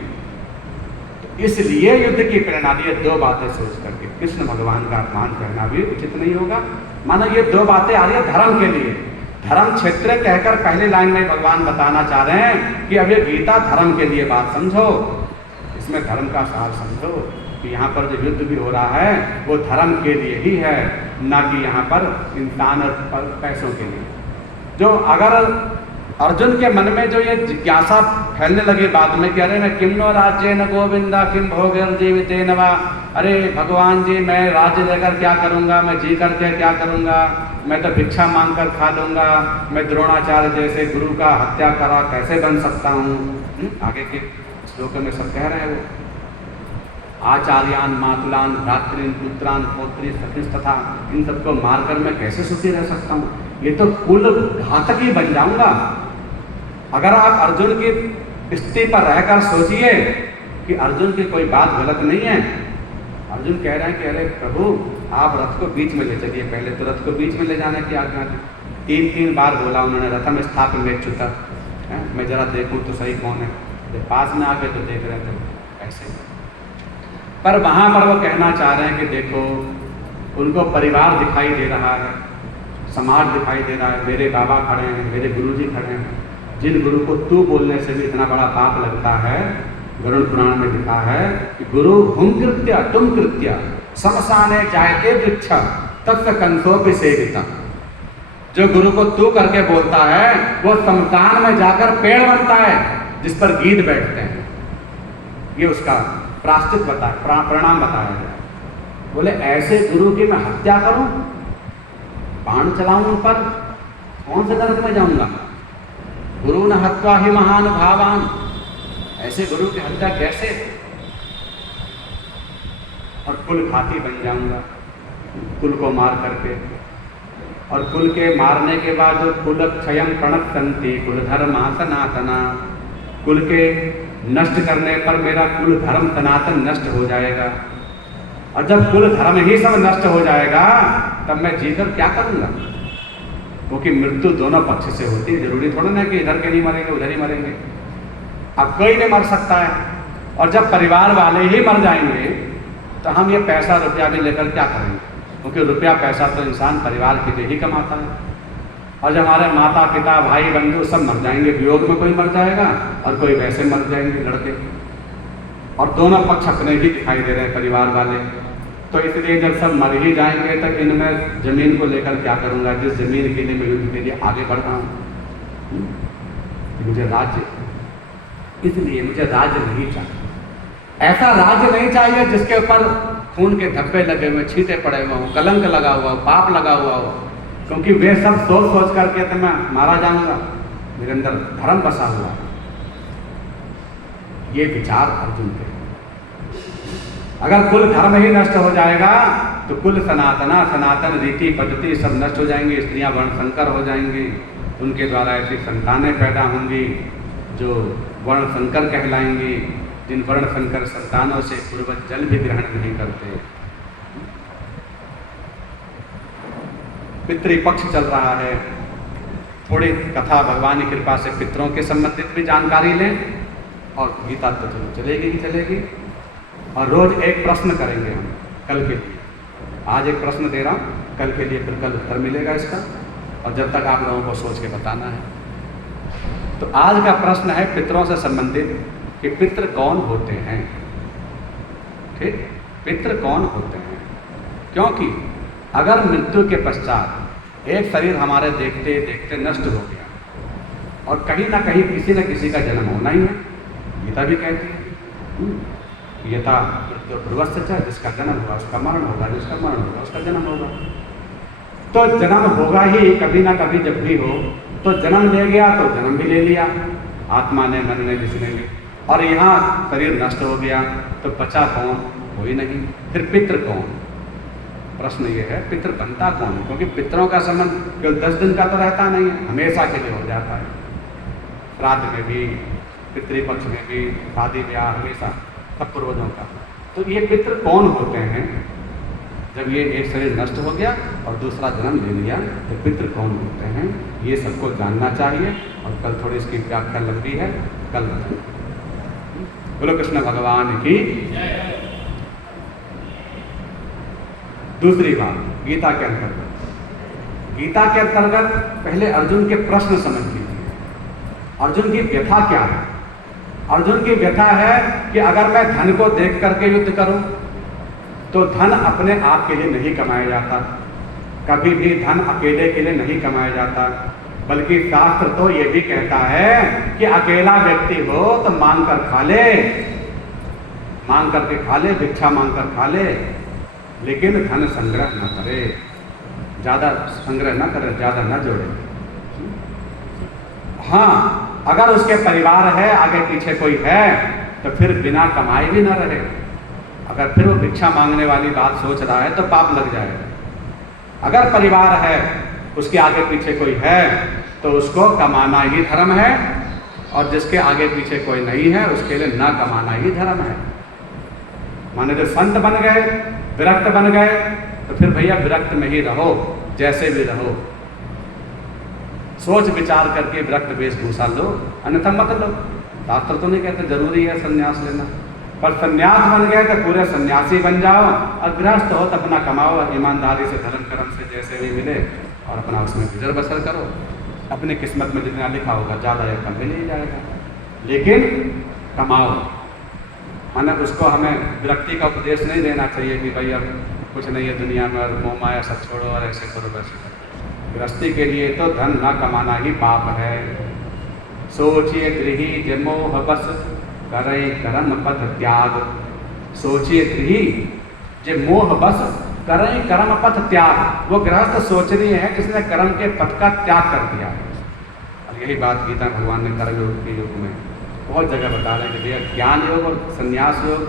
तो इसलिए युद्ध की प्रेरणा दी, 2 बातें सोच करके कृष्ण भगवान का अपमान करना भी उचित नहीं होगा। मानो ये 2 बातें आ रही है धर्म के लिए, धर्म क्षेत्र कहकर पहले लाइन में भगवान बताना चाह रहे हैं कि अब ये गीता धर्म के लिए बात समझो, इसमें धर्म का सार समझो कि यहाँ पर जो युद्ध भी हो रहा है वो धर्म के लिए ही है, ना कि यहाँ पर इंसान और पैसों के लिए। जो अगर अर्जुन के मन में जो ये जिज्ञासा फैलने लगी बाद में कि अरे मैं किम नो राज्य न गोविंदा किम भोगेर जीवितेन वा, अरे भगवान जी मैं राज्य लेकर क्या करूँगा, मैं जी करके क्या करूँगा, मैं तो भिक्षा मांग कर खा लूँगा, मैं द्रोणाचार्य जैसे गुरु का हत्या करा कैसे बन सकता हूँ? आगे के श्लोक में सब कह रहे हैं वो, आचार्यान मातुलान भ्रातृन पुत्रान पौत्री सखी तथा इन सबको मारकर मैं कैसे सुखी रह सकता हूँ? ये तो कुल घातक ही बन जाऊंगा। अगर आप अर्जुन की स्थिति पर रहकर सोचिए कि अर्जुन की कोई बात गलत नहीं है। अर्जुन कह रहे हैं कि अरे प्रभु आप रथ को बीच में ले चलिए, पहले तो रथ को बीच में ले जाने की आज्ञा दी। 3 बार बोला उन्होंने, रथम स्थापन में च्युता, मैं जरा देखूं तो सही कौन है। जब पास में आ गए तो देख रहे थे ऐसे। पर वहाँ पर वो कहना चाह रहे हैं कि देखो, उनको परिवार दिखाई दे रहा है, समाज दिखाई दे रहा है, मेरे बाबा खड़े हैं, मेरे गुरुजी खड़े हैं, जिन गुरु को तू बोलने से भी इतना बड़ा पाप लगता है। गरुड़ पुराण में लिखा है कि गुरु हुम कृत्य तुम कृत्य समसाने जायते वृक्ष तत्व कंसोपि सेविता। जो गुरु को तू करके बोलता है वो शमशान में जाकर पेड़ बनता है जिस पर गीत बैठते हैं। ये उसका प्राश्चित बताया, प्रणाम बताया जाए। बोले ऐसे गुरु की मैं हत्या करूं, बाण चलाऊं उन पर, कौन से नरक में जाऊंगा। गुरु न हत्वा ही महान भावान, ऐसे गुरु की हत्या कैसे, और कुल घाती बन जाऊंगा कुल को मार करके। और कुल के मारने के बाद जो कुल क्षयम प्रणतंती कुल धर्मा सनातना, कुल के नष्ट करने पर मेरा कुल धर्म सनातन नष्ट हो जाएगा। और जब कुल धर्म ही सब नष्ट हो जाएगा तब मैं जीकर क्या करूंगा, क्योंकि मृत्यु दोनों पक्ष से होती है। जरूरी थोड़ा ना कि इधर के नहीं मरेंगे उधर ही मरेंगे, अब कोई नहीं मर सकता है। और जब परिवार वाले ही मर जाएंगे तो हम ये पैसा रुपया भी लेकर क्या करेंगे, क्योंकि रुपया पैसा तो इंसान परिवार के लिए ही कमाता है। और जब हमारे माता पिता भाई बंधु सब मर जाएंगे, वियोग में कोई मर जाएगा और कोई वैसे मर जाएंगे लड़के, और दोनों पक्ष अपने ही दिखाई दे रहे हैं परिवार वाले। तो इसलिए जब सब मर ही जाएंगे तक इनमें जमीन को लेकर क्या करूंगा, जिस जमीन के लिए मैं युद्ध के लिए आगे बढ़ रहा हूँ। मुझे राज्य, इसलिए मुझे राज्य नहीं चाहिए। ऐसा राज्य नहीं चाहिए जिसके ऊपर खून के धब्बे लगे हुए, छींटे पड़े हुए हों, कलंक लगा हुआ हो, पाप लगा हुआ हो, क्योंकि वे सब सोच सोच करके तो मैं मारा जाऊंगा। मेरे अंदर धर्म बसा हुआ, ये विचार अर्जुन के। अगर कुल धर्म ही नष्ट हो जाएगा तो कुल सनातना, सनातन रीति पद्धति सब नष्ट हो जाएंगे, स्त्रियां वर्ण संकर हो जाएंगी, उनके द्वारा ऐसी संतानें पैदा होंगी जो वर्ण संकर कहलाएंगी, जिन वर्ण संकर संतानों से पूर्वज जल भी ग्रहण नहीं करते। पितृपक्ष चल रहा है, थोड़ी कथा भगवान की कृपा से पितरों के संबंधित भी जानकारी लें, और गीता तो चलेगी ही चलेगी। और रोज एक प्रश्न करेंगे हम कल के लिए। आज एक प्रश्न दे रहा हूँ, कल के लिए फिर कल उत्तर मिलेगा इसका, और जब तक आप लोगों को सोच के बताना है। तो आज का प्रश्न है पितरों से संबंधित कि पितृ कौन होते हैं। ठीक, पितृ कौन होते हैं, क्योंकि अगर मृत्यु के पश्चात एक शरीर हमारे देखते देखते नष्ट हो गया और कहीं ना कहीं किसी न किसी का जन्म होना ही है। गीता भी कहती है यथा मृत्यु ध्रुवस्य, जिसका जन्म हुआ उसका मरण होगा, जिसका मरण होगा उसका जन्म होगा। तो जन्म होगा ही कभी ना कभी, जब भी हो तो जन्म ले गया तो जन्म भी ले लिया, आत्मा ने, मन ने, जिसने भी। और यहाँ शरीर नष्ट हो गया तो बचा कौन, कोई नहीं। फिर पितृ कौन, प्रश्न ये है पितृ बनता कौन है, क्योंकि पितरों का संबंध केवल 10 दिन का तो रहता नहीं है, हमेशा के लिए हो जाता है। श्राद्ध में भी, पितृपक्ष में भी, शादी ब्याह, हमेशा सब पूर्वजों का। तो ये पितृ कौन होते हैं, जब ये एक शरीर नष्ट हो गया और दूसरा जन्म ले लिया तो पितृ कौन होते हैं, ये सबको जानना चाहिए। और कल थोड़ी इसकी व्याख्या लंबी है, कल बताएंगे। बोलो कृष्ण भगवान की। दूसरी बात, गीता के अंतर्गत, गीता के अंतर्गत पहले अर्जुन के प्रश्न समझ लीजिए। अर्जुन की व्यथा क्या है। अर्जुन की व्यथा है कि अगर मैं धन को देख करके युद्ध करूं तो धन अपने आप के लिए नहीं कमाया जाता, कभी भी धन अकेले के लिए नहीं कमाया जाता, बल्कि शास्त्र तो ये भी कहता है कि अकेला व्यक्ति हो तो मांग कर खा ले, मांग करके खा ले, भिक्षा मांग कर खा ले, लेकिन धन संग्रह न करे, ज़्यादा संग्रह न करे, ज़्यादा न जोड़े। हाँ, अगर उसके परिवार है, आगे पीछे कोई है, तो फिर बिना कमाए भी न रहे। अगर फिर वो भिक्षा मांगने वाली बात सोच रहा है तो पाप लग जाएगा। अगर परिवार है, उसके आगे पीछे कोई है, तो उसको कमाना ही धर्म है, और जिसके आगे पीछे कोई नहीं है उसके लिए न कमाना ही धर्म है। माने जो संत बन गए, विरक्त बन गए, तो फिर भैया विरक्त में ही रहो, जैसे भी रहो। सोच विचार करके विरक्त वेशभूषा लो, अन्यथा मत लो। शास्त्र तो नहीं कहते जरूरी है संन्यास लेना, पर संन्यास बन गया तो पूरे सन्यासी बन जाओ, और गृहस्थ हो तो अपना कमाओ ईमानदारी से, धर्म कर्म से जैसे भी मिले, और अपना उसमें गुजर बसर करो। अपनी किस्मत में जितना लिखा होगा ज़्यादा या कम मिल ही जाएगा, लेकिन कमाओ। माना उसको हमें विरक्ति का उपदेश नहीं देना चाहिए कि भाई अब कुछ नहीं है दुनिया में और मोह माया सब छोड़ो और ऐसे करो वैसे करो। गृहस्थी के लिए तो धन न कमाना ही पाप है। सोचिए गृही जमोह बस करे कर्म पथ त्याग। सोचिए गृही जे मोह बस करे कर्म पथ त्याग। वो गृहस्थ सोचनीय है जिसने कर्म के पथ का त्याग कर दिया है। और यही बात गीता भगवान ने कर्म योग के योग में बहुत जगह बता रहे हैं कि भैया ज्ञान योग और संन्यास योग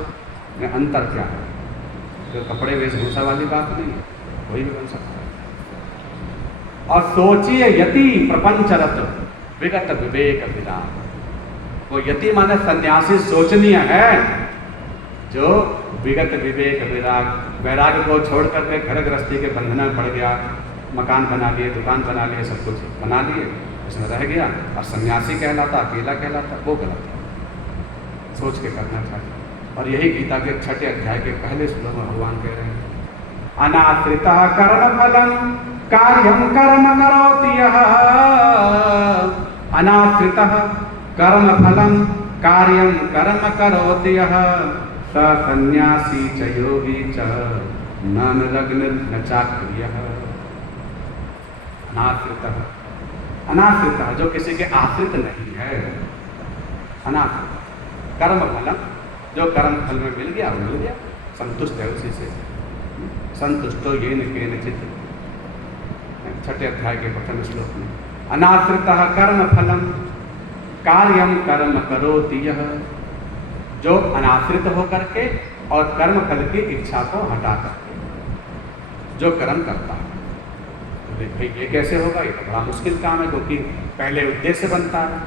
में अंतर क्या है। तो कपड़े वेशभूषा वाली बात नहीं है, कोई भी बन सकता है। और सोचिए यति प्रपंचरत विगत विवेक विराग। वो यति माने सन्यासी सोचनीय है जो विगत विवेक विराग, वैराग्य को छोड़ करके घर गृहस्थी के बंधन में पड़ गया, मकान बना लिए, दुकान बना लिए, सब कुछ बना लिए, उसमें रह गया और सन्यासी कहलाता, अकेला कहलाता, वो गलत है। सोच के करना चाहिए। और यही गीता के 6 अध्याय के पहले श्लोक में भगवान कह रहे हैं, अनाश्रितः कर्म फलम कार्यम कर्म करोति यः। अनाश्रितः कर्म फलम कार्यम कर्म करोति यः स सन्यासी च योगी च न निरग्निर् न चाक्रियः। अनाश्रितः, अनाश्रितः जो किसी के आश्रित नहीं है, अनाश्रित। कर्म फलम, जो कर्म फल में मिल गया वो मिल गया, संतुष्ट है उसी से। संतुष्टो येन केनचित्, 6 अध्याय के प्रथम श्लोक में। अनाश्रितः कर्म फलम कार्यम कर्म करोति यः। जो अनाश्रित होकर के और कर्म फल की इच्छा को हटा करके जो कर्म करता है, तो भाई ये कैसे होगा, ये तो बड़ा मुश्किल काम है, क्योंकि पहले उद्देश्य बनता है,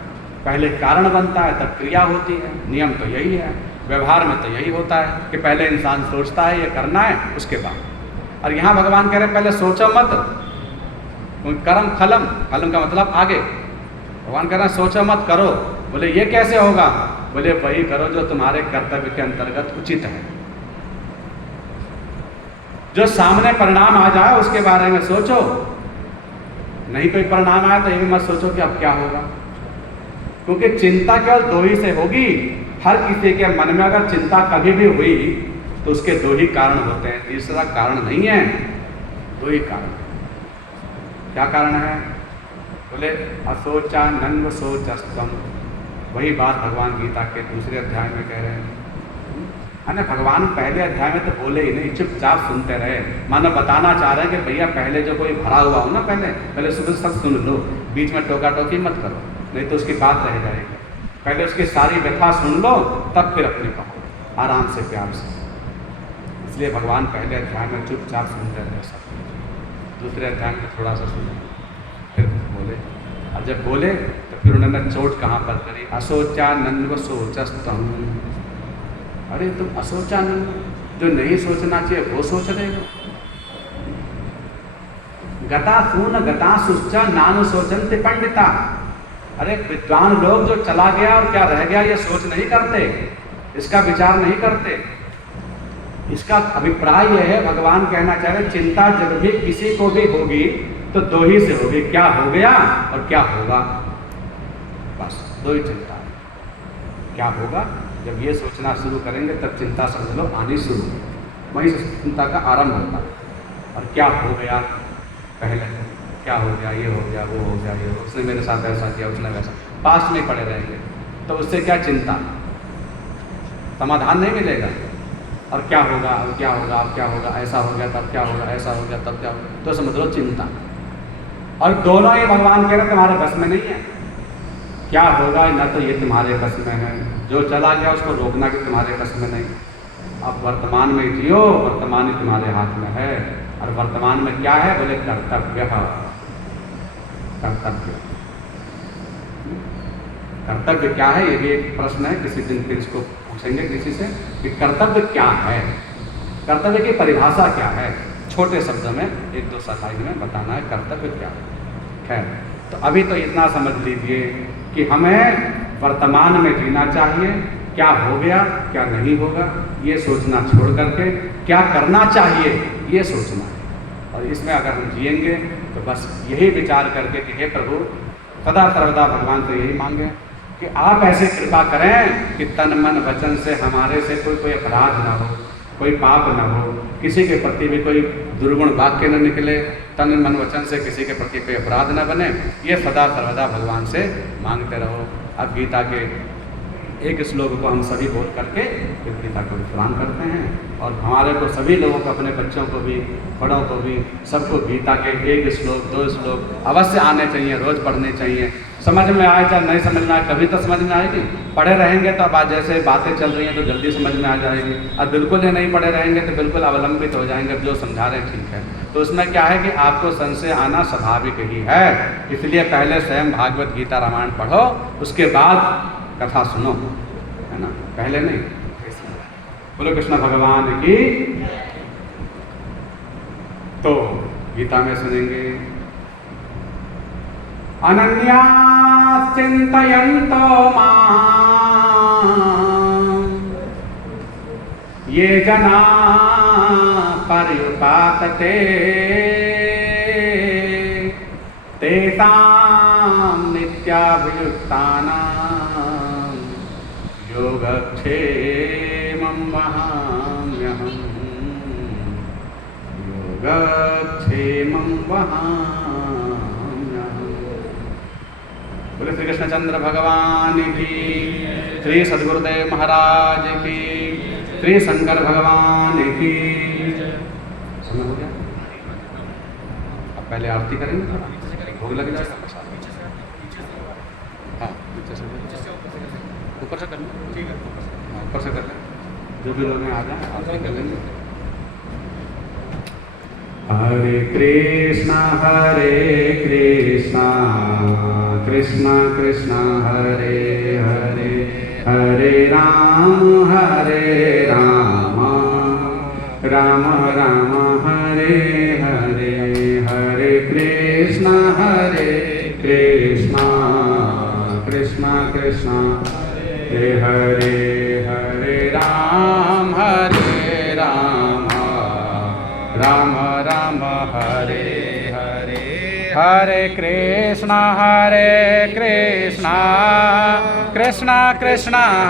पहले कारण बनता है, तब क्रिया होती है। नियम तो यही है, व्यवहार में तो यही होता है कि पहले इंसान सोचता है ये करना है, उसके बाद। और यहाँ भगवान कह रहे पहले सोचो मत, कर्म फलम, फलम का मतलब आगे। भगवान कह रहे हैं सोचो मत, करो। बोले ये कैसे होगा, बोले वही करो जो तुम्हारे कर्तव्य के अंतर्गत उचित है। जो सामने परिणाम आ जाए उसके बारे में सोचो, नहीं कोई परिणाम आया तो ये भी मत सोचो कि अब क्या होगा, क्योंकि चिंता केवल 2 ही से होगी। हर किसी के मन में अगर चिंता कभी भी हुई तो उसके 2 ही कारण होते हैं, तीसरा कारण नहीं है, 2 ही कारण। क्या कारण है, बोले असोचा नन्व सोचस्तम। वही बात भगवान गीता के दूसरे अध्याय में कह रहे हैं। भगवान पहले अध्याय में तो बोले ही नहीं, चुपचाप सुनते रहे, मानो बताना चाह रहे हैं कि भैया पहले जो कोई भरा हुआ हो ना, पहले सब सुन लो, बीच में टोका टोकी मत करो, नहीं तो उसकी बात रह जाएगी। पहले उसकी सारी व्यथा सुन लो, तब फिर अपने कहो आराम से, प्यार से। इसलिए भगवान पहले अध्याय में चुपचाप सुनते रहे सब, दूसरे अध्याय में थोड़ा सा सुने, फिर बोले। और जब बोले तो फिर उन्होंने चोट कहाँ पर करी, असोचानन्व सोचस्तम। अरे तुम असोचानन्व, जो नहीं सोचना चाहिए वो सोच रहे हो। गता सून गता सुच्चा नानु सोचन्ते पंडिता। अरे विद्वान लोग जो चला गया और क्या रह गया ये सोच नहीं करते, इसका विचार नहीं करते। इसका अभिप्राय यह है, भगवान कहना चाह रहे चिंता जब भी किसी को भी होगी तो 2 ही से होगी, क्या हो गया और क्या होगा, बस 2 ही चिंता है। क्या होगा, जब ये सोचना शुरू करेंगे तब चिंता समझ लो आनी शुरू, वहीं से चिंता का आरंभ होता है। और क्या हो गया, पहले क्या हो गया, ये हो गया, वो हो गया, ये हो, उसने मेरे साथ ऐसा किया, उसने वैसा, पास्ट में पड़े रहेंगे तो उससे क्या चिंता, समाधान नहीं मिलेगा। और क्या होगा, अब क्या होगा, अब क्या होगा, ऐसा हो गया तब क्या होगा, ऐसा हो गया तब क्या होगा, तो समझ लो चिंता। और दोनों ही भगवान कह रहे तुम्हारे बस में नहीं है। क्या होगा ना तो ये तुम्हारे बस में है, जो चला गया उसको रोकना कि तुम्हारे बस में नहीं। अब वर्तमान में जियो, वर्तमान ही तुम्हारे हाथ में है। और वर्तमान में क्या है, बोले कर्तव्य, कर्तव्य। कर्तव्य क्या है, ये भी एक प्रश्न है, किसी दिन फिर इसको पूछेंगे किसी से कि कर्तव्य क्या है, कर्तव्य की परिभाषा क्या है, छोटे शब्दों में 1-2 स्लाइड में बताना है कर्तव्य क्या है। खैर, तो अभी तो इतना समझ लीजिए कि हमें वर्तमान में जीना चाहिए, क्या हो गया क्या नहीं होगा ये सोचना छोड़ करके क्या करना चाहिए ये सोचना है। और इसमें अगर हम जिएंगे तो बस यही विचार करके कि हे प्रभु, सदा सर्वदा भगवान से यही मांगे कि आप ऐसे कृपा करें कि तन मन वचन से हमारे से कोई अपराध ना हो, कोई पाप ना हो, किसी के प्रति भी कोई दुर्गुण वाक्य न निकले, तन मन वचन से किसी के प्रति कोई अपराध न बने, ये सदा सर्वदा भगवान से मांगते रहो। अब गीता के एक श्लोक को हम सभी बोल करके फिर गीता को विश्राम करते हैं। और हमारे को सभी लोगों को, अपने बच्चों को भी, बड़ों को भी, सबको गीता के 1 श्लोक 2 श्लोक अवश्य आने चाहिए, रोज़ पढ़ने चाहिए। समझ में आए चाहे नहीं समझ में आए, कभी तो समझ में आएगी। पढ़े रहेंगे तो अब आज जैसे बातें चल रही हैं तो जल्दी समझ में आ जाएगी, और बिल्कुल ही नहीं पढ़े रहेंगे तो बिल्कुल अवलंबित हो जाएंगे, जो समझा रहे हैं ठीक है। तो उसमें क्या है कि आपको संशय आना स्वाभाविक ही है, इसलिए पहले स्वयं भागवत गीता रामायण पढ़ो, उसके बाद कथा सुनो, है ना, पहले नहीं। बोलो कृष्ण भगवान की। तो गीता में सुनेंगे, अनन्या चिंतयन्तो मां ये जना पर्युपासते तेषां नित्याभियुक्तानां योगक्षेमं वहाम्यहम्, योगक्षेमं वहाम्यहम्। बोले श्री कृष्णचंद्र भगवान की, श्री सद्गुरुदेव महाराज की, श्री शंकर भगवान की। समय हो गया, अब पहले आरती करेंगे, भोग लग जाएगा। हाँ, ऊपर से कर लो, ठीक है, ऊपर से कर लें, जो भी लोग आ जाए आरती कर लेंगे। हरे कृष्णा कृष्णा कृष्णा हरे हरे, हरे राम राम राम हरे हरे, हरे कृष्णा कृष्णा कृष्णा हरे हरे, हरे राम राम राम हरे हरे, हरे कृष्णा कृष्णा कृष्णा